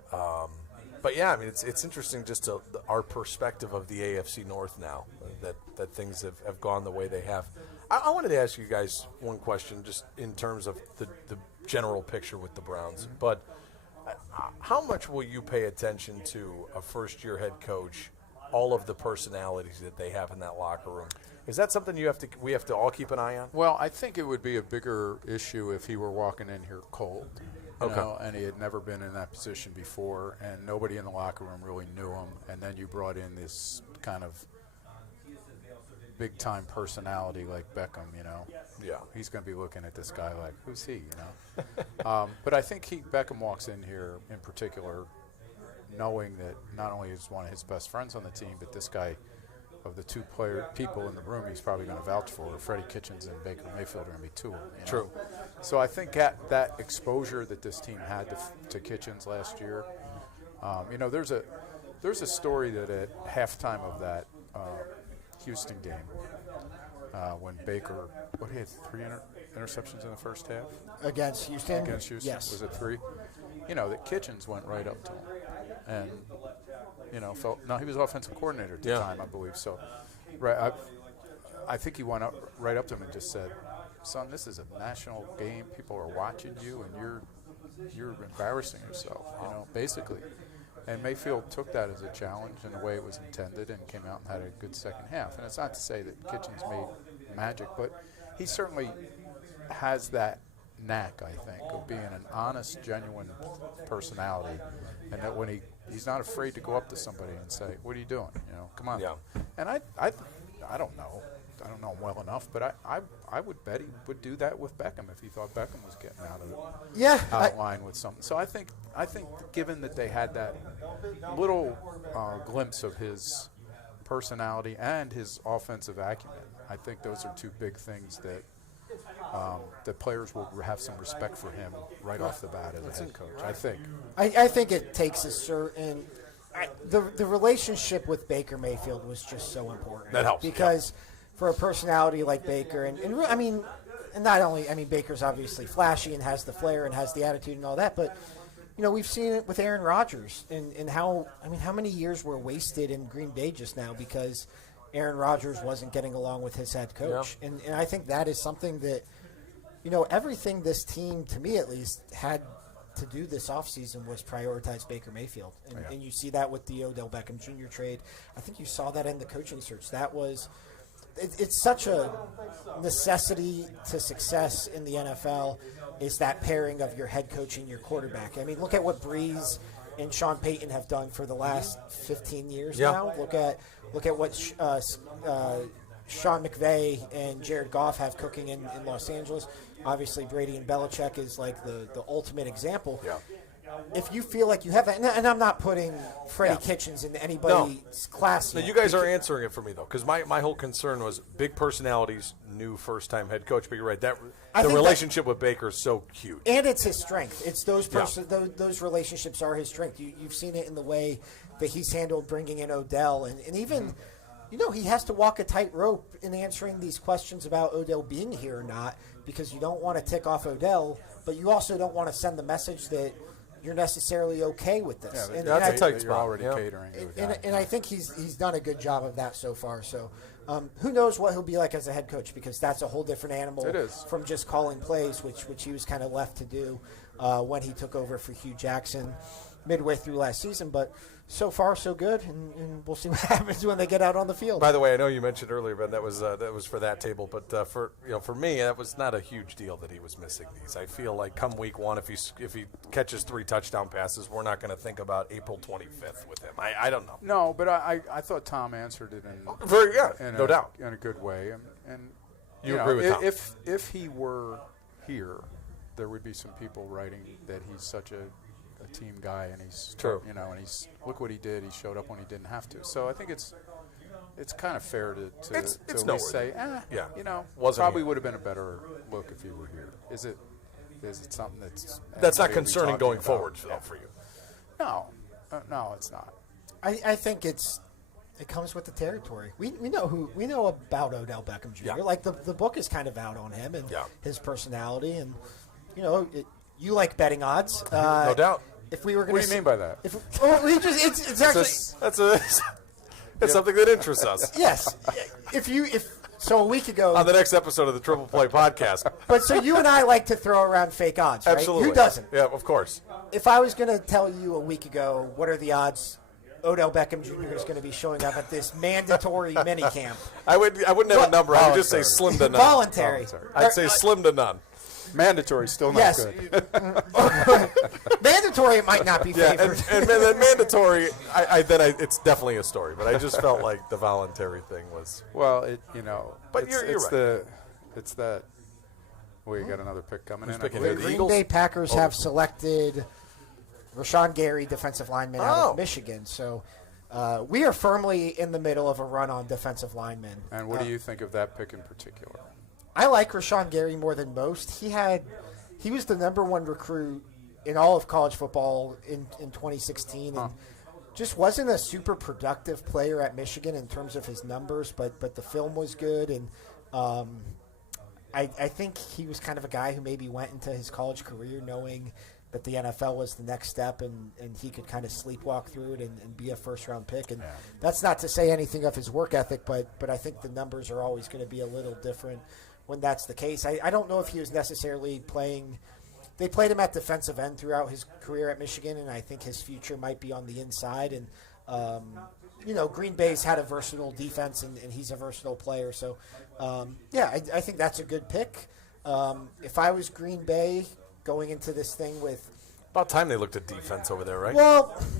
But yeah, I mean, it's interesting just our perspective of the AFC North now that things have gone the way they have. I wanted to ask you guys one question, just in terms of the general picture with the Browns. But how much will you pay attention to a first-year head coach, all of the personalities that they have in that locker room? Is that something we have to all keep an eye on? Well, I think it would be a bigger issue if he were walking in here cold. And he had never been in that position before, and nobody in the locker room really knew him. And then you brought in this kind of big-time personality like Beckham, Yeah. He's going to be looking at this guy like, who's he, But I think Beckham walks in here in particular knowing that not only is one of his best friends on the team, but this guy, of the two people in the room, he's probably going to vouch for. Freddie Kitchens and Baker Mayfield are going to be two of them. True. So I think that exposure that this team had to Kitchens last year, there's a story that at halftime of that Houston game, when Baker, he had 3 interceptions in the first half? against Houston. Against Houston? Yes. Was it 3? That Kitchens went right up to him. And, he was offensive coordinator at the time, I believe. So, right, I think he went right up to him and just said, son, this is a national game. People are watching you, and you're embarrassing yourself, basically. And Mayfield took that as a challenge in the way it was intended and came out and had a good second half. And it's not to say that Kitchens made magic, but he certainly has that knack, I think, of being an honest, genuine personality, and that when he's not afraid to go up to somebody and say, "What are you doing? Come on." Yeah. And I don't know. I don't know him well enough, but I would bet he would do that with Beckham if he thought Beckham was getting out of line with something. So I think given that they had that little glimpse of his personality and his offensive acumen, I think those are two big things that the players will have some respect for him right off the bat as a head coach. I think. I think it takes a certain. The relationship with Baker Mayfield was just so important. That helps because for a personality like Baker, and not only Baker's obviously flashy and has the flair and has the attitude and all that, but we've seen it with Aaron Rodgers and how many years were wasted in Green Bay just now because Aaron Rodgers wasn't getting along with his head coach. Yeah. And I think that is something that, everything this team, to me at least, had to do this offseason was prioritize Baker Mayfield. And you see that with the Odell Beckham Jr. trade. I think you saw that in the coaching search. That was it's such a necessity to success in the NFL is that pairing of your head coach and your quarterback. I mean, look at what Breeze and Sean Payton have done for the last 15 years now. Look at what Sean McVay and Jared Goff have cooking in Los Angeles. Obviously, Brady and Belichick is like the ultimate example. Yeah. If you feel like you have that, and I'm not putting Freddie Kitchens in anybody's class yet. No, you guys are answering it for me, though, because my whole concern was big personalities, new first-time head coach. But you're right, the relationship with Baker is so huge. And it's his strength. It's those relationships are his strength. You've seen it in the way that he's handled bringing in Odell. And even, he has to walk a tightrope in answering these questions about Odell being here or not, because you don't want to tick off Odell, but you also don't want to send the message that you're necessarily okay with this. Yeah, and that's I, a tight spot. You're already catering to a guy. And I think he's done a good job of that so far. So who knows what he'll be like as a head coach, because that's a whole different animal from just calling plays, which he was kind of left to do when he took over for Hugh Jackson. midway through last season, but so far so good, and we'll see what happens when they get out on the field. By the way, I know you mentioned earlier, Ben, that was for that table, but for me, that was not a huge deal that he was missing these. I feel like come week one, if he catches 3 touchdown passes, we're not going to think about April 25th with him. I don't know. No, but I thought Tom answered it no doubt, in a good way, and you agree with Tom. If he were here, there would be some people writing that he's such a team guy, and he's true. And he's look what he did. He showed up when he didn't have to. So I think it's kind of fair to at least say, probably would have been a better look if he were here. Is it something that's not concerning going forward for you? No, it's not. I think it comes with the territory. We know about Odell Beckham Jr. Yeah. Like the book is kind of out on him and his personality, and you like betting odds. No doubt. If we were going what do you mean by that? It's actually that's something that interests us. Yes. So a week ago on the next episode of the Triple Play podcast. But so you and I like to throw around fake odds, right? Absolutely. Who doesn't? Yeah, of course. If I was going to tell you a week ago, what are the odds Odell Beckham Jr. is going to be showing up at this mandatory minicamp? I wouldn't have a number. I would just say slim to none. Voluntary. I'd say slim to none. Mandatory, still not good. Mandatory, it might not be favored. And then mandatory, it's definitely a story. But I just felt like the voluntary thing was. Well, But you're right. It's that. We got another pick coming in. picking The the Green Eagles? Bay Packers have selected Rashawn Gary, defensive lineman out of Michigan. So we are firmly in the middle of a run on defensive linemen. And what do you think of that pick in particular? I like Rashawn Gary more than most. He was the number 1 recruit in all of college football in 2016, and just wasn't a super productive player at Michigan in terms of his numbers, but the film was good, and I think he was kind of a guy who maybe went into his college career knowing that the NFL was the next step, and he could kind of sleepwalk through it and be a first-round pick. And that's not to say anything of his work ethic, but I think the numbers are always going to be a little different when that's the case. I don't know if he was necessarily playing – they played him at defensive end throughout his career at Michigan, and I think his future might be on the inside. And, Green Bay's had a versatile defense, and he's a versatile player. So, I think that's a good pick. If I was Green Bay going into this thing with – About time they looked at defense over there, right? Well –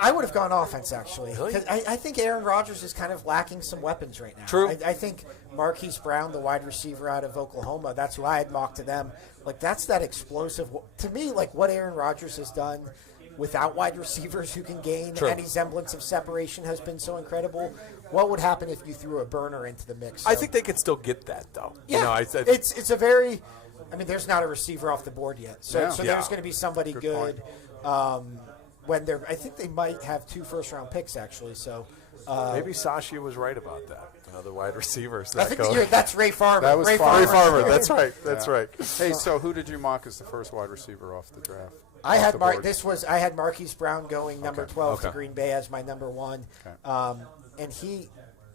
I would have gone offense, actually. Really? 'Cause I think Aaron Rodgers is kind of lacking some weapons right now. True. I think Marquise Brown, the wide receiver out of Oklahoma, that's who I had mocked to them. Like, that's that explosive. To me, like, what Aaron Rodgers has done without wide receivers who can gain any semblance of separation has been so incredible. What would happen if you threw a burner into the mix? So, I think they could still get that, though. Yeah, it's a very – I mean, there's not a receiver off the board yet. So there's going to be somebody good. I think they might have 2 first-round picks, actually. So maybe Sashi was right about that. The wide receivers. I think that's Ray Farmer. That was Ray Farmer. That's right. That's right. Hey, so who did you mock as the first wide receiver off the draft? I had Marquise Brown going number 12 to Green Bay as my number 1, and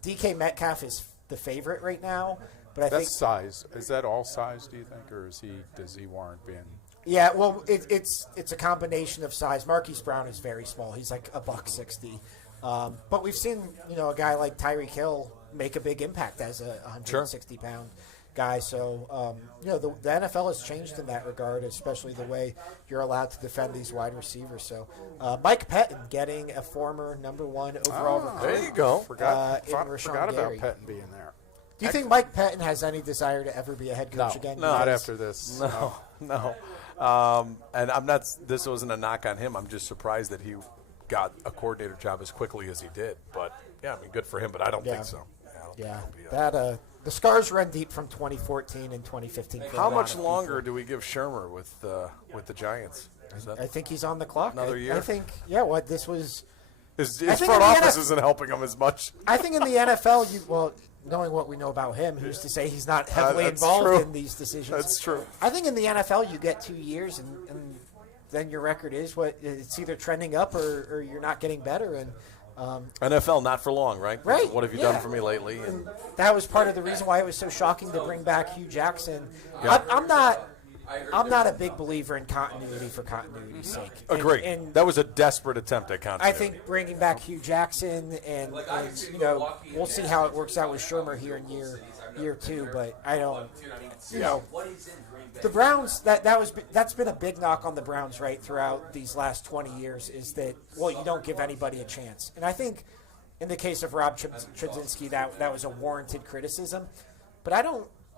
DK Metcalf is the favorite right now. But I think size. Is that all size? Do you think, or does he warrant being? Yeah, well, it's a combination of size. Marquise Brown is very small. He's like $160. But we've seen, a guy like Tyreek Hill make a big impact as a 160-pound guy. So, the NFL has changed in that regard, especially the way you're allowed to defend these wide receivers. So, Mike Pettin getting a former number 1 overall recruit. There you go. Forgot about Pettin being there. Do you think Mike Pettin has any desire to ever be a head coach again? No, not after this. No. And I'm not. This wasn't a knock on him. I'm just surprised that he got a coordinator job as quickly as he did. But good for him. But I don't think so. The scars run deep from 2014 and 2015. How much longer do we give Shermer with the Giants? I think he's on the clock. Another year. I think. This was. His front office isn't helping him as much. I think in the NFL, knowing what we know about him, who's to say he's not heavily involved in these decisions? That's true. I think in the NFL, you get 2 years, and then your record is it's either trending up or you're not getting better. And NFL, not for long, right? Right. What have you done for me lately? And that was part of the reason why it was so shocking to bring back Hugh Jackson. Yeah. I'm not I'm not a big believer in continuity for continuity's sake. Agree. And that was a desperate attempt at continuity. I think bringing back Hugh Jackson and you know, we'll see how it works out with Shermer here in year 2, but I don't, you know, the Browns, that's been a big knock on the Browns right throughout these last 20 years is that, well, you don't give anybody a chance. And I think in the case of Rob Chudzinski, that was a warranted criticism. But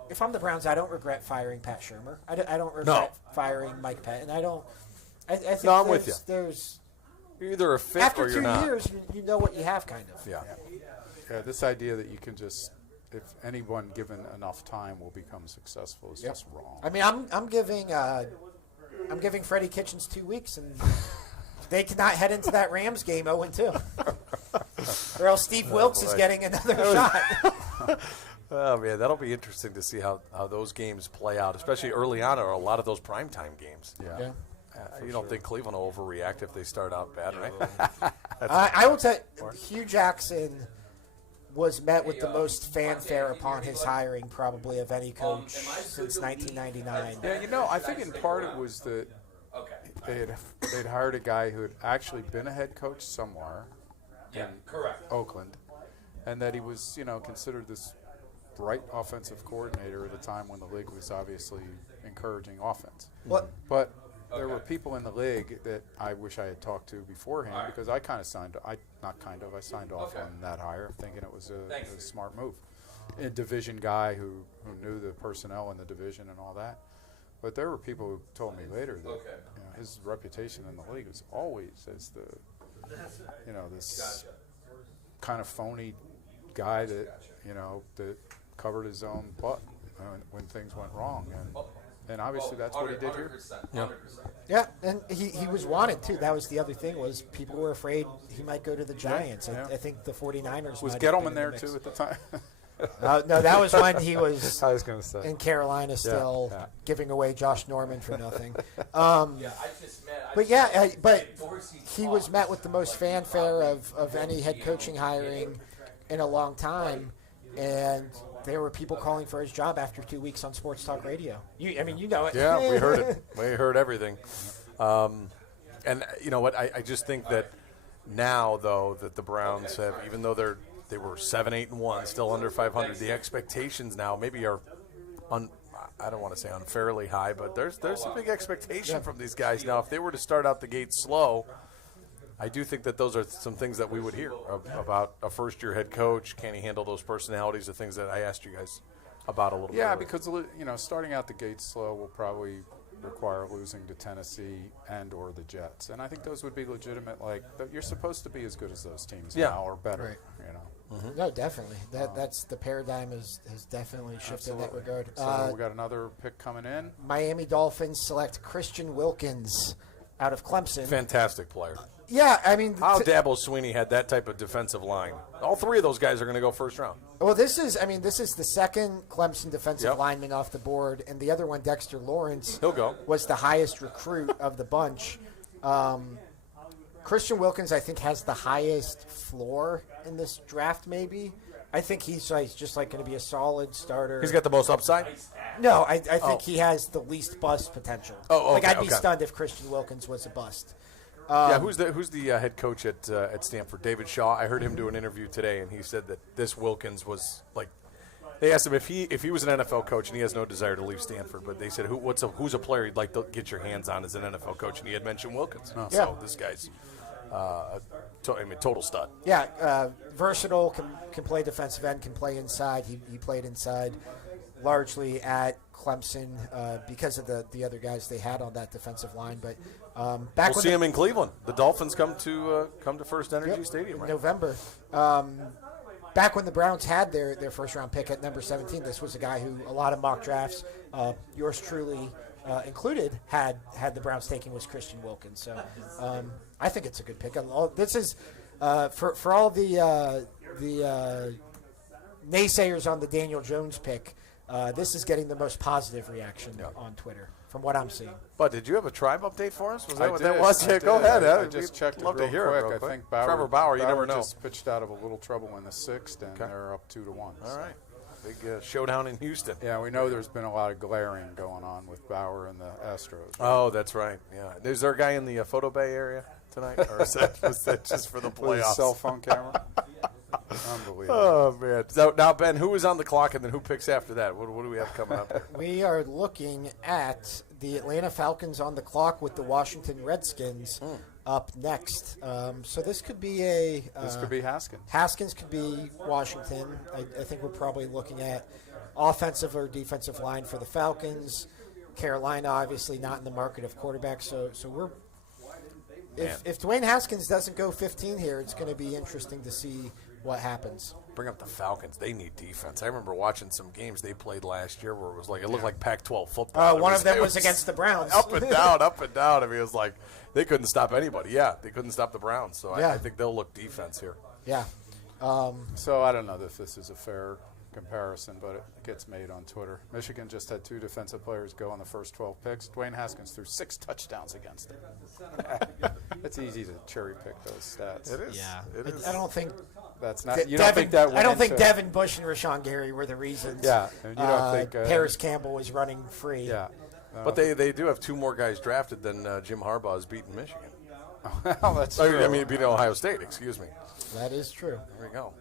if I'm the Browns, I don't regret firing Pat Shermer. I don't regret firing Mike Pettin. I think I'm with you. There's you're either a fit after or you're 2 not. years, you know what you have, kind of. Yeah. This idea that you can just, if anyone given enough time will become successful is just wrong. I mean, I'm giving Freddie Kitchens 2 weeks, and they cannot head into that Rams game 0-2, or else Steve Wilkes is getting another shot. Oh, man, that'll be interesting to see how those games play out, especially early on, or a lot of those primetime games. Yeah. You don't think Cleveland will overreact if they start out bad, right? I will tell you, Hugh Jackson was met with the most fanfare upon his hiring probably of any coach since 1999. Yeah, you know, I think in part it was that they'd hired a guy who had actually been a head coach somewhere in Oakland, and that he was, you know, considered this bright offensive coordinator at a time when the league was obviously encouraging offense. But there were people in the league that I wish I had talked to beforehand because I kind of signed off on that hire, thinking it was a smart move. A division guy who knew the personnel in the division and all that. But there were people who told me later that you know, his reputation in the league was always as this kind of phony guy that that covered his own butt when things went wrong, and obviously that's what he did here. Yeah, and he was wanted too. That was the other thing, was people were afraid he might go to the Giants. Yeah. I think the 49ers Was might have been Gettleman in there the mix. too at the time? No, that was when he was I was going to say in Carolina still yeah. giving away Josh Norman for nothing. But he was met with the most fanfare of any head coaching hiring in a long time, and there were people calling for his job after 2 weeks on sports talk radio. You know it. Yeah, we heard it. We heard everything. And you know what? I just think that now, though, that the Browns have, even though they were 7-8-1, still under 500, the expectations now maybe are, I don't want to say unfairly high, but there's a big expectation from these guys now. If they were to start out the gate slow, I do think that those are some things that we would hear about a first-year head coach. Can he handle those personalities? The things that I asked you guys about a little bit. Yeah, because starting out the gate slow will probably require losing to Tennessee and or the Jets, and I think those would be legitimate. Like, you're supposed to be as good as those teams now or better. Right. You know. Mm-hmm. No, definitely. That's the paradigm has definitely shifted in that regard. So we got another pick coming in. Miami Dolphins select Christian Wilkins out of Clemson. Fantastic player. Yeah, I mean, how Dabo Swinney had that type of defensive line. All three of those guys are going to go first round. Well, this is the second Clemson defensive lineman off the board, and the other one, Dexter Lawrence, he'll go, was the highest recruit of the bunch. Christian Wilkins, I think, has the highest floor in this draft. Maybe I think he's just like going to be a solid starter. He's got the most upside. No, I think he has the least bust potential. I'd be stunned if Christian Wilkins was a bust. Who's the head coach at Stanford? David Shaw. I heard him do an interview today, and he said that this Wilkins was like. They asked him if he was an NFL coach, and he has no desire to leave Stanford. But they said, who's a player you'd like to get your hands on as an NFL coach? And he had mentioned Wilkins. So this guy's total stud. Yeah, versatile. Can play defensive end. Can play inside. He played inside largely at Clemson because of the other guys they had on that defensive line. But we'll see him in Cleveland. The Dolphins come to First Energy Stadium in November. Back when the Browns had their first round pick at number 17, this was a guy who a lot of mock drafts, yours truly included, had the Browns taking was Christian Wilkins. So I think it's a good pick. This is for all the naysayers on the Daniel Jones pick. This is getting the most positive reaction on Twitter, from what I'm seeing. But did you have a tribe update for us? Was that what did. that was? Yeah, go ahead. I just checked it love real to hear quick. it I think Trevor Bauer, you never know. Just pitched out of a little trouble in the 6th, and they're up 2-1. All right. Big showdown in Houston. Yeah, we know there's been a lot of glaring going on with Bauer and the Astros. Oh, that's right. Yeah. Is there a guy in the Photo Bay area tonight? Or was that just for the With playoffs? his cell phone camera. Unbelievable. Oh, man. So now, Ben, who is on the clock, and then who picks after that? What do we have coming up here? We are looking at the Atlanta Falcons on the clock with the Washington Redskins up next. So this could be This could be Haskins. Haskins could be Washington. I think we're probably looking at offensive or defensive line for the Falcons. Carolina, obviously, not in the market of quarterbacks. So we're if Dwayne Haskins doesn't go 15 here, it's going to be interesting to see what happens. Bring up the Falcons. They need defense. I remember watching some games they played last year where it looked like Pac-12 football. One of them was against the Browns. Up and down, up and down. I mean, it was like they couldn't stop anybody. Yeah, they couldn't stop the Browns. So I think they'll look defense here. Yeah. So I don't know if this is a fair comparison, but it gets made on Twitter. Michigan just had 2 defensive players go on the first 12 picks. Dwayne Haskins threw 6 touchdowns against them. It's easy to cherry pick those stats. It is. Yeah. It is. I don't think that's not. You don't think that? I don't think Devin Bush and Rashawn Gary were the reasons. Yeah. And you don't think Paris Campbell was running free. Yeah. But they do have 2 more guys drafted than Jim Harbaugh has beaten Michigan. Well, that's true. I mean, beating Ohio State. Excuse me. That is true. There we go.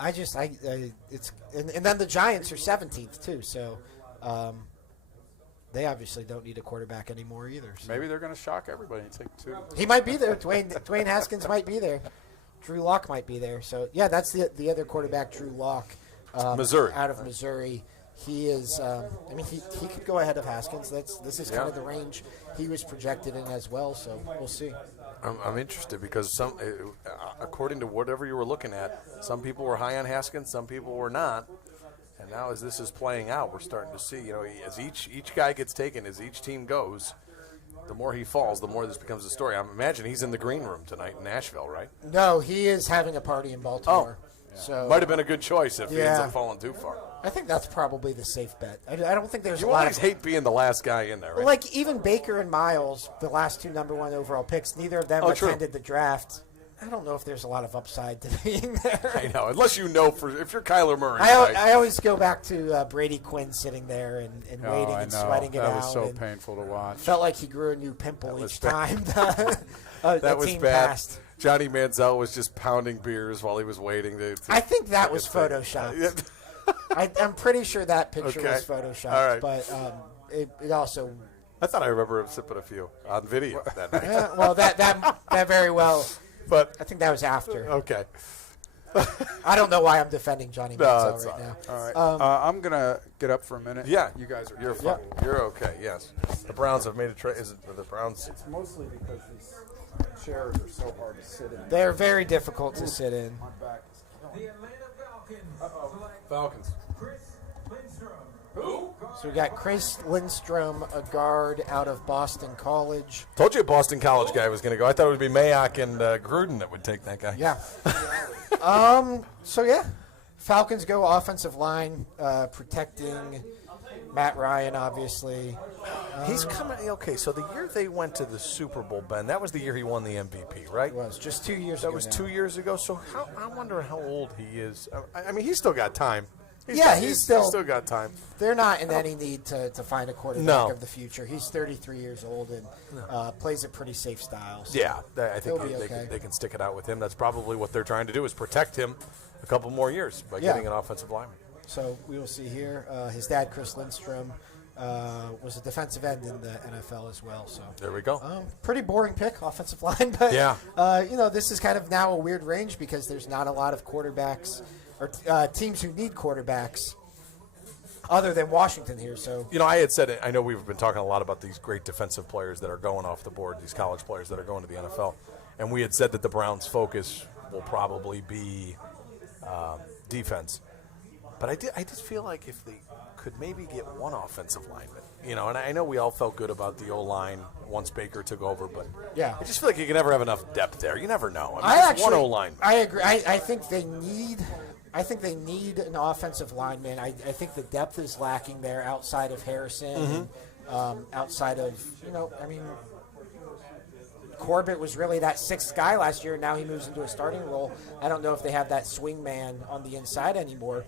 It's and then the Giants are 17th too, so they obviously don't need a quarterback anymore either. So. Maybe they're going to shock everybody and take 2. He might be there. Dwayne Haskins might be there. Drew Lock might be there. So yeah, that's the other quarterback, Drew Lock, Missouri, out of Missouri. He is. He could go ahead of Haskins. This is kind of the range he was projected in as well. So we'll see. I'm interested because according to whatever you were looking at, some people were high on Haskins, some people were not. And now as this is playing out, we're starting to see, as each guy gets taken, as each team goes, the more he falls, the more this becomes a story. I imagine he's in the green room tonight in Nashville, right? No, he is having a party in Baltimore. So might have been a good choice if he ends up falling too far. I think that's probably the safe bet. I don't think there's you a lot always hate being the last guy in there, right? Like even Baker and Miles, the last 2 number 1 overall picks, neither of them attended the draft. I don't know if there's a lot of upside to being there. I know, unless if you're Kyler Murray. I always go back to Brady Quinn sitting there and waiting and sweating it out. That was so painful to watch. Felt like he grew a new pimple each time. That was team bad. passed. Johnny Manziel was just pounding beers while he was waiting. I think that was photoshopped. I'm pretty sure that picture was photoshopped. All right. But it also. I thought I remember him sipping a few on video that night. Yeah, well, that very well. But I think that was after. Okay. I don't know why I'm defending Johnny Manziel right now. All right. I'm going to get up for a minute. Yeah. You guys are. You're fine. Yep. You're okay, yes. The Browns have made a trade. Is it the Browns? It's mostly because these chairs are so hard to sit in. They're very difficult to sit in. My back is killing me. Falcons. So we got Chris Lindstrom, a guard out of Boston College. Told you a Boston College guy was going to go. I thought it would be Mayock and Gruden that would take that guy. Yeah. Falcons go offensive line, protecting Matt Ryan, obviously. He's coming. Okay, so the year they went to the Super Bowl, Ben, that was the year he won the MVP, right? It was just 2 years ago. That was 2 years ago. So I wonder how old he is. I mean, he's still got time. He's still got time. They're not in any need to find a quarterback of the future. He's 33 years old and plays a pretty safe style. So yeah, I think they can stick it out with him. That's probably what they're trying to do is protect him a couple more years by getting an offensive lineman. So we will see here. His dad, Chris Lindstrom, was a defensive end in the NFL as well. So there we go. Pretty boring pick, offensive line. But, this is kind of now a weird range because there's not a lot of quarterbacks or teams who need quarterbacks other than Washington here. So I had said, I know we've been talking a lot about these great defensive players that are going off the board, these college players that are going to the NFL. And we had said that the Browns' focus will probably be defense. But I just feel like if they could maybe get one offensive lineman, and I know we all felt good about the O-line once Baker took over, but I just feel like you can never have enough depth there. You never know. One O-line. I agree. I think they need an offensive lineman. I think the depth is lacking there outside of Harrison, outside of Corbett was really that sixth guy last year, and now he moves into a starting role. I don't know if they have that swing man on the inside anymore.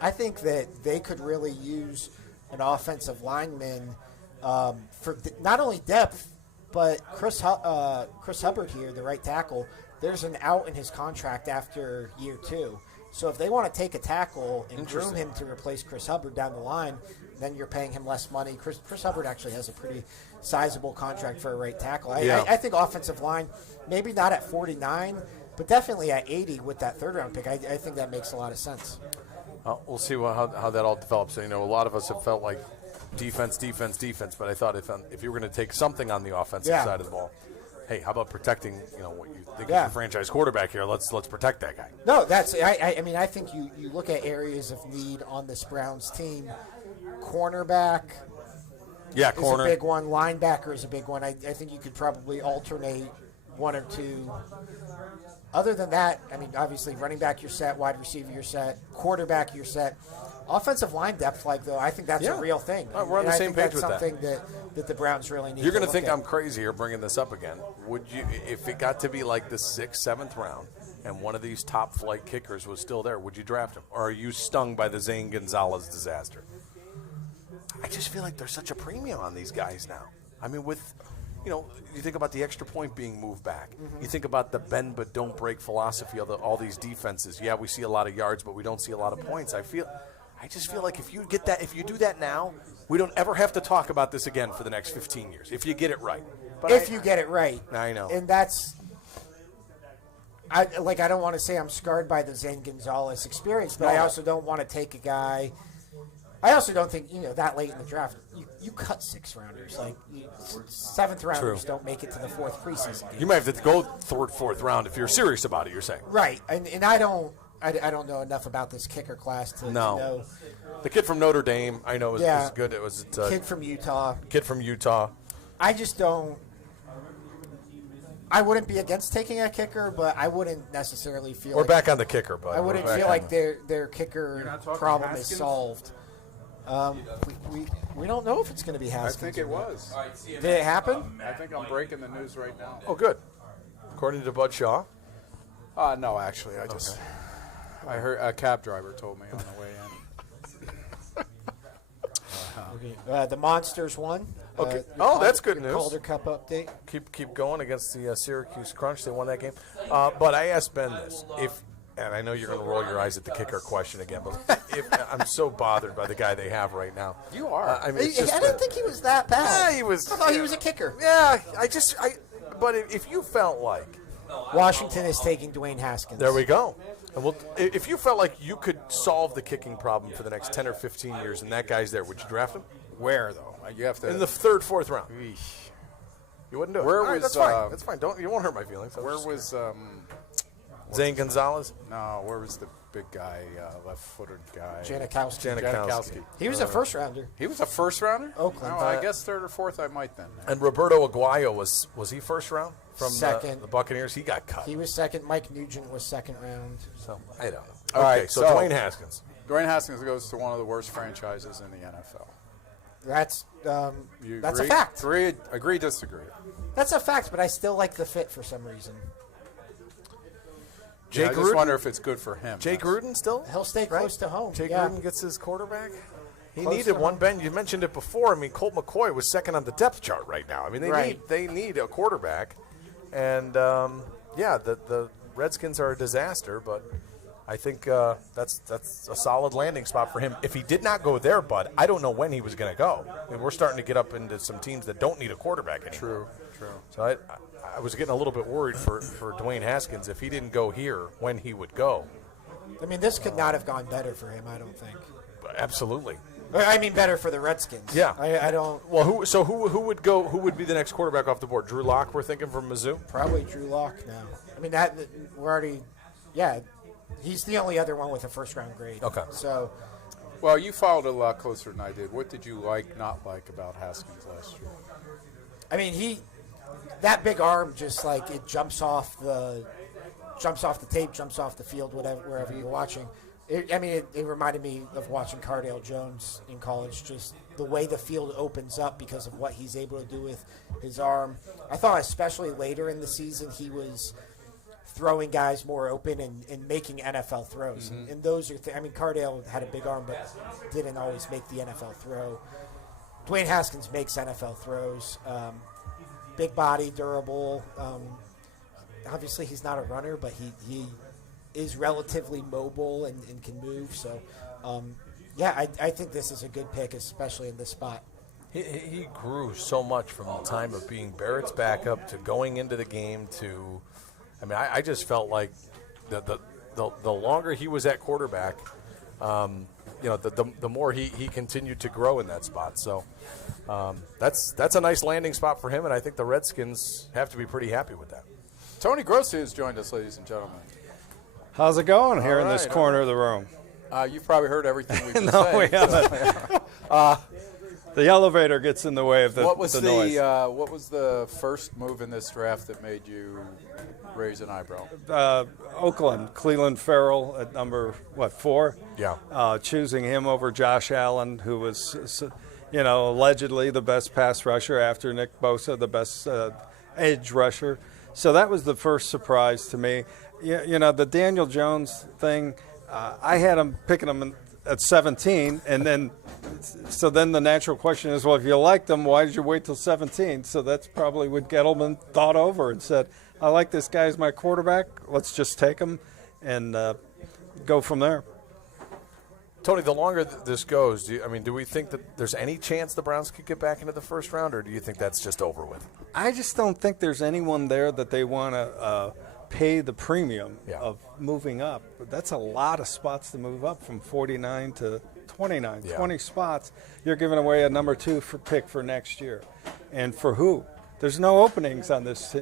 I think that they could really use an offensive lineman for not only depth, but Chris Hubbard here, the right tackle, there's an out in his contract after year 2. So if they want to take a tackle and groom him to replace Chris Hubbard down the line, then you're paying him less money. Chris Hubbard actually has a pretty sizable contract for a right tackle. I think offensive line, maybe not at 49, but definitely at 80 with that third-round pick. I think that makes a lot of sense. We'll see how that all develops. A lot of us have felt like defense, but I thought if you were going to take something on the offensive side of the ball, hey, how about protecting, what you think is your franchise quarterback here? Let's protect that guy. No, I think you look at areas of need on this Browns team. Cornerback is a big one. Linebacker is a big one. I think you could probably alternate one or two. Other than that, obviously running back you're set, wide receiver you're set, quarterback you're set. Offensive line depth, though, I think that's a real thing. We're on the same page with that. That's something that the Browns really need. You're going to to think at. I'm crazy here bringing this up again. Would you, if it got to be like the 6th, 7th round, and one of these top flight kickers was still there, would you draft him? Or are you stung by the Zane Gonzalez disaster? I just feel like there's such a premium on these guys now. You think about the extra point being moved back. Mm-hmm. You think about the bend but don't break philosophy of all these defenses. Yeah, we see a lot of yards, but we don't see a lot of points. I just feel like if you do that now, we don't ever have to talk about this again for the next 15 years. If you get it right. But you get it right. I know. And that's I don't want to say I'm scarred by the Zane Gonzalez experience, but I also don't want to take a guy. I also don't think, that late in the draft, you cut 6th rounders. 7th rounders don't make it to the 4th preseason game. You might have to go 3rd, 4th round if you're serious about it, you're saying. Right. And I don't know enough about this kicker class to know. The kid from Notre Dame, I know, is good. It was kid from Utah. I just don't. I wouldn't be against taking a kicker, but I wouldn't necessarily feel. We're back on the kicker, but I wouldn't feel like their kicker problem is solved. We don't know if it's going to be Haskins. I think it was. Did it happen? I think I'm breaking the news right now. Oh, good. According to Bud Shaw. No, actually, I heard a cab driver told me on the way in. The Monsters won. Okay. That's good news. Calder Cup update. Keep going against the Syracuse Crunch. They won that game. But I asked Ben this. And I know you're going to roll your eyes at the kicker question again, but I'm so bothered by the guy they have right now. You are. I didn't think he was that bad. Yeah, he was. I thought he was a kicker. Yeah, but if you felt like Washington is taking Dwayne Haskins. There we go. And if you felt like you could solve the kicking problem for the next 10 or 15 years and that guy's there, would you draft him? Where, though? You have to. In the 3rd, 4th round. You wouldn't do it. Where was, that's fine. That's fine. You won't hurt my feelings. Where was Zane Gonzalez? No, where was the big guy, left-footed guy? Janikowski. He was a first-rounder. He was a first-rounder? Oakland. I guess 3rd or 4th I might then. And Roberto Aguayo, was he first round? From second. The Buccaneers? He got cut. He was second. Mike Nugent was 2nd round. So, I don't know. All right, so Dwayne Haskins. Dwayne Haskins goes to one of the worst franchises in the NFL. That's a fact. Agree, disagree. That's a fact, but I still like the fit for some reason. I just wonder if it's good for him. Jay Gruden still? He'll stay close to home. Jay Gruden gets his quarterback? He needed one bench. You mentioned it before. Colt McCoy was 2nd on the depth chart right now. They need a quarterback. And, the Redskins are a disaster, but I think that's a solid landing spot for him. If he did not go there, Bud, I don't know when he was going to go. We're starting to get up into some teams that don't need a quarterback anymore. True. So I was getting a little bit worried for Dwayne Haskins if he didn't go here, when he would go. This could not have gone better for him, I don't think. Absolutely. Better for the Redskins. Yeah. I don't. Well, who would go? Who would be the next quarterback off the board? Drew Lock, we're thinking, from Mizzou? Probably Drew Lock now. We're already. Yeah, he's the only other one with a first-round grade. Okay. So. Well, you followed it a lot closer than I did. What did you not like about Haskins last year? That big arm just it jumps off the tape, jumps off the field, wherever you're watching. It reminded me of watching Cardale Jones in college. Just the way the field opens up because of what he's able to do with his arm. I thought especially later in the season he was throwing guys more open and making NFL throws. And those are Cardale had a big arm but didn't always make the NFL throw. Dwayne Haskins makes NFL throws. Big body, durable. Obviously he's not a runner, but he is relatively mobile and can move. So, I think this is a good pick, especially in this spot. He grew so much from the time of being Barrett's backup to going into the game to – I just felt like the longer he was at quarterback, the more he continued to grow in that spot. So that's a nice landing spot for him, and I think the Redskins have to be pretty happy with that. Tony Grossi has joined us, ladies and gentlemen. How's it going here in All this right, corner of the room? You've probably heard everything we've been No, saying. we haven't. The elevator gets in the way of the noise. What was the first move in this draft that made you raise an eyebrow? Oakland, Cleveland Farrell at number 4? Yeah. Choosing him over Josh Allen, who was, allegedly the best pass rusher after Nick Bosa, the best edge rusher. So that was the first surprise to me. The Daniel Jones thing, I had him picking him at 17, and then the natural question is, well, if you liked him, why did you wait till 17? So that's probably what Gettleman thought over and said, I like this guy as my quarterback. Let's just take him and go from there. Tony, the longer this goes, do we think that there's any chance the Browns could get back into the first round, or do you think that's just over with? I just don't think there's anyone there that they want to pay the premium of moving up. But that's a lot of spots to move up from 49 to 29. 20 spots. You're giving away a number 2 pick for next year. And for who? There's no openings on this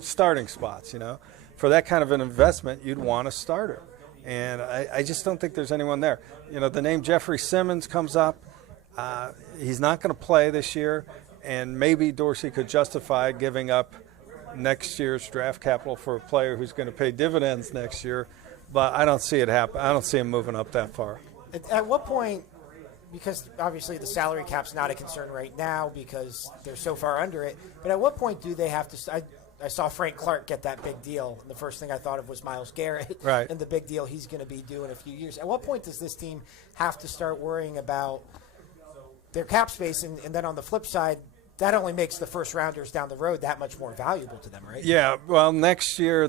starting spots, For that kind of an investment, you'd want a starter. And I just don't think there's anyone there. The name Jeffrey Simmons comes up. He's not going to play this year, and maybe Dorsey could justify giving up next year's draft capital for a player who's going to pay dividends next year, but I don't see it happen. I don't see him moving up that far. At what point, because obviously the salary cap's not a concern right now because they're so far under it, but at what point do they have to I saw Frank Clark get that big deal. The first thing I thought of was Myles Garrett and the big deal he's going to be due in a few years. At what point does this team have to start worrying about their cap space? And then on the flip side, that only makes the first rounders down the road that much more valuable to them, right? Yeah, well, next year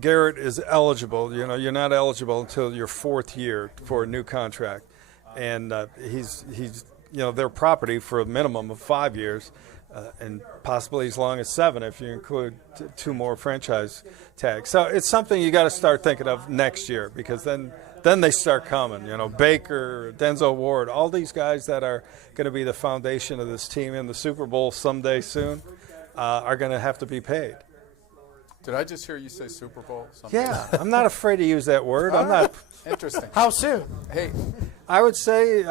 Garrett is eligible. You're not eligible until your 4th year for a new contract. And he's their property for a minimum of 5 years. And possibly as long as 7 if you include 2 more franchise tags. So it's something you got to start thinking of next year because then they start coming. Baker, Denzel Warden, all these guys that are going to be the foundation of this team in the Super Bowl someday soon are going to have to be paid. Did I just hear you say Super Bowl? Yeah, I'm not afraid to use that word. I'm not. Interesting. How soon? Hey, I would say,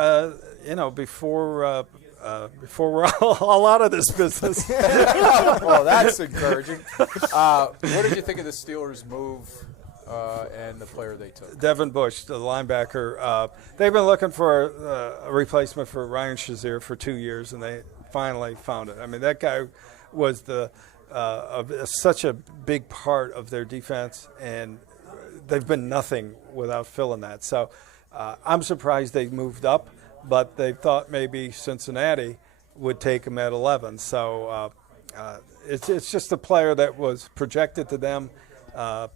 before we're all out of this business. Well, that's encouraging. What did you think of the Steelers' move and the player they took? Devin Bush, the linebacker. They've been looking for a replacement for Ryan Shazier for 2 years, and they finally found it. That guy was such a big part of their defense, and they've been nothing without filling that. So I'm surprised they moved up. But they thought maybe Cincinnati would take him at 11. So it's just a player that was projected to them, but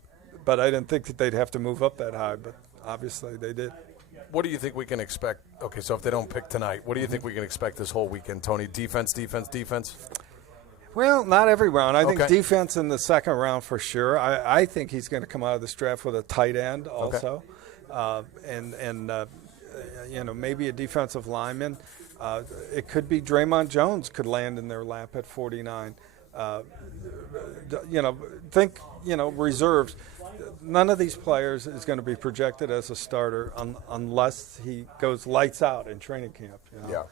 I didn't think that they'd have to move up that high, but obviously they did. What do you think we can expect? Okay, so if they don't pick tonight, what do you think we can expect this whole weekend, Tony? Defense? Well, not every round. I think defense in the second round for sure. I think he's going to come out of this draft with a tight end also. Maybe a defensive lineman. It could be Draymond Jones could land in their lap at 49. Reserves. None of these players is going to be projected as a starter unless he goes lights out in training camp. Yeah.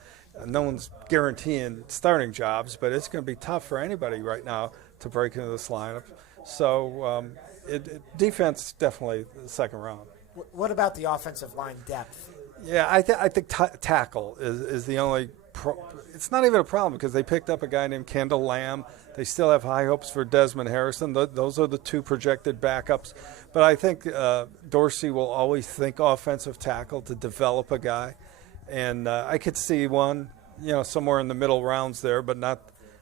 No one's guaranteeing starting jobs, but it's going to be tough for anybody right now to break into this lineup. So defense definitely the second round. What about the offensive line depth? Yeah, I think tackle is the only. It's not even a problem because they picked up a guy named Kendall Lamb. They still have high hopes for Desmond Harrison. Those are the two projected backups. But I think Dorsey will always think offensive tackle to develop a guy, and I could see one, somewhere in the middle rounds there, but not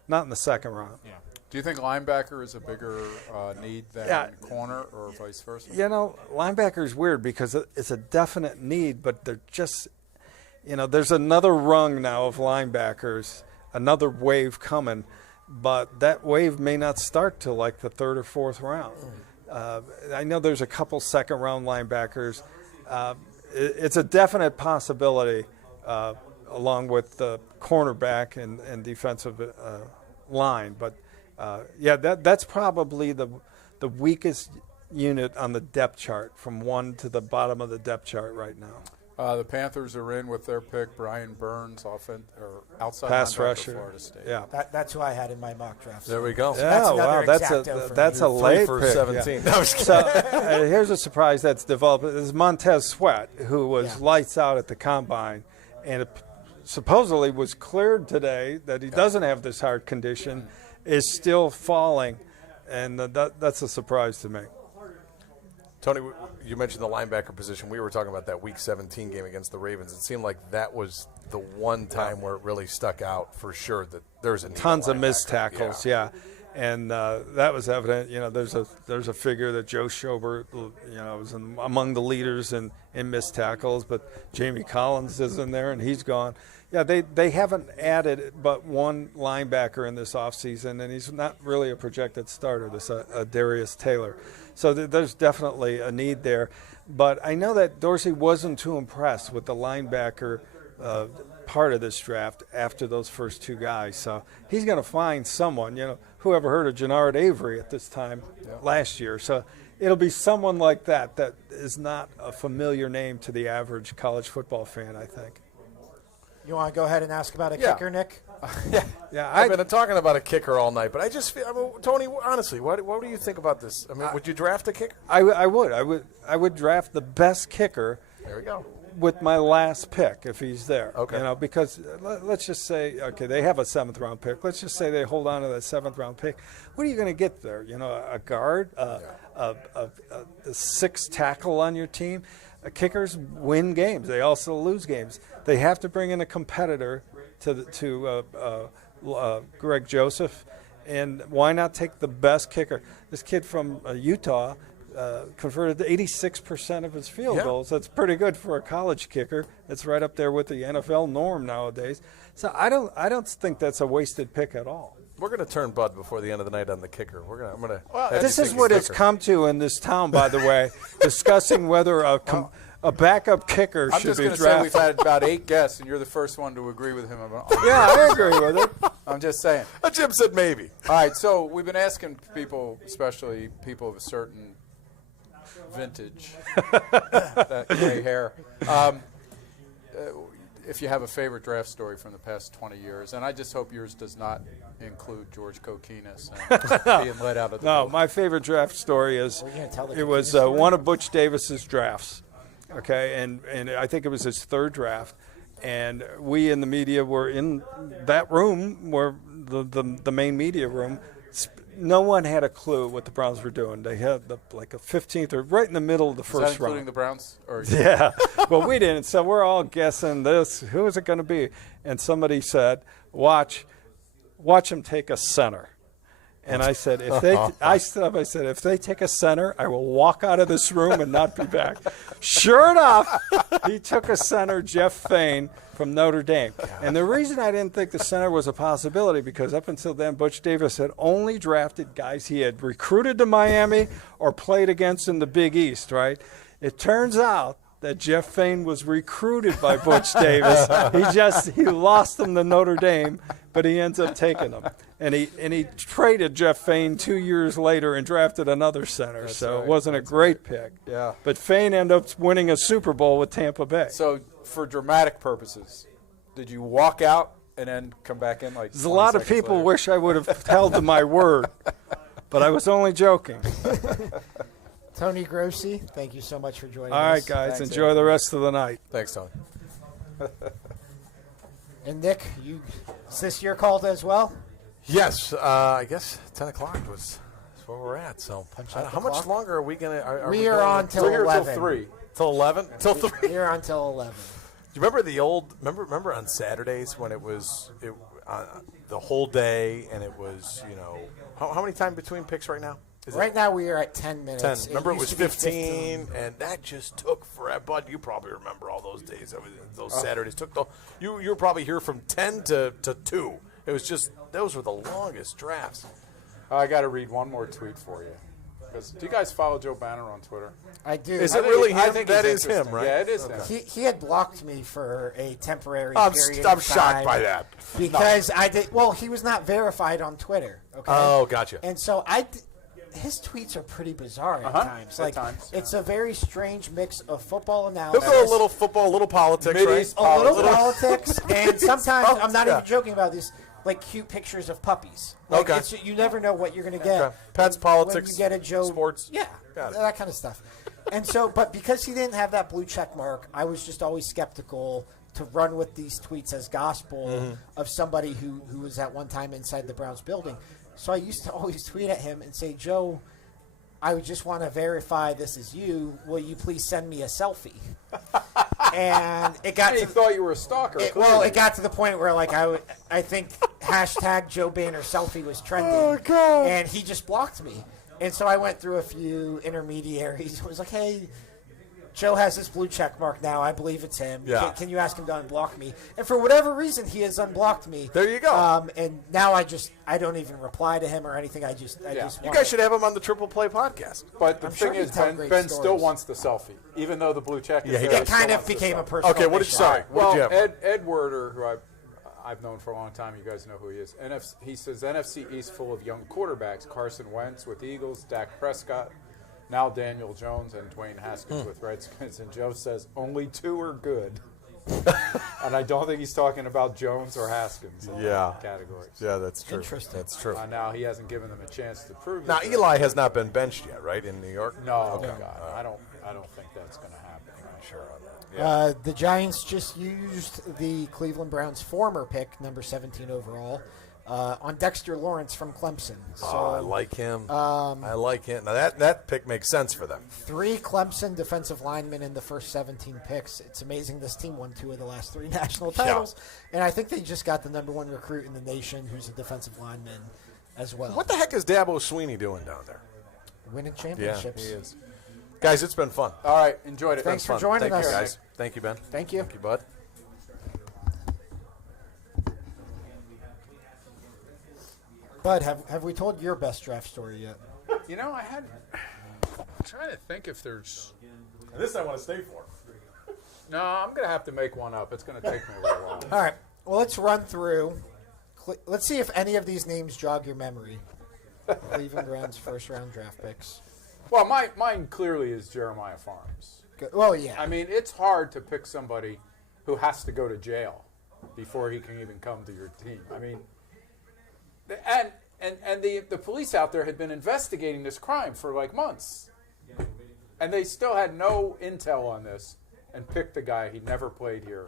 in the second round. Yeah. Do you think linebacker is a bigger need than corner, or vice versa? Linebacker is weird because it's a definite need, but they're just, there's another rung now of linebackers, another wave coming, but that wave may not start till like the third or fourth round. I know there's a couple second-round linebackers. It's a definite possibility, along with the cornerback and defensive line, but. That's probably the weakest unit on the depth chart, from one to the bottom of the depth chart right now. The Panthers are in with their pick, Brian Burns, outside pass linebacker, rusher. Florida State. Yeah, that's who I had in my mock draft. There we go. So That's a late for pick. 17. Yeah. So here's a surprise that's developed. This is Montez Sweat, who was lights out at the combine, and it supposedly was cleared today that he doesn't have this heart condition. Is still falling, and that's a surprise to me. Tony, you mentioned the linebacker position. We were talking about that Week 17 game against the Ravens. It seemed like that was the one time where it really stuck out for sure that there's a need tons of missed tackles, and that was evident. There's a figure that Joe Schobert, was among the leaders in missed tackles, but Jamie Collins is in there, and he's gone. Yeah, they haven't added but one linebacker in this offseason, and he's not really a projected starter, this Darius Taylor. So there's definitely a need there. But I know that Dorsey wasn't too impressed with the linebacker part of this draft after those first two guys. So he's going to find someone, who ever heard of Jannard Avery at this time last year. So it'll be someone like that is not a familiar name to the average college football fan, I think. You want to go ahead and ask about a kicker, Nick? I've been talking about a kicker all night, but I just feel, Tony, honestly, what do you think about this? I mean, would you draft a kicker? I would draft the best kicker. There we go. With my last pick, if he's there. Okay. Because let's just say, they have a 7th-round pick. Let's just say they hold on to that 7th-round pick. What are you going to get there? A guard, a 6th tackle on your team. Kickers win games. They also lose games. They have to bring in a competitor to Greg Joseph, and why not take the best kicker? This kid from Utah converted 86% of his field goals. That's pretty good for a college kicker. It's right up there with the NFL norm nowadays. So I don't think that's a wasted pick at all. We're going to turn Bud before the end of the night on the kicker. This is what it's come to in this town, by the way, discussing whether a backup kicker should be drafted. I'm just going to say we've had about 8 guests, and you're the first one to agree with him. Yeah, I agree with it. I'm just saying. Jim said maybe. All right, so we've been asking people, especially people of a certain vintage, that gray hair, if you have a favorite draft story from the past 20 years, and I just hope yours does not include George Kokinis and being let out of the boat. My favorite draft story is it was one of Butch Davis's drafts, and I think it was his 3rd draft, and we in the media were in that room, where the main media room. No one had a clue what the Browns were doing. They had a 15th or right in the middle of the first round. Is that including the Browns? Yeah. Well, we didn't. So we're all guessing this. Who is it going to be? And somebody said, watch them take a center. And I said, if they take a center, I will walk out of this room and not be back. Sure enough, he took a center, Jeff Fain, from Notre Dame. And the reason I didn't think the center was a possibility, because up until then, Butch Davis had only drafted guys he had recruited to Miami or played against in the Big East, right? It turns out that Jeff Fain was recruited by Butch Davis. He lost him to Notre Dame, but he ends up taking him. And he traded Jeff Fain 2 years later and drafted another center. That's so right. It wasn't a great pick. Yeah. But Fain ended up winning a Super Bowl with Tampa Bay. So for dramatic purposes, did you walk out and then come back in like? There's a lot of people wish I would have held to my word, but I was only joking. Tony Grossi, thank you so much for joining us. All right, guys. Thanks, Enjoy the rest of the night. Thanks, Tony. And Nick, is this your call as well? Yes, I guess 10 o'clock was where we're at. So out how the much clock? longer are we going to? We are on till We're here 11. till 3. Till 11? Till 3. We're on till 11. Do you remember the old? Remember on Saturdays when it was the whole day, and it was how many time between picks right now? Right now we are at 10 minutes. 10. Remember it was used to be 15, and that just took forever. Bud, you probably remember all those days. Those Saturdays took you were probably here from 10 to 2. It was just those were the longest drafts. I got to read one more tweet for you. Do you guys follow Joe Banner on Twitter? I do. Is it really him? I think That he's is him, right? Yeah, it is him. He had blocked me for a temporary I'm period shocked of time by that. because I did. Well, he was not verified on Twitter. Okay. Oh, gotcha. And so his tweets are pretty bizarre at times. At times. It's a very strange mix of football He'll analysis. go a little football, a little politics, Mideast right? a little politics, and sometimes I'm not Yeah. even joking about this. Like cute pictures of puppies. Like Okay. you never know what you're going to get. Okay. Pets, when politics, you get a Joe, sports. yeah, Got it. that kind of stuff. And so, but because he didn't have that blue check mark, I was just always skeptical to run with these tweets as gospel of somebody who was at one time inside the Browns building. So I used to always tweet at him and say, Joe, I would just want to verify this is you. Will you please send me a selfie? And it got He thought you were a stalker. well, it got to the point where like I think hashtag Joe Banner selfie was trending. Oh, God. And he just blocked me. And so I went through a few intermediaries. It was like, hey, Joe has this blue check mark now. I believe it's him. Yeah. Can you ask him to unblock me? And for whatever reason, he has unblocked me. There you go. And now I don't even reply to him or anything. I just You guys should have him on the Triple Play podcast. But the I'm thing sure is, he'd tell Ben great still stories. wants the selfie, even though the blue check is Yeah, he there. It he kind still of wants the became a selfie. personal Okay, what did mission. sorry? What did you have? Ed Werder, who I've known for a long time, you guys know who he is. He says NFC East full of young quarterbacks: Carson Wentz with Eagles, Dak Prescott, now Daniel Jones, and Dwayne Haskins with Redskins. And Joe says only 2 are good. And I don't think he's talking about Jones or Haskins in that categories. Yeah, that's true. Interesting. That's true. Now he hasn't given them a chance to prove Now it. Eli has not been benched yet, right, in New York? No, God, I don't think that's going to happen. I'm sure on that. The Giants just used the Cleveland Browns' former pick, number 17 overall, on Dexter Lawrence from Clemson. So I like him. I like him. Now that pick makes sense for them. 3 Clemson defensive linemen in the first 17 picks. It's amazing this team won 2 of the last 3 national titles. And I think they just got the number 1 recruit in the nation who's a defensive lineman as well. What the heck is Dabo Sweeney doing down there? Winning Yeah, championships. he is. Guys, it's been fun. All right, enjoyed it. Thanks for Fun. joining Thank us. you, guys. Thank you, Ben. Thank you. Thank you, Bud. Bud, have we told your best draft story yet? You know, I'm trying to think if there's. This I want to stay for. No, I'm going to have to make one up. It's going to take me a little while. All right. Well, let's run through. Let's see if any of these names jog your memory. Cleveland Browns first-round draft picks. Well, mine clearly is Jeremiah Farms. Good. Well, yeah. I mean, it's hard to pick somebody who has to go to jail before he can even come to your team. I mean, and the police out there had been investigating this crime for like months, and they still had no intel on this, and picked a guy he never played here.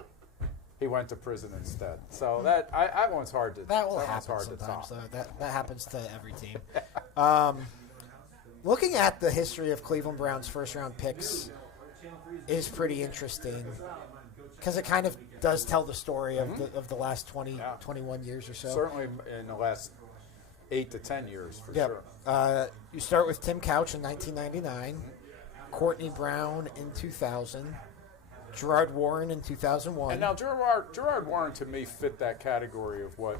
He went to prison instead. So that one's hard to. That will one's happen hard to sometimes. top. Though. That happens to every team. Looking at the history of Cleveland Browns first-round picks is pretty interesting because it kind of does tell the story of the last 21 years or so. Certainly in the last 8 to 10 years, for Yep. sure. You start with Tim Couch in 1999, Courtney Brown in 2000, Gerard Warren in 2001. And now Gerard Warren, to me, fit that category of what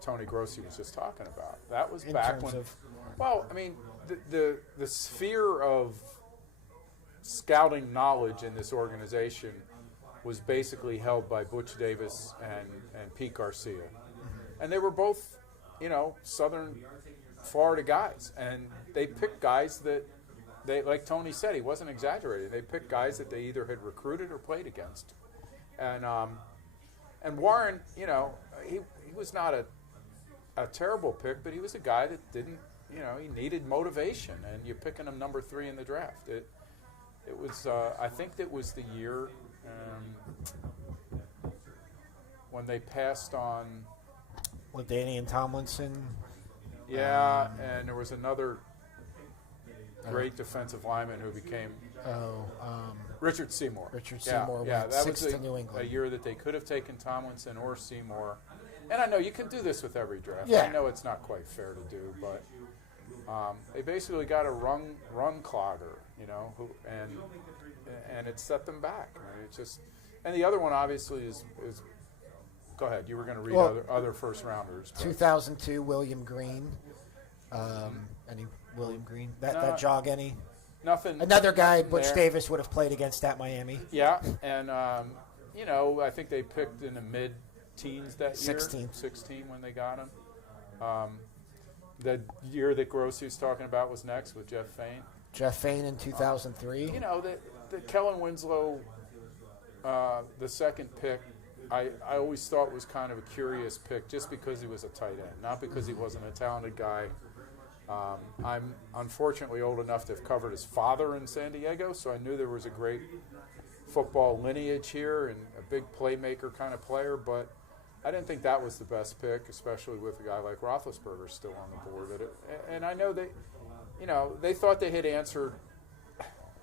Tony Grossi was just talking about. That was In back terms when. of- Well, I mean, the sphere of scouting knowledge in this organization was basically held by Butch Davis and Pete Garcia. And they were both, Southern Florida guys. And they picked guys that like Tony said, he wasn't exaggerating. They picked guys that they either had recruited or played against. And Warren, he was not a terrible pick, but he was a guy that didn't, he needed motivation, and you're picking him number 3 in the draft. It was, I think that was the year when they passed on. With Danny Tomlinson. Yeah, and there was another great defensive lineman who became Richard Seymour. Richard Seymour yeah, went that 6 was to New England. a year that they could have taken Tomlinson or Seymour. And I know you can do this with every draft. Yeah. I know it's not quite fair to do, but they basically got a run clogger, and it set them back. Right? It's just, and the other one obviously is go ahead. You were going to read other first rounders. 2002 William Green. Any William Green? That jog any? Nothing. Another guy Butch there. Davis would have played against at Miami. Yeah, and I think they picked in the mid-teens that year. 16 when they got him. The year that Grossi's talking about was next with Jeff Fain. Jeff Fain in 2003. The Kellen Winslow, the second pick, I always thought was kind of a curious pick just because he was a tight end, not because he wasn't a talented guy. I'm unfortunately old enough to have covered his father in San Diego, so I knew there was a great football lineage here and a big playmaker kind of player, but I didn't think that was the best pick, especially with a guy like Roethlisberger still on the board. And I know they thought they had answered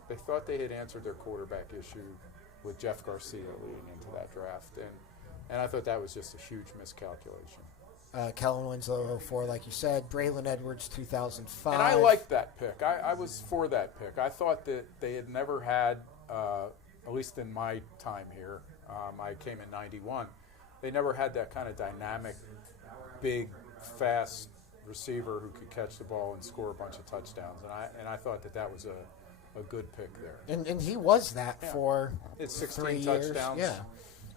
their quarterback issue with Jeff Garcia leading into that draft, and I thought that was just a huge miscalculation. Kellen Winslow 04, like you said. Braylon Edwards 2005. And I liked that pick. I was for that pick. I thought that they had never had, at least in my time here, I came in 91, they never had that kind of dynamic, big, fast receiver who could catch the ball and score a bunch of touchdowns. And I thought that was a good pick there. And he was that for it's 3 16 years. touchdowns. Yeah.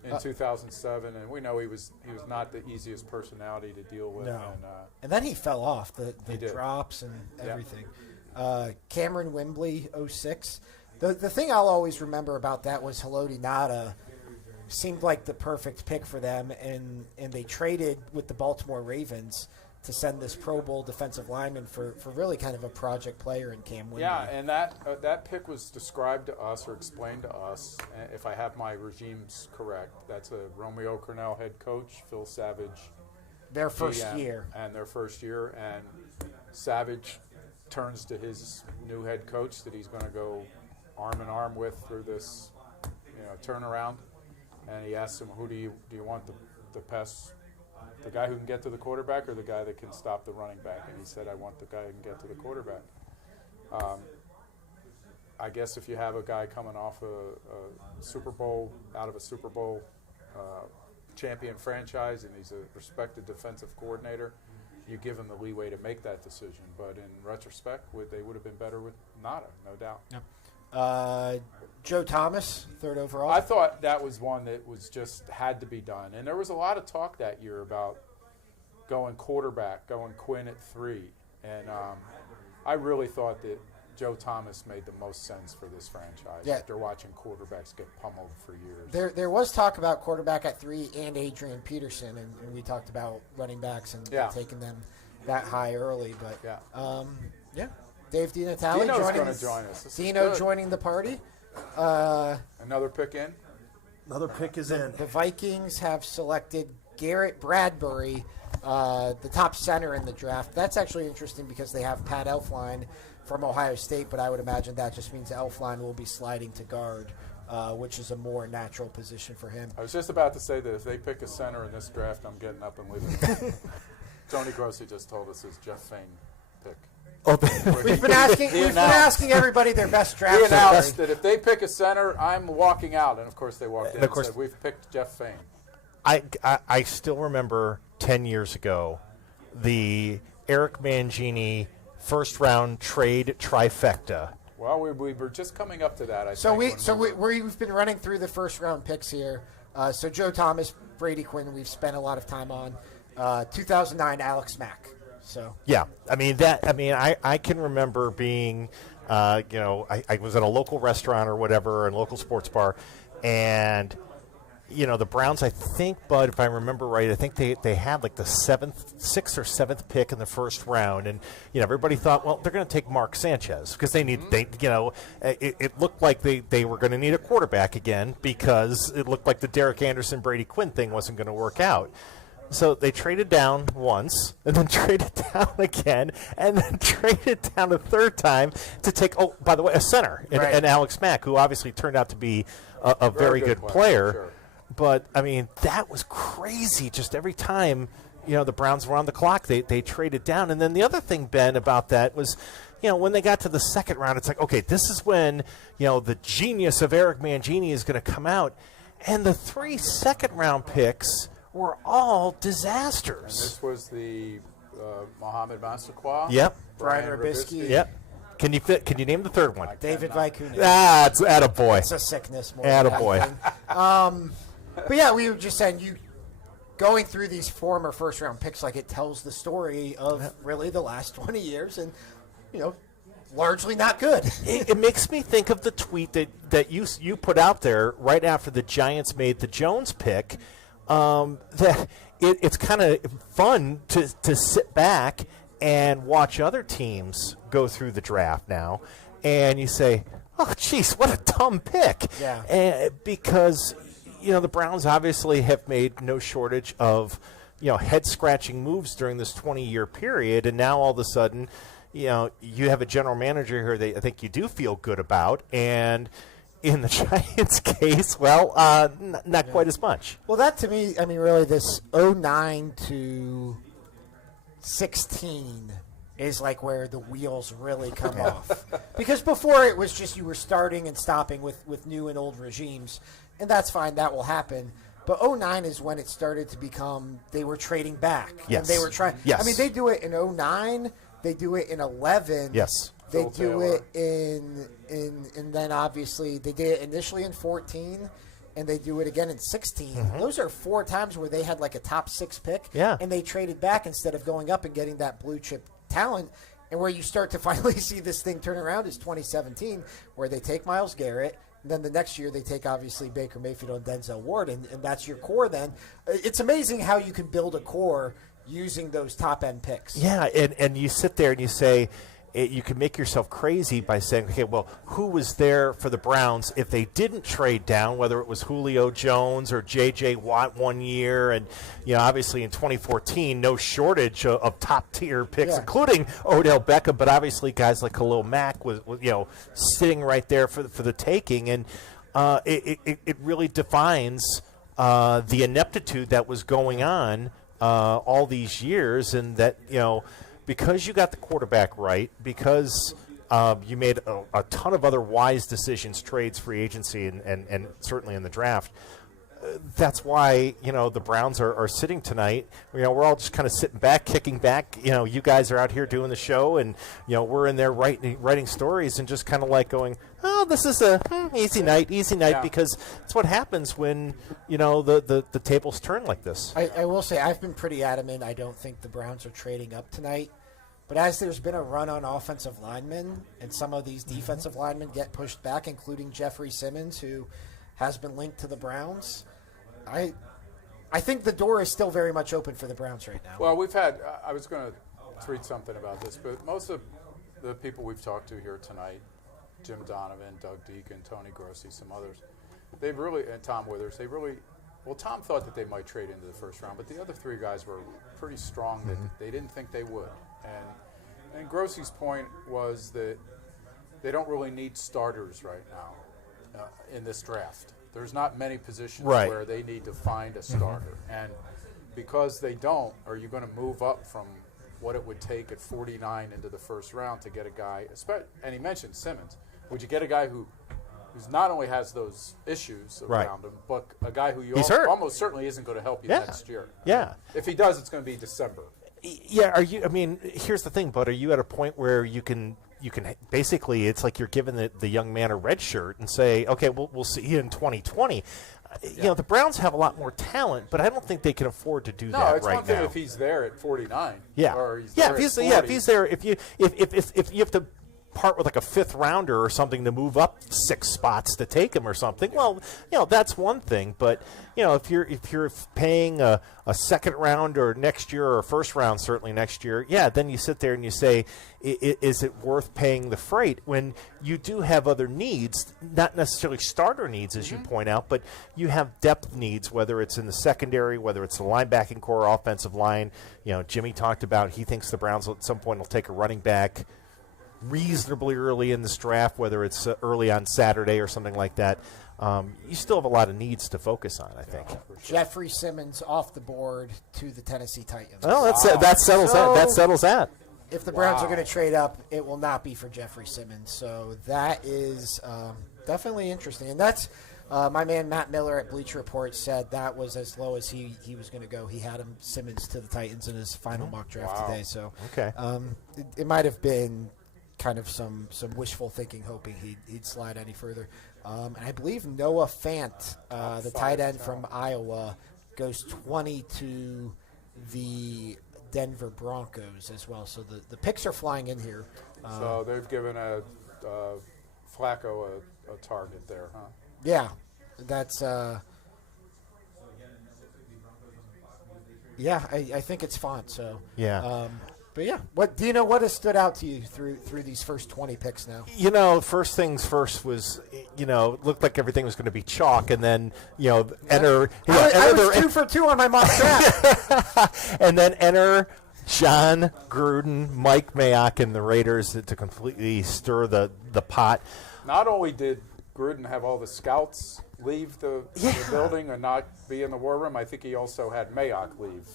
In 2007, and we know he was not the easiest personality to deal with. No. And then he fell off, the drops and Yeah. everything. Cameron Wembley, 06. The thing I'll always remember about that was Haloti Ngata seemed like the perfect pick for them, and they traded with the Baltimore Ravens to send this Pro Bowl defensive lineman for really kind of a project player in Cam Wembley. Yeah, and that pick was described to us or explained to us, if I have my regimes correct, that's a Romeo Cornell head coach, Phil Savage. Their first GM, year. And their first year, and Savage turns to his new head coach that he's going to go arm in arm with through this turnaround, and he asks him, who do you want the pass? The guy who can get to the quarterback or the guy that can stop the running back? And he said, I want the guy who can get to the quarterback. I guess if you have a guy coming off a Super Bowl, out of a Super Bowl champion franchise, and he's a respected defensive coordinator, you give him the leeway to make that decision. But in retrospect, they would have been better with Ngata, no doubt. Yep. Joe Thomas, 3rd overall. I thought that was one that was just had to be done. And there was a lot of talk that year about going quarterback, going Quinn at 3. And I really thought that Joe Thomas made the most sense for this franchise after watching quarterbacks get pummeled for years. There was talk about quarterback at 3 and Adrian Peterson, and we talked about running backs and taking them that high early. But, Dave DiNatale Dino's going to join us. Dino joining the party. Another pick in? Another pick is in. The Vikings have selected Garrett Bradbury, the top center in the draft. That's actually interesting because they have Pat Elflein from Ohio State, but I would imagine that just means Elflein will be sliding to guard, which is a more natural position for him. I was just about to say that if they pick a center in this draft, I'm getting up and leaving. Tony Grossi just told us his Jeff Fain pick. We've been asking everybody their best draft. He announced that if they pick a center, I'm walking out. And, of course, they walked in and said, we've picked Jeff Fain. I still remember 10 years ago the Eric Mangini first-round trade trifecta. Well, we were just coming up to that, I think. We've been running through the first-round picks here. So Joe Thomas, Brady Quinn, we've spent a lot of time on. 2009, Alex Mack. So yeah, I can remember being, I was at a local restaurant or whatever, and local sports bar, and the Browns, I think, Bud, if I remember right, I think they had like the 6th or 7th pick in the first round, and everybody thought, well, they're going to take Mark Sanchez because they need it looked like they were going to need a quarterback again because it looked like the Derek Anderson Brady Quinn thing wasn't going to work out. So they traded down once, and then traded down again, and then traded down a third time to take, by the way, a center, and Alex Mack, who obviously turned out to be a very good player. Sure. But, I mean, that was crazy. Just every time, the Browns were on the clock, they traded down. And then the other thing, Ben, about that was, when they got to the second round, it's like, okay, this is when, the genius of Eric Mangini is going to come out. And the 3 second-round picks were all disasters. And this was the Mohamed Massaquoi. Yep. Brian Robisky. Yep. Can you name the third one? David Vicuna. It's attaboy. It's a sickness more. Attaboy. But yeah, we were just saying, you going through these former first-round picks, like, it tells the story of really the last 20 years, and largely not good. It makes me think of the tweet that you put out there right after the Giants made the Jones pick. That it's kind of fun to sit back and watch other teams go through the draft now, and you say, oh, geez, what a dumb pick. Yeah. And because, the Browns obviously have made no shortage of, head-scratching moves during this 20-year period, and now all of a sudden, you have a general manager here that I think you do feel good about, and in the Giants' case, well, not quite as much. Well, that to me, I mean, really, this 09 to 16 is like where the wheels really come off. Because before it was just you were starting and stopping with new and old regimes, and that's fine, that will happen. But 09 is when it started to become they were trading back. Yes. And they were trying. Yes. I mean, they do it in 09, they do it in 11. Yes. They do it in and then obviously they did it initially in 14, and they do it again in 16. Mm-hmm. Those are 4 times where they had like a top 6 pick, Yeah. and they traded back instead of going up and getting that blue chip talent. And where you start to finally see this thing turn around is 2017, where they take Myles Garrett. And then the next year they take, obviously, Baker Mayfield and Denzel Warden, and that's your core then. It's amazing how you can build a core using those top-end picks. Yeah, and you sit there and you say, you can make yourself crazy by saying, okay, well, who was there for the Browns if they didn't trade down, whether it was Julio Jones or J.J. Watt one year, and obviously in 2014, no shortage of top-tier picks, including Odell Beckham, but obviously guys like Khalil Mack was sitting right there for the taking, and it really defines the ineptitude that was going on all these years, and that because you got the quarterback right, because you made a ton of other wise decisions, trades, free agency, and certainly in the draft. That's why the Browns are sitting tonight. We're all just kind of sitting back, kicking back. You guys are out here doing the show, and we're in there writing stories, and just kind of like going, oh, this is a easy night, because it's what happens when the tables turn like this. I will say I've been pretty adamant. I don't think the Browns are trading up tonight. But as there's been a run on offensive linemen, and some of these defensive linemen get pushed back, including Jeffrey Simmons, who has been linked to the Browns, I think the door is still very much open for the Browns right now. Well, we've had I was going to tweet something about this, but most of the people we've talked to here tonight, Jim Donovan, Doug Deacon, Tony Grossi, some others, and Tom Withers, Tom thought that they might trade into the first round, but the other 3 guys were pretty strong that they didn't think they would. And Grossi's point was that they don't really need starters right now in this draft. There's not many positions where they need to find a starter. And because they don't, are you going to move up from what it would take at 49 into the first round to get a guy, and he mentioned Simmons, would you get a guy who's not only has those issues around him, but a guy who you almost certainly isn't going to help you next year. Yeah. If he does, it's going to be December. Yeah, here's the thing, bud. Are you at a point where you can basically, it's like you're giving the young man a red shirt and say, okay, we'll see you in 2020. The Browns have a lot more talent, but I don't think they can afford to do that right now. No, it's one thing if he's there at 49. Yeah. Or he's yeah, there if he's at 40. yeah, if he's there, if you have to part with like a 5th rounder or something to move up 6 spots to take him or something. Well, that's one thing. But if you're paying a 2nd round or next year or a 1st round certainly next year, then you sit there and you say, is it worth paying the freight when you do have other needs, not necessarily starter needs as you point out, but you have depth needs, whether it's in the secondary, whether it's the linebacking core, offensive line. Jimmy talked about he thinks the Browns at some point will take a running back reasonably early in this draft, whether it's early on Saturday or something like that. You still have a lot of needs to focus on, I think. Jeffrey Simmons off the board to the Tennessee Titans. Well, that settles that. That settles that. If the Browns are going to trade up, it will not be for Jeffrey Simmons. So that is definitely interesting. And that's my man Matt Miller at Bleacher Report said that was as low as he was going to go. He had him Simmons to the Titans in his final mock draft today. So it might have been kind of some wishful thinking, hoping he'd slide any further. And I believe Noah Fant, the tight end from Iowa, goes 20 to the Denver Broncos as well. So the picks are flying in here. So they've given Flacco a target there, huh? Yeah, that's I think it's Font. So but yeah, what do you know? What has stood out to you through these first 20 picks now? First things first was looked like everything was going to be chalk, and then enter. I was 2 for 2 on my mock draft, and then enter John Gruden, Mike Mayock, and the Raiders to completely stir the pot. Not only did Gruden have all the scouts leave the building and not be in the war room, I think he also had Mayock leave.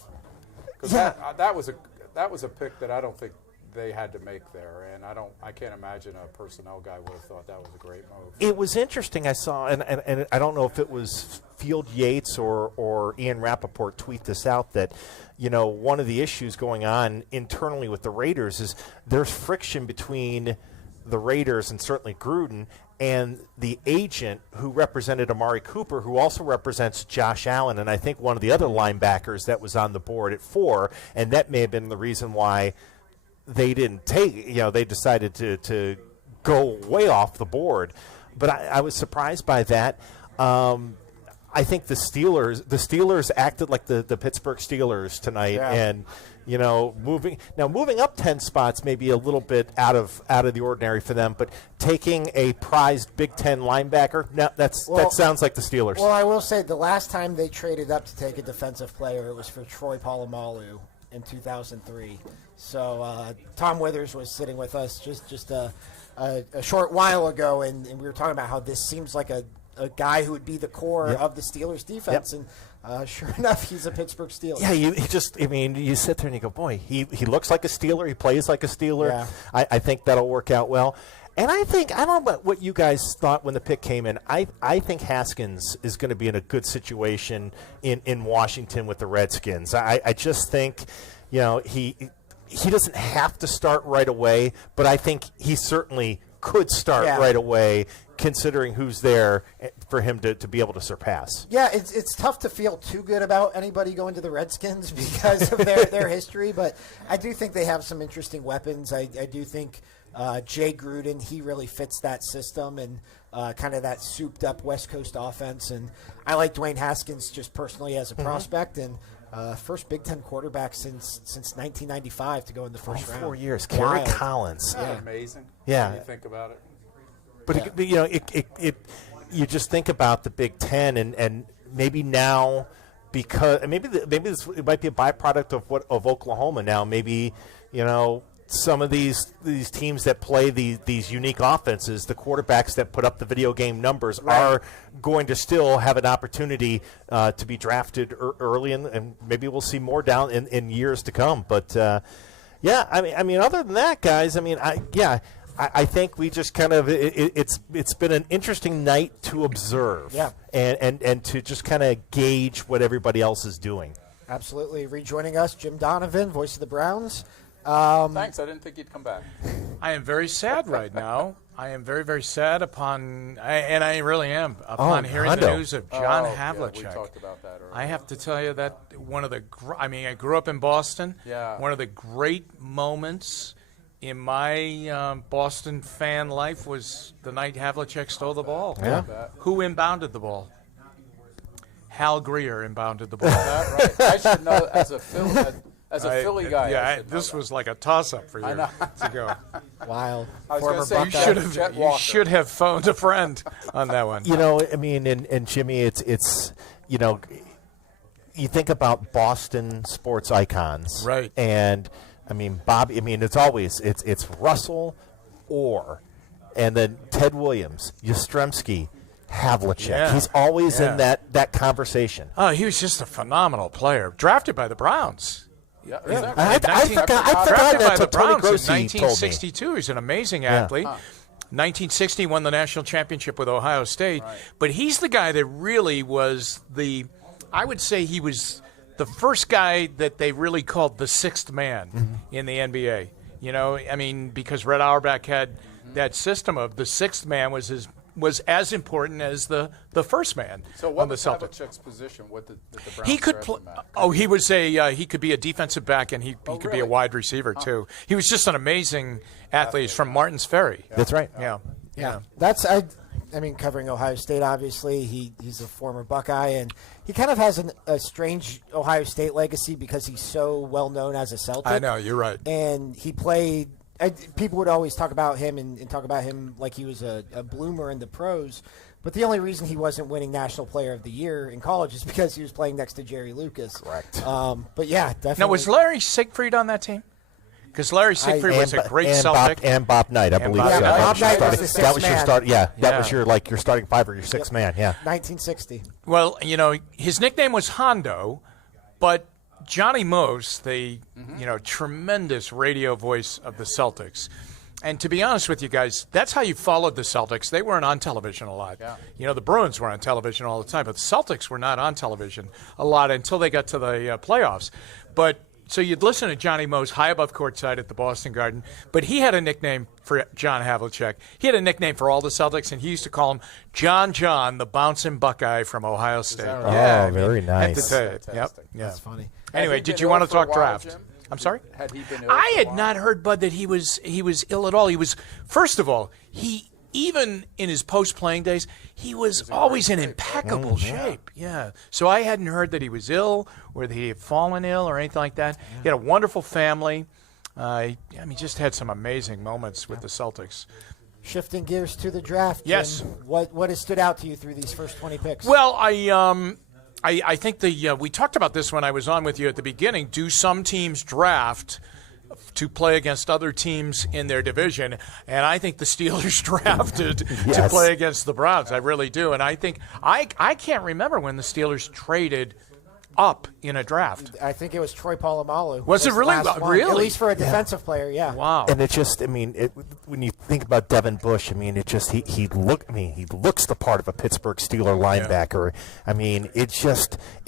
Because that was a pick that I don't think they had to make there, and I can't imagine a personnel guy would have thought that was a great move. It was interesting. I saw, and I don't know if it was Field Yates or Ian Rappaport tweet this out, that one of the issues going on internally with the Raiders is there's friction between the Raiders and certainly Gruden and the agent who represented Amari Cooper, who also represents Josh Allen, and I think one of the other linebackers that was on the board at 4, and that may have been the reason why they didn't take, they decided to go way off the board. But I was surprised by that. I think the Steelers acted like the Pittsburgh Steelers tonight, and moving up 10 spots may be a little bit out of the ordinary for them, but taking a prized Big Ten linebacker, that sounds like the Steelers. Well, I will say the last time they traded up to take a defensive player, it was for Troy Polamalu in 2003. So Tom Withers was sitting with us just a short while ago, and we were talking about how this seems like a guy who would be the core of the Steelers defense, and sure enough, he's a Pittsburgh Steeler. Yeah, you sit there and you go, boy, he looks like a Steeler, he plays like a Steeler. Yeah. I think that'll work out well. And I don't know about what you guys thought when the pick came in. I think Haskins is going to be in a good situation in Washington with the Redskins. I just think, he doesn't have to start right away, but I think he certainly could start right away, considering who's there for him to be able to surpass. Yeah, it's tough to feel too good about anybody going to the Redskins because of their history, but I do think they have some interesting weapons. I do think Jay Gruden, he really fits that system and kind of that souped-up West Coast offense. And I like Dwayne Haskins just personally as a prospect, and first Big Ten quarterback since 1995 to go in the first round. 4 years. Kerry Collins. Isn't that amazing? Yeah. When you think about it. But you just think about the Big Ten, and maybe now, because maybe this it might be a byproduct of Oklahoma now. Maybe some of these teams that play these unique offenses, the quarterbacks that put up the video game numbers are going to still have an opportunity to be drafted early, and maybe we'll see more down in years to come. But I mean, other than that, guys, I think we just kind of it's been an interesting night to observe, and to just kind of gauge what everybody else is doing. Absolutely. Rejoining us, Jim Donovan, voice of the Browns. Thanks. I didn't think you'd come back. I am very sad right now. I am very, very sad and I really am, upon hearing the news of John Havlicek. We talked about that earlier. I have to tell you that one of the I grew up in Boston. Yeah. One of the great moments in my Boston fan life was the night Havlicek stole the ball. Yeah. Who inbounded the ball? Hal Greer inbounded the ball. Right. I should know as a Philly guy. Yeah, this was like a toss-up for you to go. Wild. I was Former gonna say, Buckeye. You should have phoned a friend on that one. You know, I mean, and Jimmy, it's you know, you think about Boston sports icons, right? And I mean, Bobby. I mean, it's always it's Russell, and then Ted Williams, Yastrzemski, Havlicek. Yeah. He's always in that conversation. Oh, he was just a phenomenal player, drafted by the Browns. Yeah, exactly. I forgot Drafted by that's the what Tony Browns in Grossi told me. 1962. He's an amazing athlete. 1960 won the national championship with Ohio State. Right. But he's the guy that really was I would say he was the first guy that they really called the sixth man in the NBA. You know, I mean, because Red Auerbach had that system of the sixth man was as important as the first man So what on the was Celtics. Havlicek's position? What did the Browns He could draft play. him at? Oh, he was he could be a defensive back, and he could be a really? wide receiver too. He was just an amazing athlete. He's from Martins Ferry. That's right. Yeah. That's I mean, covering Ohio State, obviously, he's a former Buckeye, and he kind of has a strange Ohio State legacy because he's so well known as a Celtic. I know, you're right. And he played. People would always talk about him and talk about him like he was a bloomer in the pros. But the only reason he wasn't winning National Player of the Year in college is because he was playing next to Jerry Lucas. Correct. But yeah, definitely. Now, was Larry Siegfried on that team? Because Larry Siegfried was a great Celtic. Bob Knight, I believe. Bob Knight. Bob Knight was the sixth that was your man. start. Yeah, that Yeah. was your starting five or your sixth man. Yeah. 1960. Well, you know, his nickname was Hondo, but Johnny Most, the tremendous radio voice of the Celtics. And to be honest with you guys, that's how you followed the Celtics. They weren't on television a lot. Yeah. You know, the Bruins were on television all the time, but the Celtics were not on television a lot until they got to the playoffs. But so you'd listen to Johnny Most high above courtside at the Boston Garden, but he had a nickname for John Havlicek. He had a nickname for all the Celtics, and he used to call him John, the bouncing Buckeye from Ohio State. right? Yeah, Oh, very I have to nice. tell you. Yep. Fantastic. Yeah. That's funny. Anyway, Had he did been you want ill to for a talk while, draft? Jim? I'm sorry? Had he been ill I for a had while? not heard, Bud, that he was ill at all. He was, first of all, even in his post-playing days, he was always in impeccable shape. Yeah. So I hadn't heard that he was ill or that he had fallen ill or anything like that. He had a wonderful family. He just had some amazing moments with the Celtics. Shifting gears to the draft. Yes. Jim, what has stood out to you through these first 20 picks? Well, I think we talked about this when I was on with you at the beginning. Do some teams draft to play against other teams in their division? And I think the Steelers drafted to play against the Browns. I really do. And I think I can't remember when the Steelers traded up in a draft. I think it was Troy Polamalu. Was it the really? last one. Really? At least for a defensive player, yeah. Wow. And it just, I mean, when you think about Devin Bush, I mean, it just he looks the part of a Pittsburgh Steeler linebacker. I mean, it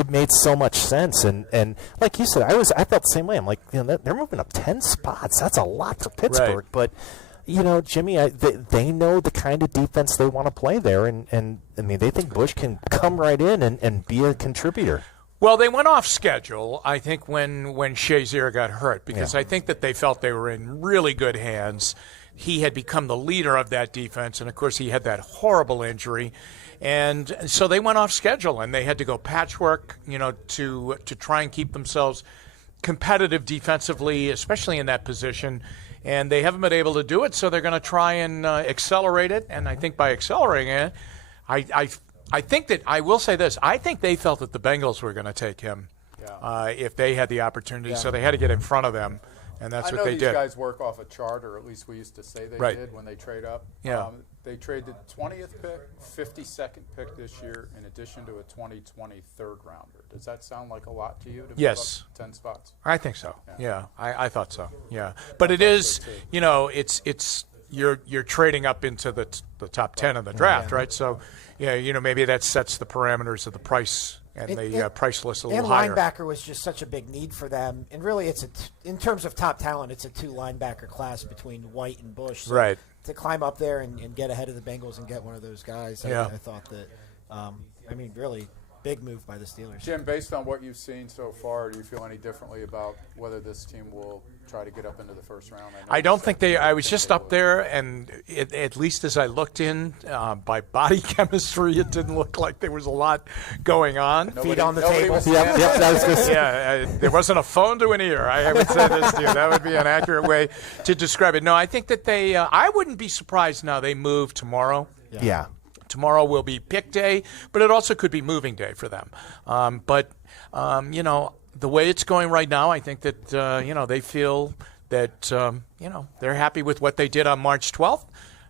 made so much sense. And like you said, I felt the same way. I'm like, they're moving up 10 spots. That's a lot for Pittsburgh, Right. but. Jimmy, they know the kind of defense they want to play there, and I mean, they think Bush can come right in and be a contributor. Well, they went off schedule, I think, when Shazier got hurt, because I think that they felt they were in really good hands. He had become the leader of that defense, and, of course, he had that horrible injury. And so they went off schedule, and they had to go patchwork, to try and keep themselves competitive defensively, especially in that position. And they haven't been able to do it, so they're going to try and accelerate it. And I think by accelerating it, I think that I will say this. I think they felt that the Bengals were going to take him if they had the opportunity, so they had to get in front of them, and that's what they did. I know these guys work off a chart, or at least we used to say they did when they trade up. Yeah. They traded 20th pick, 52nd pick this year, in addition to a 2020 third rounder. Does that sound like a lot to you? To Yes. move up 10 spots? I think so. Yeah, I thought so. Yeah, but it is, it's you're trading up into the top 10 of the draft, right? So, maybe that sets the parameters of the price and the price list a little higher. And linebacker was just such a big need for them. And really, it's in terms of top talent, it's a two linebacker class between White and Bush. So right. To climb up there and get ahead of the Bengals and get one of those guys, I thought that, really, Big move by the Steelers. Jim, based on what you've seen so far, do you feel any differently about whether this team will try to get up into the first round? I don't think they – I was just up there, and at least as I looked in, by body chemistry, it didn't look like there was a lot going on. Feet on the table. There wasn't a phone to an ear. I would say this to you. That would be an accurate way to describe it. No, I think that they I wouldn't be surprised now they move tomorrow. Yeah. Tomorrow will be pick day, but it also could be moving day for them. You know, the way it's going right now, I think that, you know, they feel that, you know, they're happy with what they did on March 12th,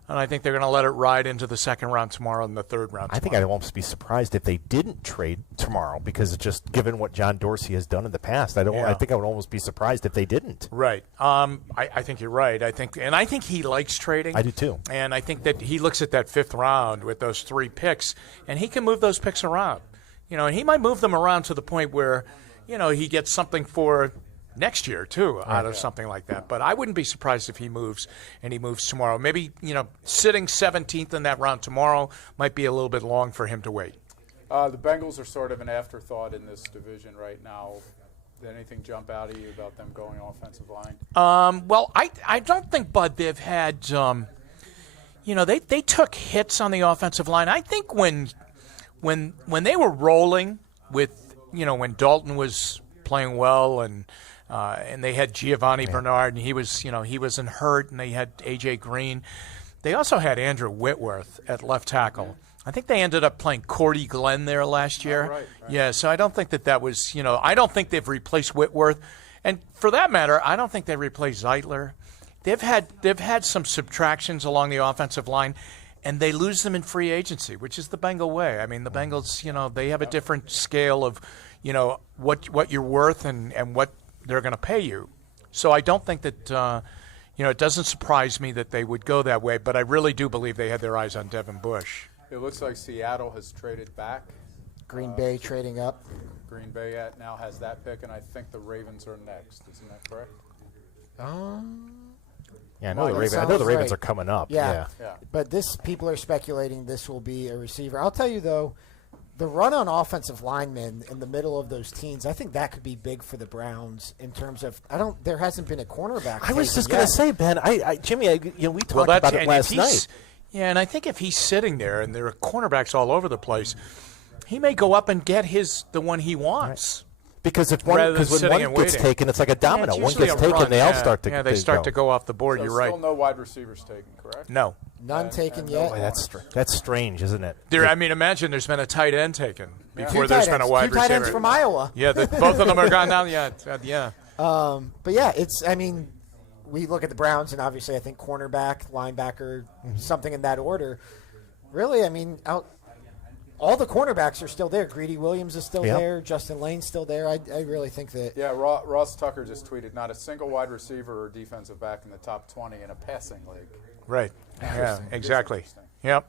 and I think they're going to let it ride into the second round tomorrow and the third round tomorrow. I think I'd almost be surprised if they didn't trade tomorrow, because it's just given what John Dorsey has done in the past, I think I would almost be surprised if they didn't. Right. I think you're right. I think he likes trading. I do too. And I think that he looks at that fifth round with those 3 picks, and he can move those picks around. You know, and he might move them around to the point where, you know, he gets something for next year, too, out of something like that. But I wouldn't be surprised if he moves, and he moves tomorrow. Maybe, you know, sitting 17th in that round tomorrow might be a little bit long for him to wait. The Bengals are sort of an afterthought in this division right now. Did anything jump out at you about them going offensive line? Well, I don't think, Bud, they've had, you know, they took hits on the offensive line. I think when they were rolling with, you know, when Dalton was playing well and they had Giovanni Bernard, and he wasn't hurt, and they had A.J. Green. They also had Andrew Whitworth at left tackle. I think they ended up playing Cordy Glenn there last year. Right. Yeah, so I don't think that was, you know, I don't think they've replaced Whitworth. And for that matter, I don't think they replaced Zeitler. They've had some subtractions along the offensive line, and they lose them in free agency, which is the Bengal way. I mean, the Bengals, you know, they have a different scale of, you know, what you're worth and what they're going to pay you. So I don't think that, you know, it doesn't surprise me that they would go that way, but I really do believe they had their eyes on Devin Bush. It looks like Seattle has traded back. Green Bay trading up. Green Bay now has that pick, and I think the Ravens are next. Isn't that correct? Yeah, I know the Ravens are coming up. Yeah. But people are speculating this will be a receiver. I'll tell you, though, the run on offensive linemen in the middle of those teams, I think that could be big for the Browns in terms of there hasn't been a cornerback. I was just going to say, Ben, Jimmy, we talked about it last night. Yeah, and I think if he's sitting there and there are cornerbacks all over the place, he may go up and get the one he wants. Right. Because when one gets taken, it's like a domino. One gets taken, they all start to go. Yeah, they start to go off the board. So you're right. Still no wide receivers taken, correct? No. None taken yet. Boy, that's strange, isn't it? I mean, imagine there's been a tight end taken before there's been a wide receiver. 2 tight ends from Iowa. Yeah, both of them are gone now. Yeah. But yeah, we look at the Browns, and obviously I think cornerback, linebacker, something in that order. Really, I mean, all the cornerbacks are still there. Greedy Williams is still there. Justin Lane's still there. I really think that. Yeah, Ross Tucker just tweeted, not a single wide receiver or defensive back in the top 20 in a passing league. Right. Yeah, exactly. Yep.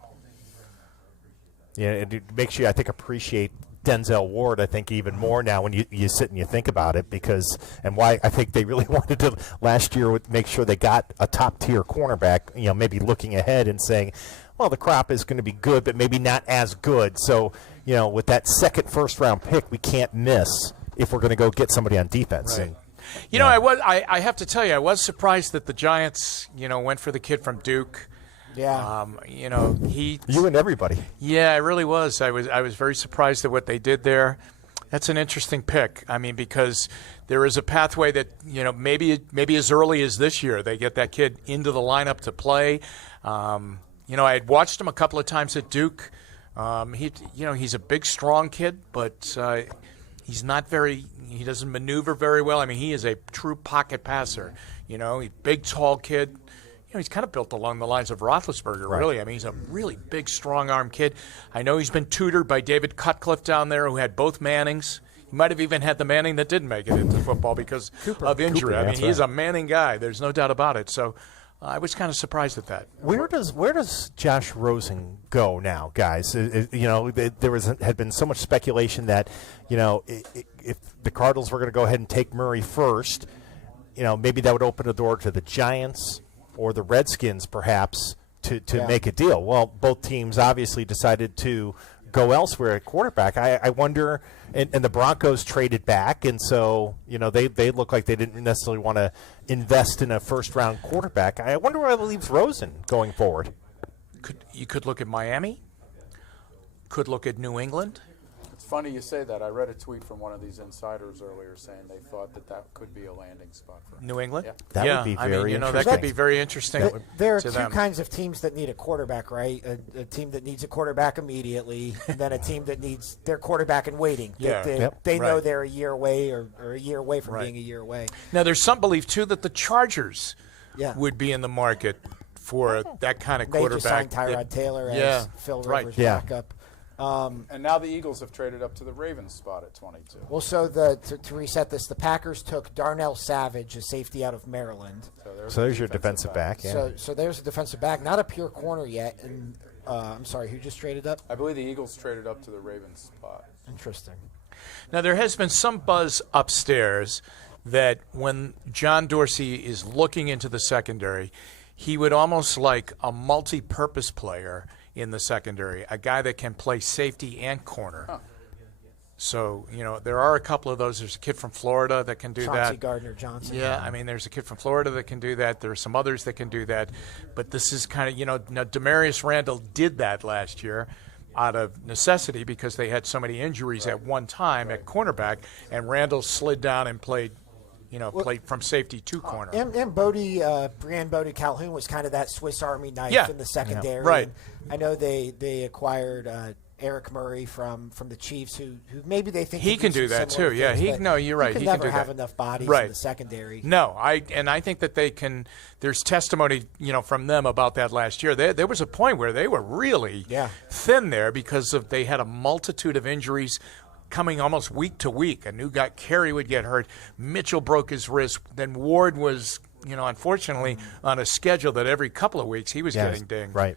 Yeah, it makes you, I think, appreciate Denzel Ward, I think, even more now when you sit and you think about it, because and why I think they really wanted to last year make sure they got a top-tier cornerback, you know, maybe looking ahead and saying, well, the crop is going to be good, but maybe not as good. So, you know, with that second first-round pick, we can't miss if we're going to go get somebody on defense. Right. I have to tell you, I was surprised that the Giants, you know, went for the kid from Duke. Yeah. You know, you and everybody. Yeah, I really was. I was very surprised at what they did there. That's an interesting pick. I mean, because there is a pathway that, you know, maybe as early as this year they get that kid into the lineup to play. You know, I had watched him a couple of times at Duke. He's a big, strong kid, but he's not very. He doesn't maneuver very well. I mean, he is a true pocket passer. You know, he's a big, tall kid. You know, he's kind of built along the lines of Roethlisberger, really. I mean, he's a really big, strong-arm kid. I know he's been tutored by David Cutcliffe down there, who had both Mannings. He might have even had the Manning that didn't make it into football because of injury. I mean, he's a Manning guy. There's no doubt about it. So I was kind of surprised at that. Where does Josh Rosen go now, guys? You know, there had been so much speculation that, you know, if the Cardinals were going to go ahead and take Murray first, you know, maybe that would open the door to the Giants or the Redskins, perhaps, to make a deal. Well, both teams obviously decided to go elsewhere at quarterback. I wonder, and the Broncos traded back, and so they look like they didn't necessarily want to invest in a first-round quarterback. I wonder where that leaves Rosen going forward. You could look at Miami. Could look at New England. It's funny you say that. I read a tweet from one of these insiders earlier saying they thought that could be a landing spot for New England. Yeah. That would be very interesting. That could be very interesting. There are to two them. kinds of teams that need a quarterback, right? A team that needs a quarterback immediately, and then a team that needs their quarterback in waiting. Yeah. They know Right. they're a year away or a year away from Right. being a year away. Now, there's some belief too that the Chargers would be in the market for that kind of They quarterback. just signed Tyrod Taylor as Yeah. Phil Right. Rivers' Yeah. backup. And now the Eagles have traded up to the Ravens spot at 22. Well, so to reset this, the Packers took Darnell Savage, a safety out of Maryland. So there's your defensive back. Yeah. So there's a defensive back, not a pure corner yet. And I'm sorry, who just traded up? I believe the Eagles traded up to the Ravens spot. Interesting. Now, there has been some buzz upstairs that when John Dorsey is looking into the secondary, he would almost like a multi-purpose player in the secondary, a guy that can play safety and corner. Huh. So, there are a couple of those. There's a kid from Florida that can do Chauncey that. Gardner-Johnson. Yeah, I mean, there's a kid from Florida that can do that. There are some others that can do that. But this is kind of, now Demarius Randall did that last year out of necessity because they had so many injuries at one time at cornerback, and Randall slid down and played from safety to corner. And Brian Bodie Calhoun was kind of that Swiss Army knife in the secondary. Yeah. Right. And I know they acquired Eric Murray from the Chiefs, who maybe they think he can do that too. Things, Yeah, you're right. He can never have enough bodies in the secondary. No, I think that they can. There's testimony, from them about that last year. There was a point where they were really thin there because they had a multitude of injuries coming almost week to week. A new guy, Carey, would get hurt. Mitchell broke his wrist. Then Ward was, unfortunately, on a schedule that every couple of weeks he was getting dinged. Right.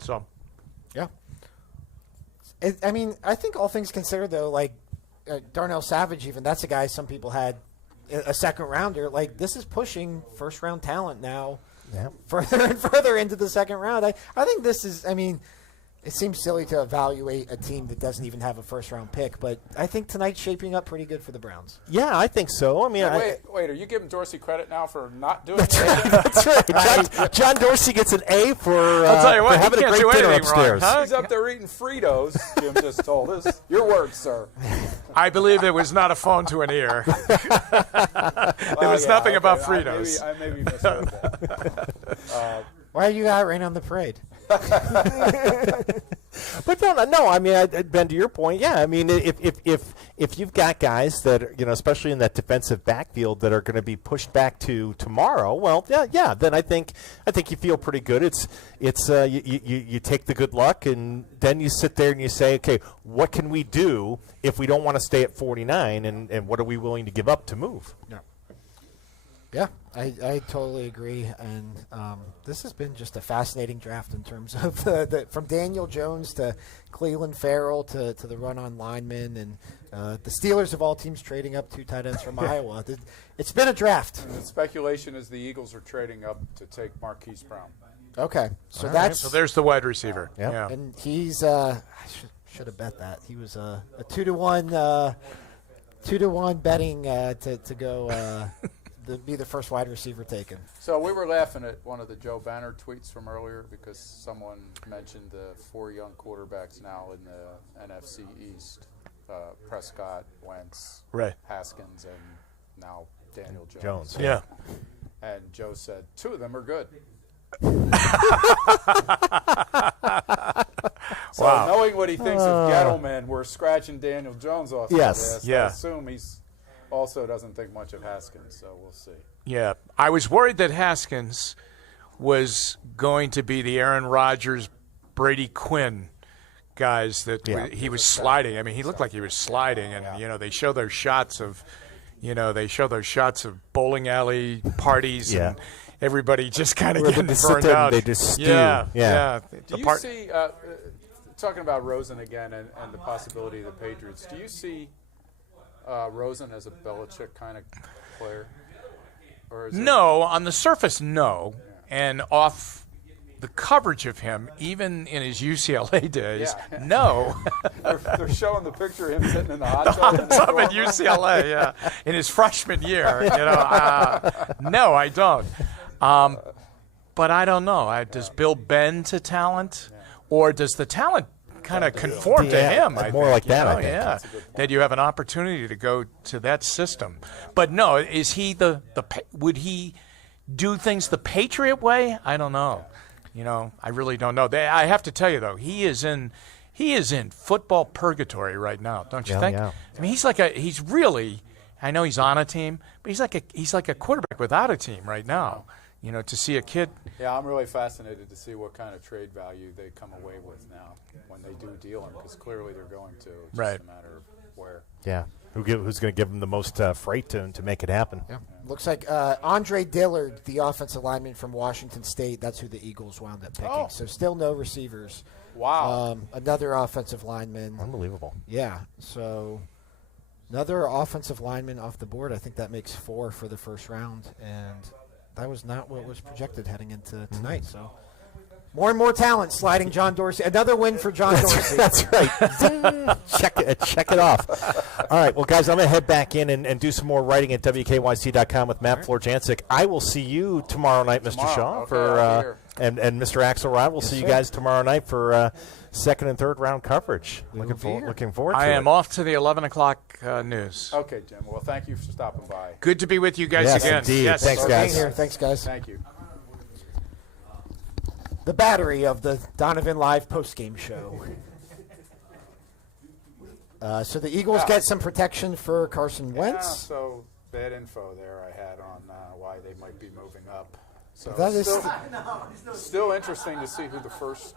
So. Yeah. I think all things considered, though, like Darnell Savage, even that's a guy some people had a second rounder. Like, this is pushing first round talent now further and further into the second round. I think this is. It seems silly to evaluate a team that doesn't even have a first-round pick, but I think tonight's shaping up pretty good for the Browns. Yeah, I think so. Wait, are you giving Dorsey credit now for not doing That's anything? right. That's right. John Dorsey gets an A for, I'll tell you what, for having he a can't great do dinner anything upstairs. wrong, huh? He's up there eating Fritos, Jim just told us. Your words, sir. I believe it was not a phone to an ear. There was nothing about Fritos. I maybe misheard that. Why are you out rain on the parade? But no. Ben, to your point, yeah. If you've got guys that especially in that defensive backfield that are going to be pushed back to tomorrow, well, yeah. Then I think you feel pretty good. It's you take the good luck and then you sit there and you say, okay, what can we do if we don't want to stay at 49, and what are we willing to give up to move? Yeah, I totally agree, and this has been just a fascinating draft in terms of from Daniel Jones to Cleveland Farrell to the run-on linemen, and the Steelers of all teams trading up 2 tight ends from Iowa. It's been a draft. And the speculation is the Eagles are trading up to take Marquise Brown. Okay, so All that's So there's the wide receiver. Yep. Yeah. and he's I should have bet that he was a 2-to-1 betting to go. Be the first wide receiver taken. So we were laughing at one of the Joe Banner tweets from earlier because someone mentioned the 4 young quarterbacks now in the NFC East: Prescott, Wentz, Right. Haskins, and now Daniel Jones. Jones. Yeah. And Joe said 2 of them are good. So Wow. knowing what he thinks of Gettleman, we're scratching Daniel Jones off. Yes. His list. Yeah. I assume he's also doesn't think much of Haskins, so we'll see. Yeah. I was worried that Haskins was going to be the Aaron Rodgers, Brady Quinn guys that he was sliding. He looked like he was sliding, and they show those shots of bowling alley parties and everybody just kind of getting burned out. They just stew. Yeah. Do you see, talking about Rosen again and the possibility of the Patriots, do you see Rosen as a Belichick kind of player? Or is No, on the surface, no. And off the coverage of him, even in his UCLA days, no. they're showing the picture of him sitting in the hot tub at UCLA, yeah, in his freshman year. No, I don't. But I don't know. Does Bill bend to talent, or does the talent kind of conform to him? More like that, I think. Yeah, that you have an opportunity to go to that system. But no, is he would he do things the Patriot way? I don't know. I really don't know. I have to tell you though, he is in football purgatory right now, don't you think? Yeah. I mean, he's really. I know he's on a team, but he's like a quarterback without a team right now. To see a kid. Yeah, I'm really fascinated to see what kind of trade value they come away with now when they do deal him, because clearly they're going to. It's just a matter of where. Yeah. Who's going to give them the most freight to make it happen? Yeah. Looks like Andre Dillard, the offensive lineman from Washington State, that's who the Eagles wound up picking. Oh. So still no receivers. Wow. Another offensive lineman. Unbelievable. Yeah. So another offensive lineman off the board. I think that makes 4 for the first round. And that was not what was projected heading into tonight. So more and more talent sliding John Dorsey. Another win for John Dorsey. That's right. Check it off. All right. Well, guys, I'm going to head back in and do some more writing at WKYC.com with Matt Florjancic. I will see you tomorrow night, Mr. Shaw, and Mr. Axelrod. We'll see you guys tomorrow night for second and third round coverage. Looking forward to it. I am off to the 11 o'clock news. Okay, Jim. Well, thank you for stopping by. Good to be with you guys again. Indeed. Yes, Thanks, guys. Thanks, guys. Thank you. The battery of the Donovan Live postgame show. So the Eagles get some protection for Carson Wentz. Yeah, so bad info there I had on why they might be moving up. So That is still interesting to see who the first.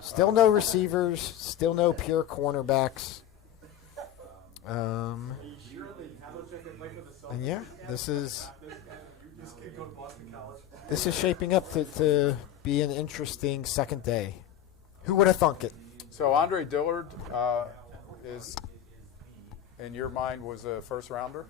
Still no receivers. Still no pure cornerbacks. And yeah, this is shaping up to be an interesting second day. Who would have thunk it? So Andre Dillard is, in your mind, was a first rounder?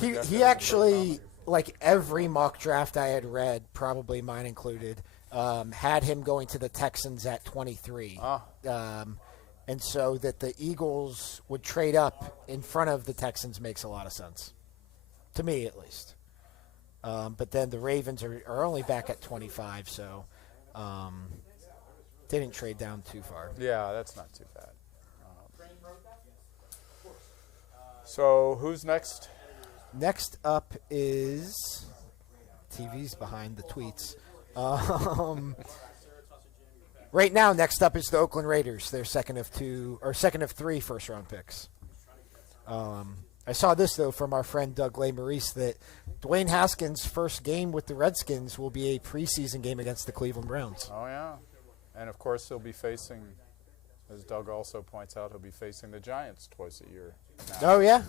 He actually, like every mock draft I had read, probably mine included, had him going to the Texans at 23. And so that the Eagles would trade up in front of the Texans makes a lot of sense. To me, at least. But then the Ravens are only back at 25, so they didn't trade down too far. Yeah, that's not too bad. So who's next? Next up is TV's behind the tweets. Right now, next up is the Oakland Raiders. They're second of 3 first-round picks. I saw this, though, from our friend Doug Maurice, that Dwayne Haskins' first game with the Redskins will be a preseason game against the Cleveland Browns. Oh, yeah. And, of course, he'll be facing, as Doug also points out, he'll be facing the Giants twice a year now. Oh, yeah?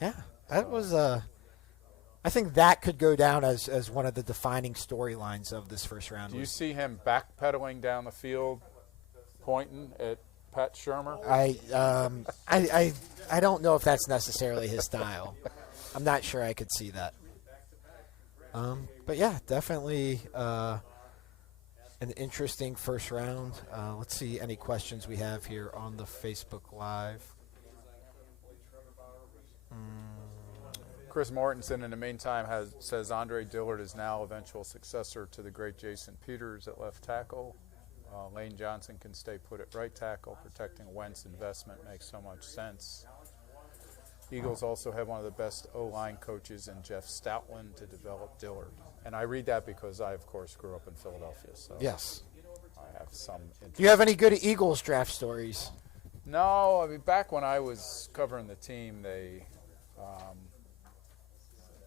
Yeah. That was I think that could go down as one of the defining storylines of this first round. Do you see him backpedaling down the field, pointing at Pat Shurmur? I don't know if that's necessarily his style. I'm not sure I could see that. But yeah, definitely an interesting first round. Let's see any questions we have here on the Facebook Live. Chris Mortensen, in the meantime, says Andre Dillard is now eventual successor to the great Jason Peters at left tackle. Lane Johnson can stay put at right tackle. Protecting Wentz investment makes so much sense. Eagles also have one of the best O-line coaches in Jeff Stoutland to develop Dillard. And I read that because I, of course, grew up in Philadelphia. So yes. I have some interest. Do you have any good Eagles draft stories? No. I mean, back when I was covering the team,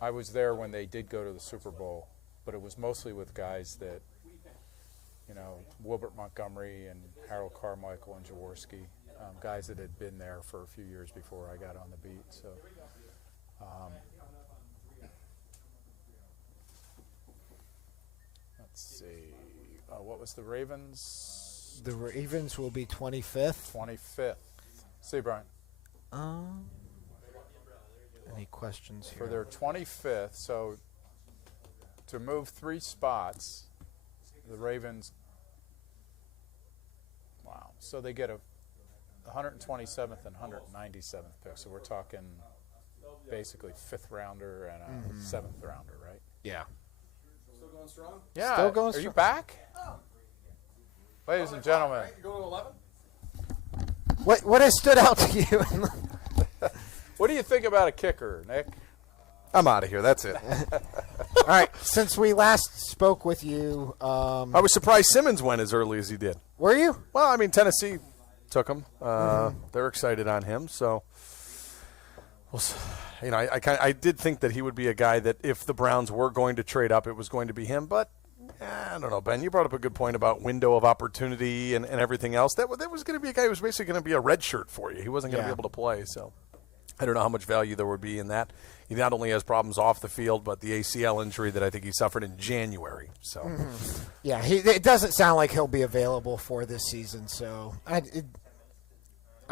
I was there when they did go to the Super Bowl, but it was mostly with guys that, Wilbert Montgomery and Harold Carmichael and Jaworski, guys that had been there for a few years before I got on the beat. So, let's see. What was the Ravens? The Ravens will be 25th. 25th. See, Brian. Any questions here? For their 25th, so to move 3 spots, the Ravens. Wow. So they get a 127th and 197th pick. So we're talking basically 5th rounder and a 7th rounder, right? Yeah. Still going strong? Yeah. Still going Are you strong. back? Ladies and gentlemen. You go to 11? What has stood out to you? What do you think about a kicker, Nick? I'm out of here. That's it. All right. Since we last spoke with you, I was surprised Simmons went as early as he did. were you? Well, I mean, Tennessee took him. They're excited on him. So, I did think that he would be a guy that if the Browns were going to trade up, it was going to be him. But I don't know, Ben. You brought up a good point about window of opportunity and everything else. That was going to be a guy who was basically going to be a red shirt for you. He wasn't going to be able to play. So I don't know how much value there would be in that. He not only has problems off the field, but the ACL injury that I think he suffered in January. So, Yeah, it doesn't sound like he'll be available for this season. So I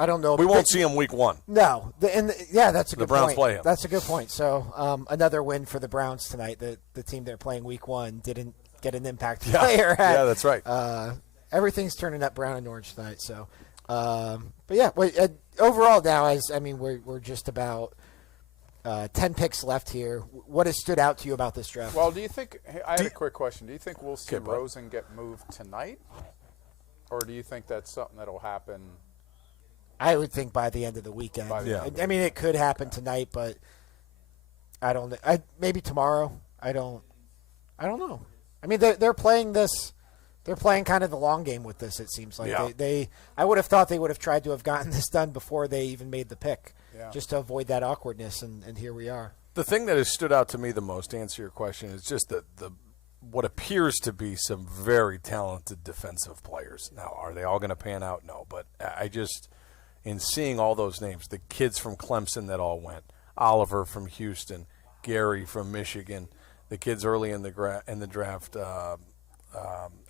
don't know. We won't see him week 1. No, that's a good point. The Browns play him. That's a good point. So another win for the Browns tonight. The team they're playing week 1 didn't get an impact player. Yeah, that's right. Everything's turning up brown and orange tonight. So, but yeah, overall now, we're just about 10 picks left here. What has stood out to you about this draft? Well, do you think – I had a quick question. Do you think we'll see Rosen get moved tonight? Or do you think that's something that will happen – I would think by the end of the weekend. I mean, it could happen tonight, but I don't – maybe tomorrow. I don't know. I mean, they're playing this – they're playing kind of the long game with this, it seems like. Yeah. I would have thought they would have tried to have gotten this done before they even made the pick. Yeah. Just to avoid that awkwardness, and here we are. The thing that has stood out to me the most, to answer your question, is just what appears to be some very talented defensive players. Now, are they all going to pan out? No, but I just, in seeing all those names, the kids from Clemson that all went, Oliver from Houston, Gary from Michigan, the kids early in the draft,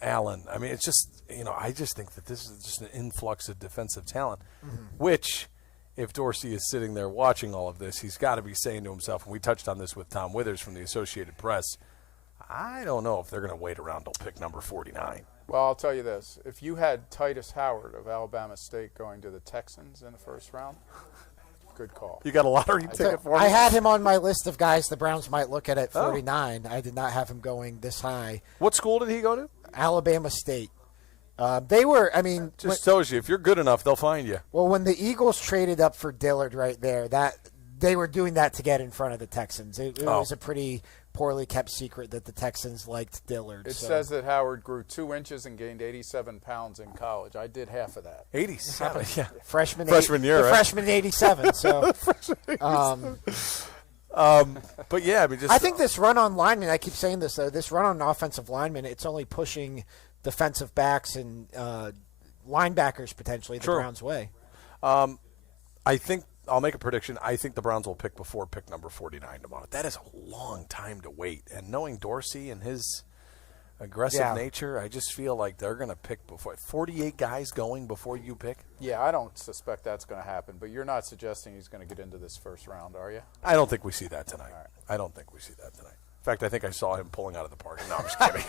Allen. I mean, it's just, I just think that this is just an influx of defensive talent, which – if Dorsey is sitting there watching all of this, he's got to be saying to himself, and we touched on this with Tom Withers from the Associated Press, I don't know if they're going to wait around till pick number 49. Well, I'll tell you this. If you had Titus Howard of Alabama State going to the Texans in the first round, good call. You got a lottery ticket for him? I had him on my list of guys the Browns might look at 49. I did not have him going this high. What school did he go to? Alabama State. They were, just tells you, if you're good enough, they'll find you. Well, when the Eagles traded up for Dillard right there, that they were doing that to get in front of the Texans. It was a pretty poorly kept secret that the Texans liked Dillard. It says that Howard grew 2 inches and gained 87 pounds in college. I did half of that. 87, yeah. Freshman year, right? Freshman in 87, so. But, yeah, I think this run on linemen, I keep saying this, though, this run on offensive linemen, it's only pushing – defensive backs and linebackers potentially the Browns' way. I think I'll make a prediction. I think the Browns will pick before pick number 49 tomorrow. That is a long time to wait. And knowing Dorsey and his aggressive nature, I just feel like they're going to pick before 48 guys going before you pick. Yeah, I don't suspect that's going to happen. But you're not suggesting he's going to get into this first round, are you? I don't think we see that tonight. All right. I don't think we see that tonight. In fact, I think I saw him pulling out of the park. No, I'm just kidding.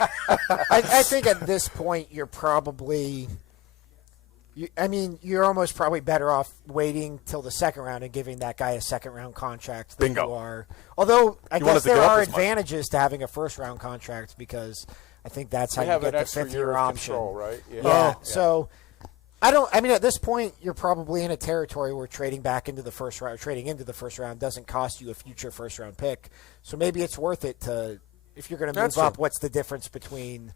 I think at this point you're probably you're almost probably better off waiting till the second round and giving that guy a second-round contract than you are. Although I guess there are advantages to having a first-round contract because I think that's how you get the fifth-year option. Control, right? Yeah. So at this point, you're probably in a territory where trading into the first round doesn't cost you a future first-round pick. So maybe it's worth it if you're going to move up, what's the difference between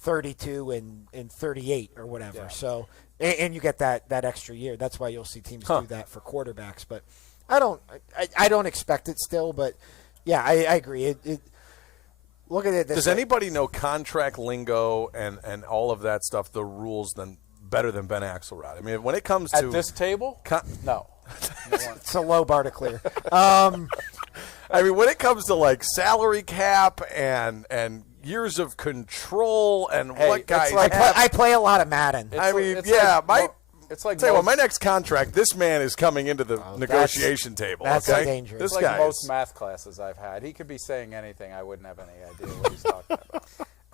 32 and 38 or whatever. Yeah. So, and you get that extra year. That's why you'll see teams do that for quarterbacks. But I don't expect it still. But yeah, I agree. Look at it. Does anybody know contract lingo and all of that stuff, the rules, better than Ben Axelrod? I mean, when it comes to at this table, no. It's a low bar to clear. I mean, when it comes to like salary cap and years of control and what guys have. I play a lot of Madden. It's like my next contract, this man is coming into the negotiation table. That's okay? dangerous. It's like most math classes I've had. He could be saying anything. I wouldn't have any idea what he's talking about.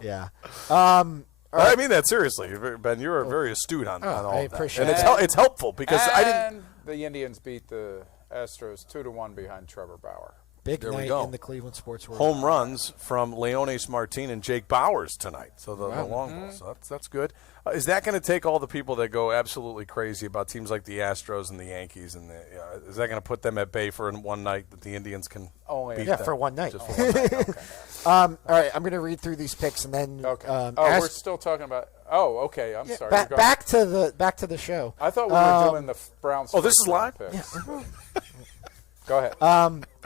Yeah. I mean that seriously, Ben. You are very astute on all I of that, appreciate and it's helpful because I didn't. The Indians beat the Astros 2-1 behind Trevor Bauer. Big There we night go. in the Cleveland sports world. Home runs from Leonis Martin and Jake Bowers tonight. So the long ball. So that's good. Is that going to take all the people that go absolutely crazy about teams like the Astros and the Yankees, and is that going to put them at bay for one night that the Indians can beat them? For one night. Just for one night. Okay. All right, I'm going to read through these picks and then. Okay. We're still talking about. Oh, okay. I'm sorry. Back to the show. I thought we were doing the Browns. Oh, this is live. Picks. Go ahead.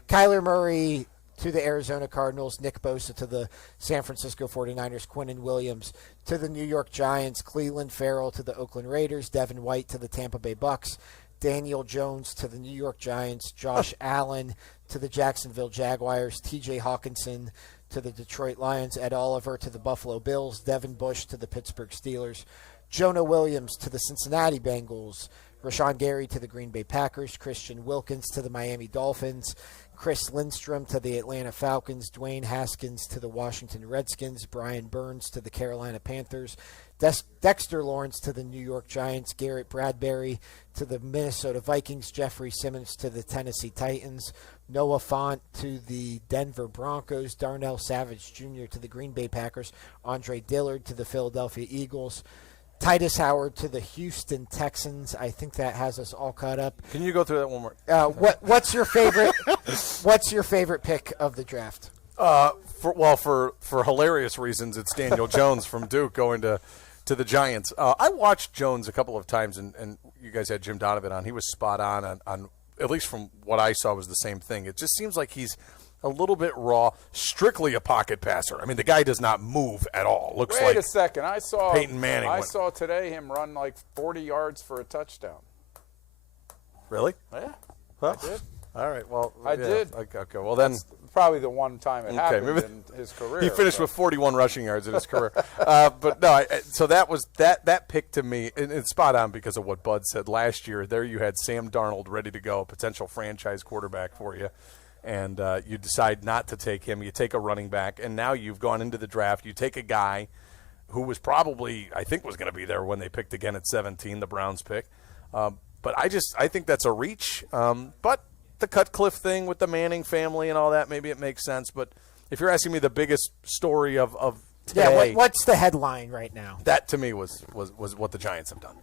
Kyler Murray to the Arizona Cardinals, Nick Bosa to the San Francisco 49ers, Quinnen Williams to the New York Giants, Cleveland Farrell to the Oakland Raiders, Devin White to the Tampa Bay Bucks, Daniel Jones to the New York Giants, Josh Allen to the Jacksonville Jaguars, TJ Hawkinson to the Detroit Lions, Ed Oliver to the Buffalo Bills, Devin Bush to the Pittsburgh Steelers, Jonah Williams to the Cincinnati Bengals, Rashawn Gary to the Green Bay Packers, Christian Wilkins to the Miami Dolphins, Chris Lindstrom to the Atlanta Falcons, Dwayne Haskins to the Washington Redskins, Brian Burns to the Carolina Panthers, Dexter Lawrence to the New York Giants, Garrett Bradbury to the Minnesota Vikings, Jeffrey Simmons to the Tennessee Titans, Noah Fant to the Denver Broncos, Darnell Savage Jr. to the Green Bay Packers, Andre Dillard to the Philadelphia Eagles, Titus Howard to the Houston Texans. I think that has us all caught up. Can you go through that one more? What's your favorite? What's your favorite pick of the draft? For hilarious reasons, it's Daniel Jones from Duke going to the Giants. I watched Jones a couple of times, and you guys had Jim Donovan on. He was spot on at least from what I saw was the same thing. It just seems like he's a little bit raw, strictly a pocket passer. I mean, the guy does not move at all. Looks Wait like a second. I saw Peyton Manning. I saw today him run like 40 yards for a touchdown. Really? Yeah. Huh? I did. All right. Well, I did. Okay. Well, then That's probably the one time it happened maybe in his career. he finished with 41 rushing yards in his career. But no, so that was that pick to me, and it's spot on because of what Bud said last year. There you had Sam Darnold ready to go, potential franchise quarterback for you. And you decide not to take him. You take a running back, and now you've gone into the draft. You take a guy who was probably, I think, was going to be there when they picked again at 17, the Browns pick. But I think that's a reach. But the Cutcliffe thing with the Manning family and all that, maybe it makes sense. But if you're asking me the biggest story of today, what's the headline right now? that to me was what the Giants have done.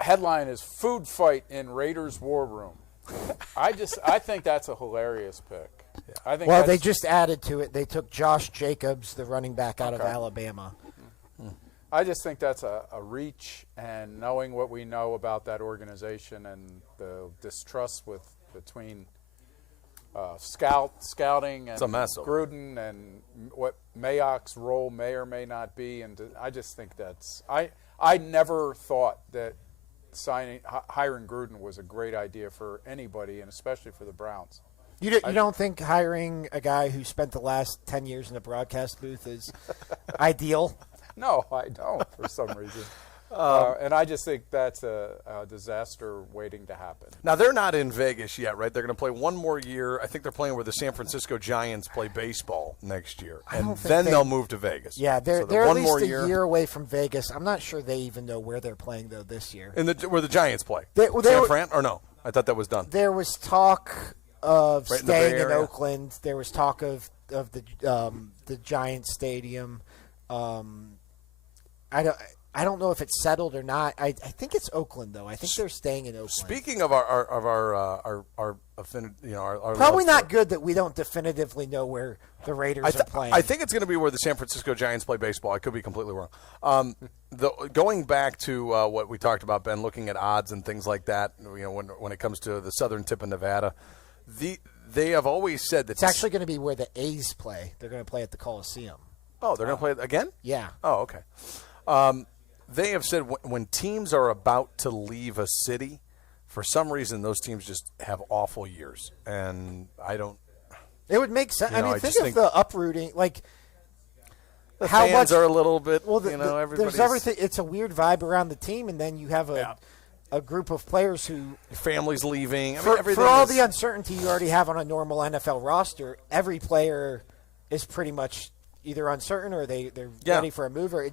Headline is Food Fight in Raiders War Room. I think that's a hilarious pick. Yeah. I think. Well, they just added to it. They took Josh Jacobs, the running back out of Alabama. I just think that's a reach, and knowing what we know about that organization and the distrust between scouting and It's a mess over Gruden and what Mayock's role may or may not be, and I just think that's I never thought that hiring Gruden was a great idea for anybody, and especially for the Browns. You don't think hiring a guy who spent the last 10 years in the broadcast booth is ideal? No, I don't, for some reason. And I just think that's a disaster waiting to happen. Now, they're not in Vegas yet, right? They're going to play one more year. I think they're playing where the San Francisco Giants play baseball next year. And then they'll move to Vegas. Yeah, they're one at least more a year away from Vegas. I'm not sure they even know where they're playing, though, this year. Where the Giants play? San Fran? Or no? I thought that was done. There was talk of Right in the staying Bay in Area? Oakland. There was talk of the Giants Stadium. I don't know if it's settled or not. I think it's Oakland, though. I think they're staying in Oakland. Speaking of our affinity, our Probably love not for- good that we don't definitively know where the Raiders are playing. I think it's going to be where the San Francisco Giants play baseball. I could be completely wrong. Going back to what we talked about, Ben, looking at odds and things like that. When it comes to the southern tip of Nevada, they have always said that it's actually going to be where the A's play. They're going to play at the Coliseum. Oh, they're going to play it again? Yeah. Oh, okay. They have said when teams are about to leave a city, for some reason those teams just have awful years, and I don't. It would make sense. I think the uprooting, like the how fans much are a little bit. Well, everybody's, there's everything. It's a weird vibe around the team, and then you have a group of players who families leaving. For all the uncertainty you already have on a normal NFL roster, every player is pretty much either uncertain or they're Yeah. ready for a move, or